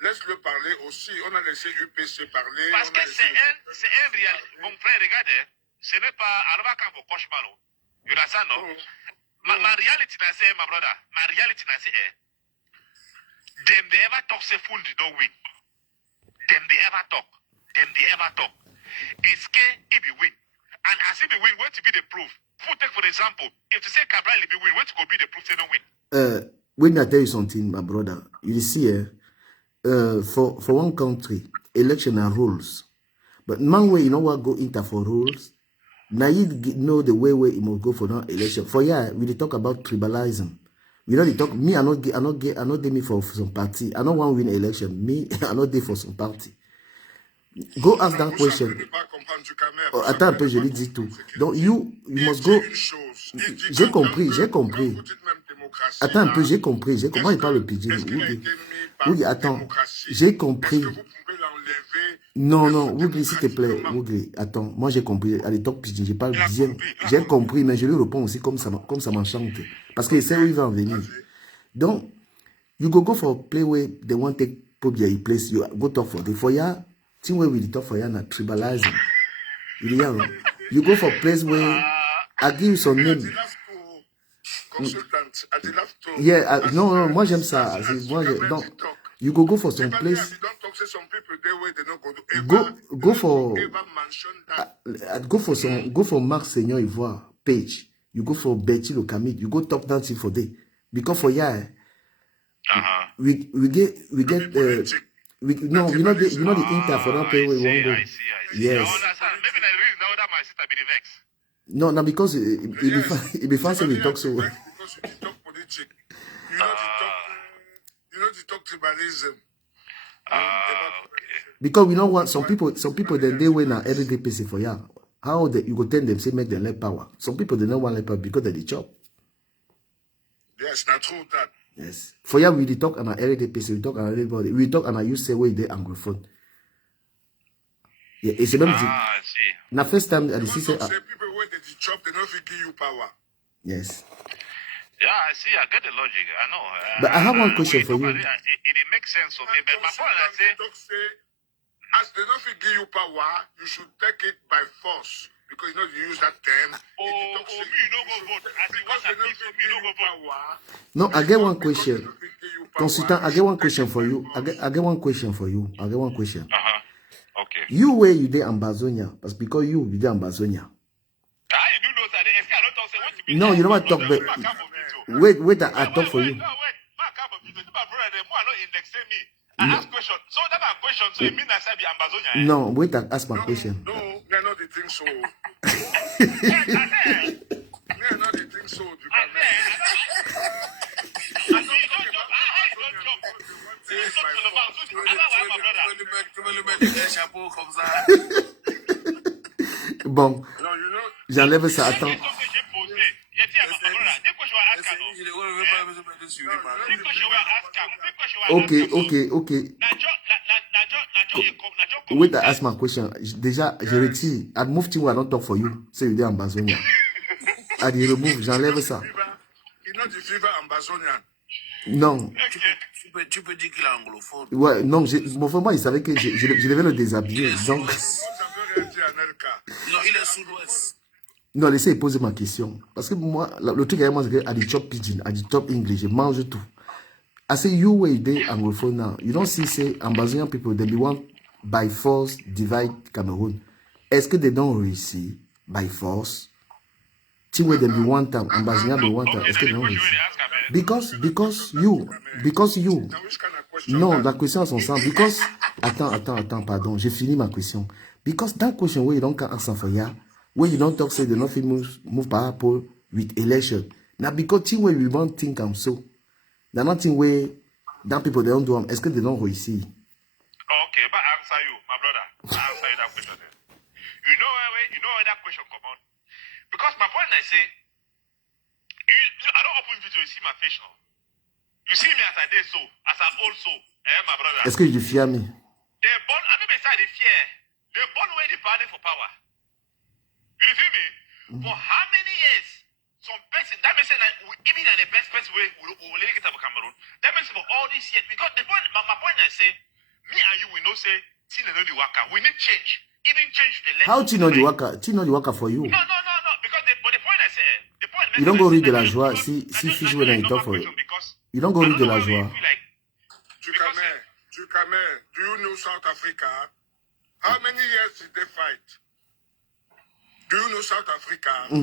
Laisse-le parler aussi. On a laissé UPC parler. Parce que c'est un réel. Mon frère, regardez, ce n'est pas Alva quand vous cauchemar. You understand, no? Ma reality na say, my brother. My reality na say, them they ever talk say fool did not win. Them they ever talk. It's it be win. And as it be win, what to be the proof? Take for example, if you say Cabral be win, what could be the proof they don't win? When I tell you something, my brother, you see, for one country, election are rules. But man, way you know what go into for rules. Now you know the way it must go for that election. For we talk about tribalism. We don't talk. Me, I not get me for some party. I don't want to win election. Me, I not there for some party. Go ask that question. Attends un peu, je lui dis tout. Donc, you must go. J'ai compris. Attends un peu, j'ai compris. Comment il parle le pidgin? Oui, attends. J'ai compris. Non, Wougli, s'il te plaît. Wougli, attends. Moi, j'ai compris. Allez, talk pidgin. J'ai pas bien. J'ai compris, mais je lui réponds aussi comme ça m'enchante. Parce qu'il sait où il va en venir. Donc, you go for play where they want to take Pobia place. You go talk for the foyer. Team where we talk for you na tribalism. You go for place where I give you some name. Yeah, no, moi j'aime ça. Donc, you go for some place. Go for Marc Seigneur Ivoire page. You go for Betty Lokamid. You go top dancing for day. Because for we get we know the Inter for that pay we won't go. Yes. Maybe the reason now that my sister be the vex. No, because it be fancy we talk so. Because you talk politics. You know the talk tribalism. Because we know what some people then they win a everyday PC for ya. How you go tell them say make them let power. Some people they don't want let power because they chop. Yes, not true that. Yes. For ya we talk on a everyday PC, we talk on everybody. We talk on a use say way they anglophone. Yeah, it's même na first time I see say people when they chop they don't give you power. Yes. Yeah, I see. I get the logic. I know. But I have one question for you. It makes sense for me. But my point I say, as they don't give you power, you should take it by force. Because you use that term. Me, you don't go vote. As you want to me, you don't go vote. No, I get one question. Consultant, I get one question for you. I get one question for you. Okay. You where you dey Ambazonia? That's because you dey Ambazonia. You do know that No, you know what I talk, but wait, I talk for you. No, wait, I ask my question. No, me are not the thing so. Me are not the thing so. Bon, j'enlève ça, attends. Ok. Wait, I ask my question. Déjà, je retire. I move to I don't talk for you. So you dey Ambazonia. I dey remove, j'enlève ça. Il n'a du fever Ambazonia. Non. Tu peux dire qu'il est anglophone. Ouais, non, moi, il savait que je devais le déshabiller. Donc... Non, il est sud-ouest. Non, laissez poser ma question. Parce que moi, le truc avec moi, c'est que I chop pidgin, I chop English, je mange tout. I say, you way they anglophone now. You don't see, say, Ambazonian people, they be want by force divide Cameroon. Est-ce que they don't réussir by force? See where they be one time, Ambazonian be one time. Est-ce que they don't réussir? Because you. Non, la question est ensemble. Because, attends, pardon, j'ai fini ma question. Because that question where you don't answer for ya, where you don't talk, say the nothing move par rapport with election. Now, because thing where we want think I'm so. There's nothing where that people they don't do. Est-ce que they don't réussir? Okay, but I answer you, my brother. I answer you that question. You know where that question come on? Because my point I say, I don't open video, you see my face now. You see me as I did so, as I also, my brother. Est-ce que you fear me? They born, I don't say they fear. They born where they party for power. You feel me? For how many years? Some person, that means that even the best person way we will get up Cameroon. That means for all this years, because the point, my point I say, me and you, we know say, we need change. Even change the level. How Tino the waka for you? No. Because but the point I say, the point. You don't go read de la joie si fish when I talk for you. You don't go read de la joie. Dukamer, do you know South Africa? How many years did they fight? Do you know South Africa? Well,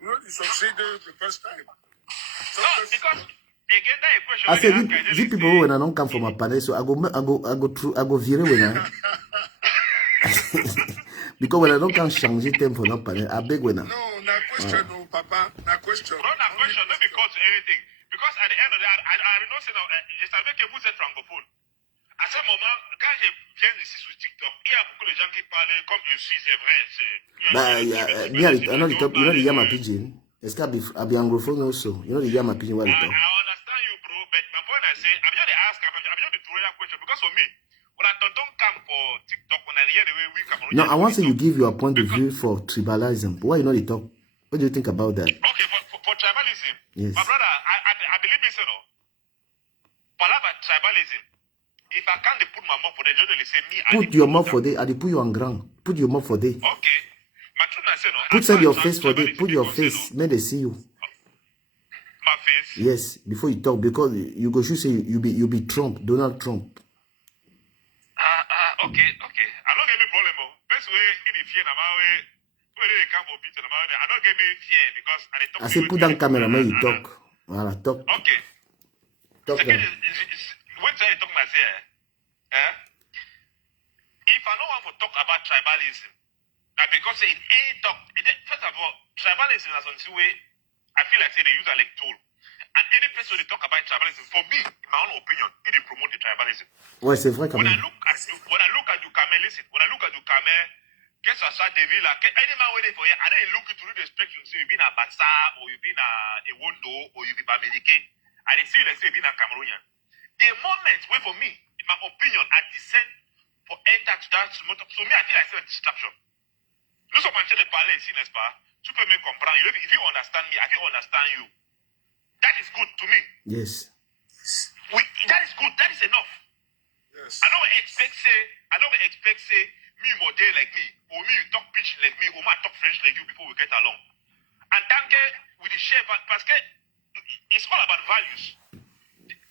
you know, they succeeded the first time. So because again, that question. I said, these people when I don't come from a panel, so I go vire when I. Because when I don't come change them for no panel, I beg when I. No, na question, no, Papa, na question. No, na question, not because anything. Because at the end of the day, I don't say now, je savais que vous êtes francophone. À ce moment, quand je viens ici sur TikTok, il y a beaucoup de gens qui parlent comme je suis, c'est vrai. I know the Yama Pidgin. Est-ce qu'il y a anglophone also? You know the Yama Pidgin what it talk? I understand you, bro, but my point I say, I'm just ask, I'm just to throw that question because for me, when I don't come for TikTok, when I hear the way we come. No, I want to say you give your point of view for tribalism. Why you know they talk? What do you think about that? Okay, for tribalism, yes. My brother, I believe me, no. Palabra tribalism. If I can't put my mouth for the journalist, say me. Put your mouth for day. I put you on ground. Put your mouth for day. Okay. Put your face for day. Put your face. May they see you. My face. Yes, before you talk, because you go should say you be Trump, Donald Trump. Okay. I don't get me problem. Best way in the fear, where they come for beat, I don't get me fear because I say put down camera, man. You talk. Voilà, talk. Okay. Talk now. When I talk myself, if I don't want to talk about tribalism, now because in any talk, first of all, tribalism is on the way. I feel like say they use a like tool, and any person they talk about tribalism, for me, in my own opinion, it promote the tribalism. Ouais, c'est vrai quand même. When I look at Dukamer, listen. When I look at Dukamer, qu'est-ce que ça devient là? Any man waiting for you, I don't look into the spectrum. So you been a Bassa, or you been a Wondo, or you been a American. I see you say you been a Cameroonian. The moment where for me, in my opinion, I descend for enter to that motor. So me, I feel like it's a distraction. Nous sommes en train de parler ici, n'est-ce pas? Tu peux me comprendre. If you understand me, I can understand you. That is good to me. Yes. That is good. That is enough. Yes. I don't expect say me model like me, or me talk pitch like me, or me talk French like you before we get along. And then with the share, parce que it's all about values.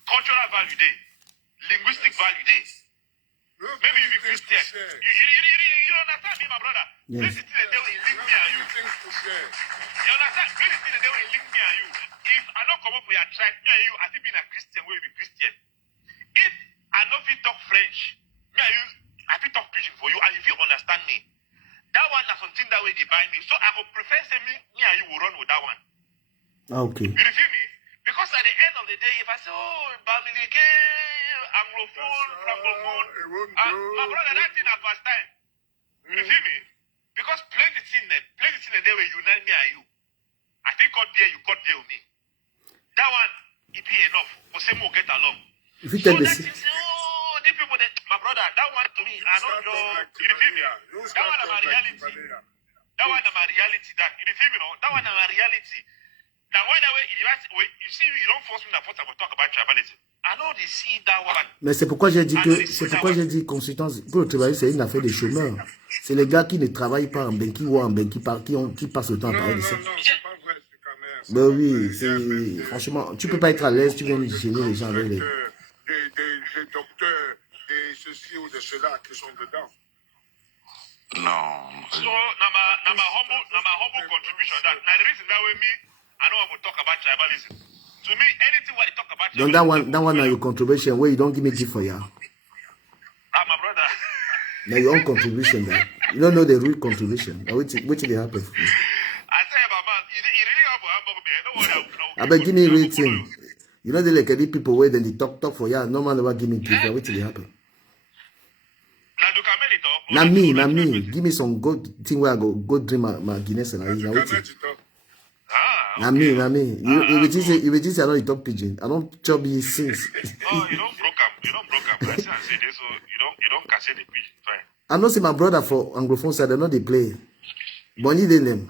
Cultural value there, linguistic value there. Maybe you be Christian. You understand me, my brother? Yes. This is the day we link me and you. You understand? This is the day we link me and you. If I don't come up for your tribe, me and you, I think being a Christian, we be Christian. If I don't fit talk French, me and you, I fit talk Pidgin for you, and if you understand me, that one is something that way they buy me. So I would prefer say me and you will run with that one. Okay. You feel me? Because at the end of the day, if I say, oh, Bamileke, Anglophone, Francophone, my brother, that thing at past time. You feel me? Because plenty thing there will unite me and you. I think God there, you got there with me. That one, it be enough. For say more get along. If you So tell the that is, oh, the people that, my brother, that one to me, I don't know. You feel me? That one is my reality. That one is my reality. That, you feel me? No? That one is my reality. Now, when you see, you don't force me to talk about tribalism. I know they see that one. Mais c'est pourquoi j'ai dit consultance pour le travail, c'est une affaire de chômeurs. C'est les gars qui ne travaillent pas en Benki ou en Benki qui passent le temps à parler de ça. Non, c'est pas vrai, c'est quand même. Ben oui, c'est franchement, tu peux pas être à l'aise, tu viens de gêner les gens avec les. Des docteurs, des ceci ou de cela qui sont dedans. Non. So, na my humble contribution that. Now the reason that way me, I don't want to talk about tribalism. To me, anything what they talk about Donc that one are your contribution where you don't give me gift for ya. My brother. Now your own contribution there. You don't know the real contribution. Now which they happen for you. I say, Baba, it really happen. I beg give me real thing. You know the like any people where then they talk for ya. No man ever give me gift. Which they happen. Na me. Give me some good thing where I go drink my Guinness and I eat. Na me. You will just say I don't talk Pidgin. I don't chop these things. Oh, you don't broke up. I say this, so you don't cash the quiz. Fine. I know see my brother for Anglophone side, they know they play. Money they them.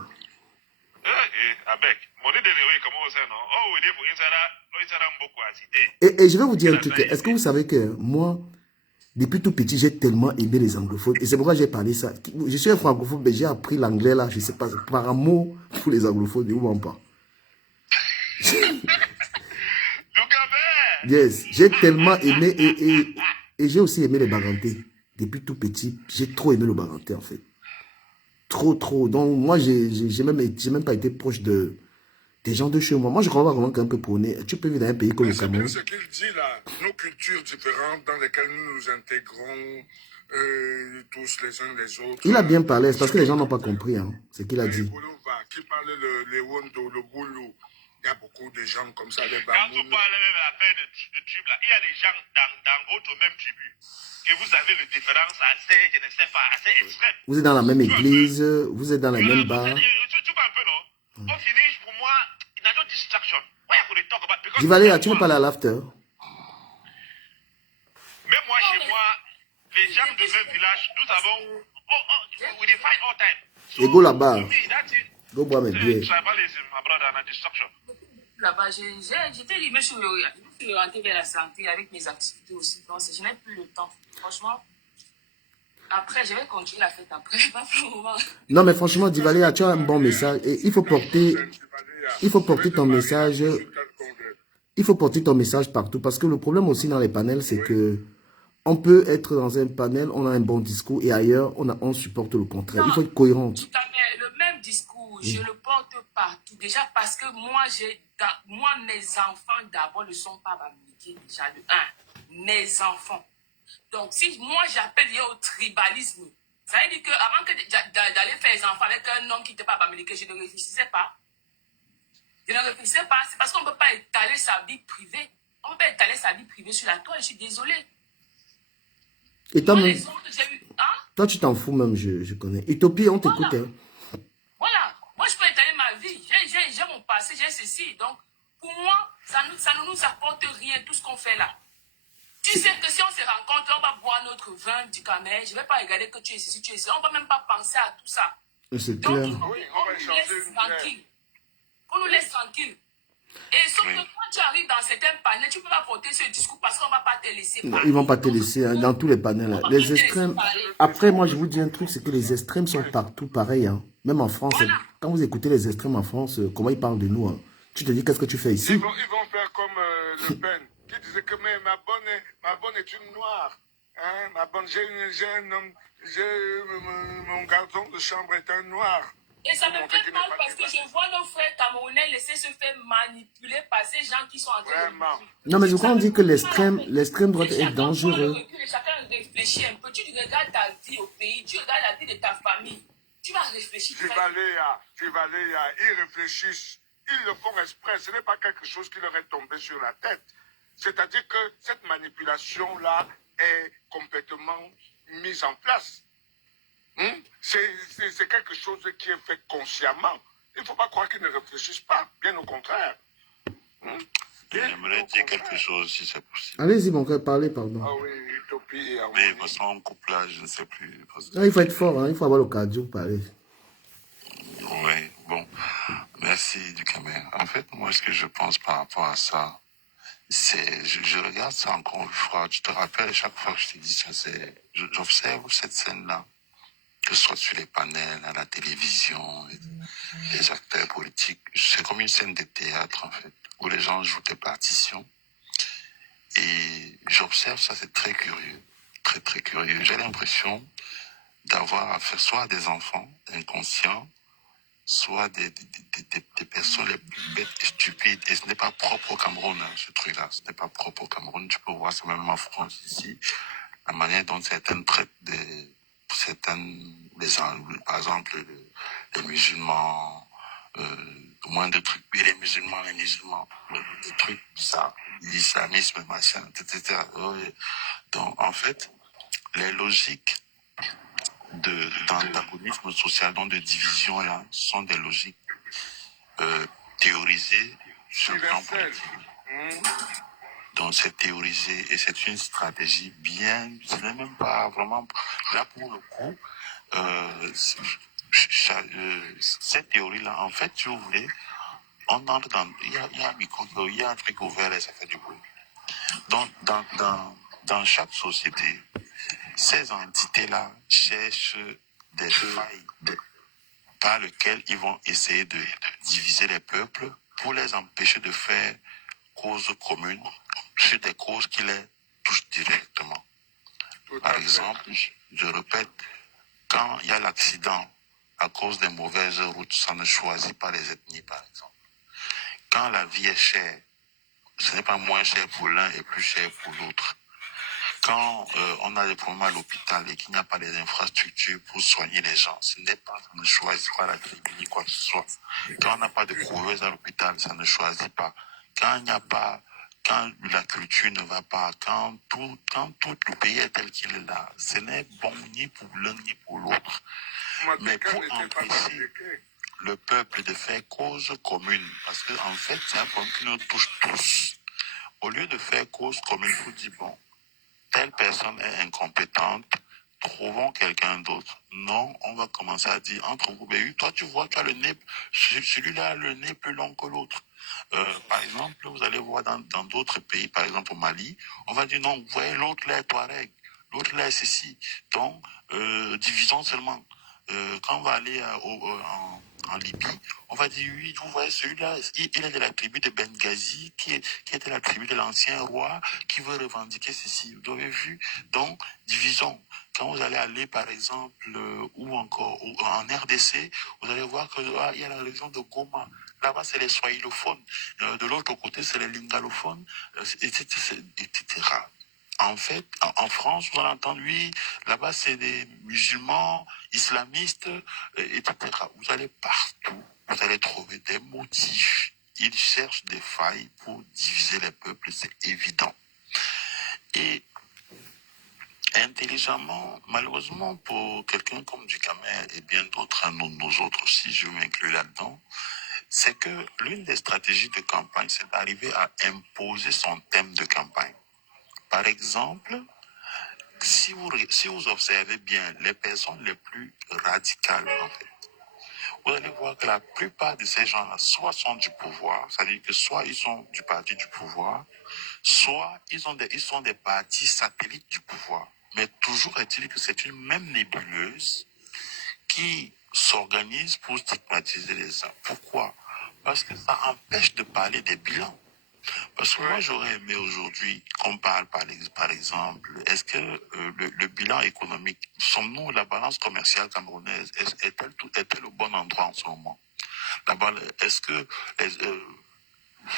I beg. Money they way, come on, say no. Oh, we dey for inside Mboko as it Et je vais vous dire un truc. Est-ce que vous savez que moi, depuis tout petit, j'ai tellement aimé les anglophones. Et c'est pourquoi j'ai parlé ça. Je suis un francophone, mais j'ai appris l'anglais là, je sais pas, par amour pour les anglophones, ou pas. Yes, j'ai tellement aimé et j'ai aussi aimé les barantés. Depuis tout petit, j'ai trop aimé le baranté en fait. Trop. Donc moi, j'ai même pas été proche des gens de chez moi. Moi, je crois vraiment qu'un peu prôné. Tu peux vivre dans un pays comme le Cameroun. C'est ce qu'il dit là. Nos cultures différentes dans lesquelles nous nous intégrons tous les uns les autres. Il a bien parlé, c'est parce que les gens n'ont pas compris hein, ce qu'il a dit. Qui parle le Wondo, le Boulou. Il y a beaucoup de gens comme ça, les Quand vous parlez même à l'affaire de tribu, là, il y a des gens dans votre même tribu que vous avez une différence assez, je ne sais pas, assez extrême. Vous êtes dans la même église, vous êtes dans la même bar. Tu vois un peu, non? Au finish, pour moi, il y a d'autres distractions. Why I could talk about? Divalé, tu veux parler à l'after? Même moi, chez moi, les gens de même village, nous avons, we fight all time. Et go là-bas. Go boire mes bières. Là-bas, j'étais libre, je suis rentré vers la santé avec mes activités aussi. Donc, je n'ai plus le temps. Franchement, après, je vais continuer la fête après. Pas pour le moment. Non, mais franchement, Divalé, tu as un bon message. Et il faut porter ton message. Il faut porter ton message partout. Parce que le problème aussi dans les panels, c'est que on peut être dans un panel, on a un bon discours et ailleurs, on supporte le contraire. Il faut être cohérente. Le même discours, je le porte partout. Déjà parce que moi, mes enfants d'abord ne sont pas bamiliqués déjà de 1. Mes enfants. Donc, si moi j'appelle au tribalisme, ça veut dire qu'avant d'aller faire les enfants avec un homme qui n'était pas bamiliqué, je ne réfléchissais pas. Je ne réfléchissais pas. C'est parce qu'on ne peut pas étaler sa vie privée. On ne peut pas étaler sa vie privée sur la toile. Je suis désolée. Et toi, toi, tu t'en fous même, je connais. Utopie, on t'écoute. Voilà. Voilà. Moi, je peux étaler ma vie. J'ai mon passé, j'ai ceci. Donc, pour moi, ça ne nous apporte rien, tout ce qu'on fait là. Tu sais que si on se rencontre, on va boire notre vin du Cameroun. Je ne vais pas regarder que tu es ici, tu es ici. On ne va même pas penser à tout ça. C'est donc, clair. on nous laisse tranquille. On nous laisse tranquille. Et sauf que quand tu arrives dans certains panels, tu ne peux pas porter ce discours parce qu'on ne va pas te laisser parler. Non, ils ne vont pas te laisser hein, dans tous les panels. Hein. Les extrêmes. Après, moi, je vous dis un truc, c'est que les extrêmes sont partout pareil. Hein. Même en France. Voilà. Quand vous écoutez les extrêmes en France, comment ils parlent de nous, hein. Tu te dis, qu'est-ce que tu fais ici? Ils vont faire comme Le Pen, qui disait que ma bonne est une noire. Hein, ma bonne, mon garçon de chambre est un noir. Et ça me fait mal parce que je vois nos frères camerounais laisser se faire manipuler par ces gens qui sont en train de... Non, mais je crois qu'on dit que l'extrême droite est dangereux. Chacun réfléchit un peu. Tu regardes ta vie au pays, tu regardes la vie de ta famille. Tu vas réfléchir. Tu vas aller, ils réfléchissent. Ils le font exprès. Ce n'est pas quelque chose qui leur est tombé sur la tête. C'est-à-dire que cette manipulation-là est complètement mise en place. C'est quelque chose qui est fait consciemment. Il ne faut pas croire qu'ils ne réfléchissent pas. Bien au contraire. J'aimerais dire quelque chose, si c'est possible. Allez-y, mon frère, parlez, pardon. Ah oui, utopie. Mais de toute façon, en couple là, je ne sais plus. Ah, il faut être fort, hein, il faut avoir le cardio pour parler. Oui, bon. Merci, Dukamer. En fait, moi, ce que je pense par rapport à ça, c'est, je regarde ça encore une fois. Tu te rappelles, chaque fois que je te dis ça, j'observe cette scène-là, que ce soit sur les panels, à la télévision, les acteurs politiques. C'est comme une scène de théâtre, en fait, où les gens jouent des partitions. Et j'observe ça, c'est très curieux. Très, très curieux. J'ai l'impression d'avoir affaire soit à des enfants inconscients, soit des personnes les plus bêtes et stupides. Et ce n'est pas propre au Cameroun, hein, ce truc-là. Ce n'est pas propre au Cameroun. Tu peux voir ça même en France ici. La manière dont certaines traitent par exemple, les musulmans, moins de trucs. Oui, les musulmans, des trucs bizarres. L'islamisme, machin, etc. Donc, en fait, les logiques d'antagonisme social, donc de division, là, sont des logiques théorisées sur le plan politique. Donc c'est théorisé et c'est une stratégie bien, ce n'est même pas vraiment, là pour le coup, cette théorie-là, en fait, si vous voulez, on entre dans, il y a un micro, il y a un truc ouvert et ça fait du bruit. Donc dans chaque société, ces entités-là cherchent des failles par lesquelles ils vont essayer de diviser les peuples pour les empêcher de faire cause commune sur des causes qui les touchent directement. Par exemple, je répète, quand il y a l'accident à cause des mauvaises routes, ça ne choisit pas les ethnies, par exemple. Quand la vie est chère, ce n'est pas moins cher pour l'un et plus cher pour l'autre. Quand on a des problèmes à l'hôpital et qu'il n'y a pas les infrastructures pour soigner les gens, ça ne choisit pas la tribu ni quoi que ce soit. Quand on n'a pas de couveuse à l'hôpital, ça ne choisit pas. Quand la culture ne va pas, quand tout le pays est tel qu'il est là, ce n'est bon ni pour l'un ni pour l'autre. Mais pour empêcher le peuple de faire cause commune, parce qu'en fait, c'est un problème qui nous touche tous. Au lieu de faire cause commune, pour dire, bon, telle personne est incompétente, trouvons quelqu'un d'autre. Non, on va commencer à dire entre vous, ben, toi tu vois, tu as le nez, celui-là a le nez plus long que l'autre. Par exemple, vous allez voir dans d'autres pays, par exemple au Mali, on va dire non, vous voyez, l'autre là est Touareg, l'autre là est ceci. Donc, divisons seulement. Quand on va aller en Libye, on va dire oui, vous voyez, celui-là, il est de la tribu de Benghazi, qui était la tribu de l'ancien roi, qui veut revendiquer ceci. Vous avez vu? Donc, divisons. Quand vous allez aller, par exemple, ou encore en RDC, vous allez voir que il y a la région de Goma. Là-bas, c'est les swahilophones. De l'autre côté, c'est les lingalophones, etc. En fait, en France, vous allez entendre, oui, là-bas, c'est des musulmans, islamistes, etc. Vous allez partout, vous allez trouver des motifs. Ils cherchent des failles pour diviser les peuples, c'est évident. Et intelligemment, malheureusement, pour quelqu'un comme Dukamer et bien d'autres, nous autres aussi, je m'inclus là-dedans, c'est que l'une des stratégies de campagne, c'est d'arriver à imposer son thème de campagne. Par exemple, si vous observez bien les personnes les plus radicales, en fait, vous allez voir que la plupart de ces gens-là, soit sont du pouvoir, c'est-à-dire que soit ils sont du parti du pouvoir, soit ils sont des partis satellites du pouvoir. Mais toujours est-il que c'est une même nébuleuse qui s'organise pour stigmatiser les uns. Pourquoi? Parce que ça empêche de parler des bilans. Parce que moi, j'aurais aimé aujourd'hui qu'on parle, par exemple, est-ce que le bilan économique, sommes-nous, la balance commerciale camerounaise, est-elle au bon endroit en ce moment? Est-ce que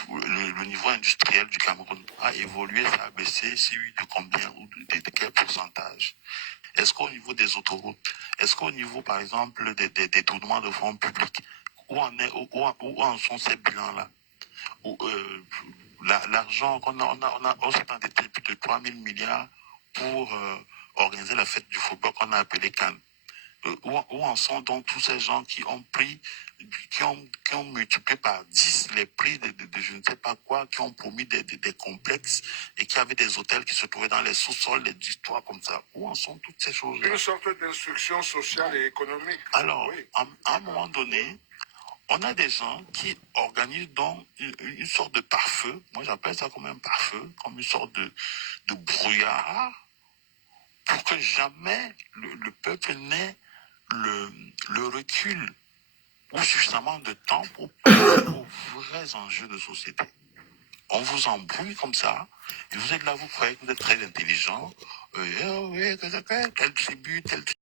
le niveau industriel du Cameroun a évolué, ça a baissé, si oui, de combien ou de quel pourcentage? Est-ce qu'au niveau des autoroutes, est-ce qu'au niveau, par exemple, des détournements de fonds publics, où en sont ces bilans-là? L'argent qu'on on s'est endetté plus de 3 000 milliards pour organiser la fête du football qu'on a appelé Cannes. Où en sont donc tous ces gens qui ont pris, qui ont multiplié par 10 les prix de je ne sais pas quoi, qui ont promis des complexes et qui avaient des hôtels qui se trouvaient dans les sous-sols, des histoires comme ça. Où en sont toutes ces choses-là? Une sorte d'instruction sociale et économique. Alors, oui. à un moment donné, on a des gens qui organisent donc une sorte de pare-feu. Moi, j'appelle ça comme un pare-feu, comme une sorte de brouillard, pour que jamais le peuple n'ait le recul ou suffisamment de temps pour penser aux vrais enjeux de société. On vous embrouille comme ça, et vous êtes là, vous croyez que vous êtes très intelligent. Oui, tel tribu, tel tribu.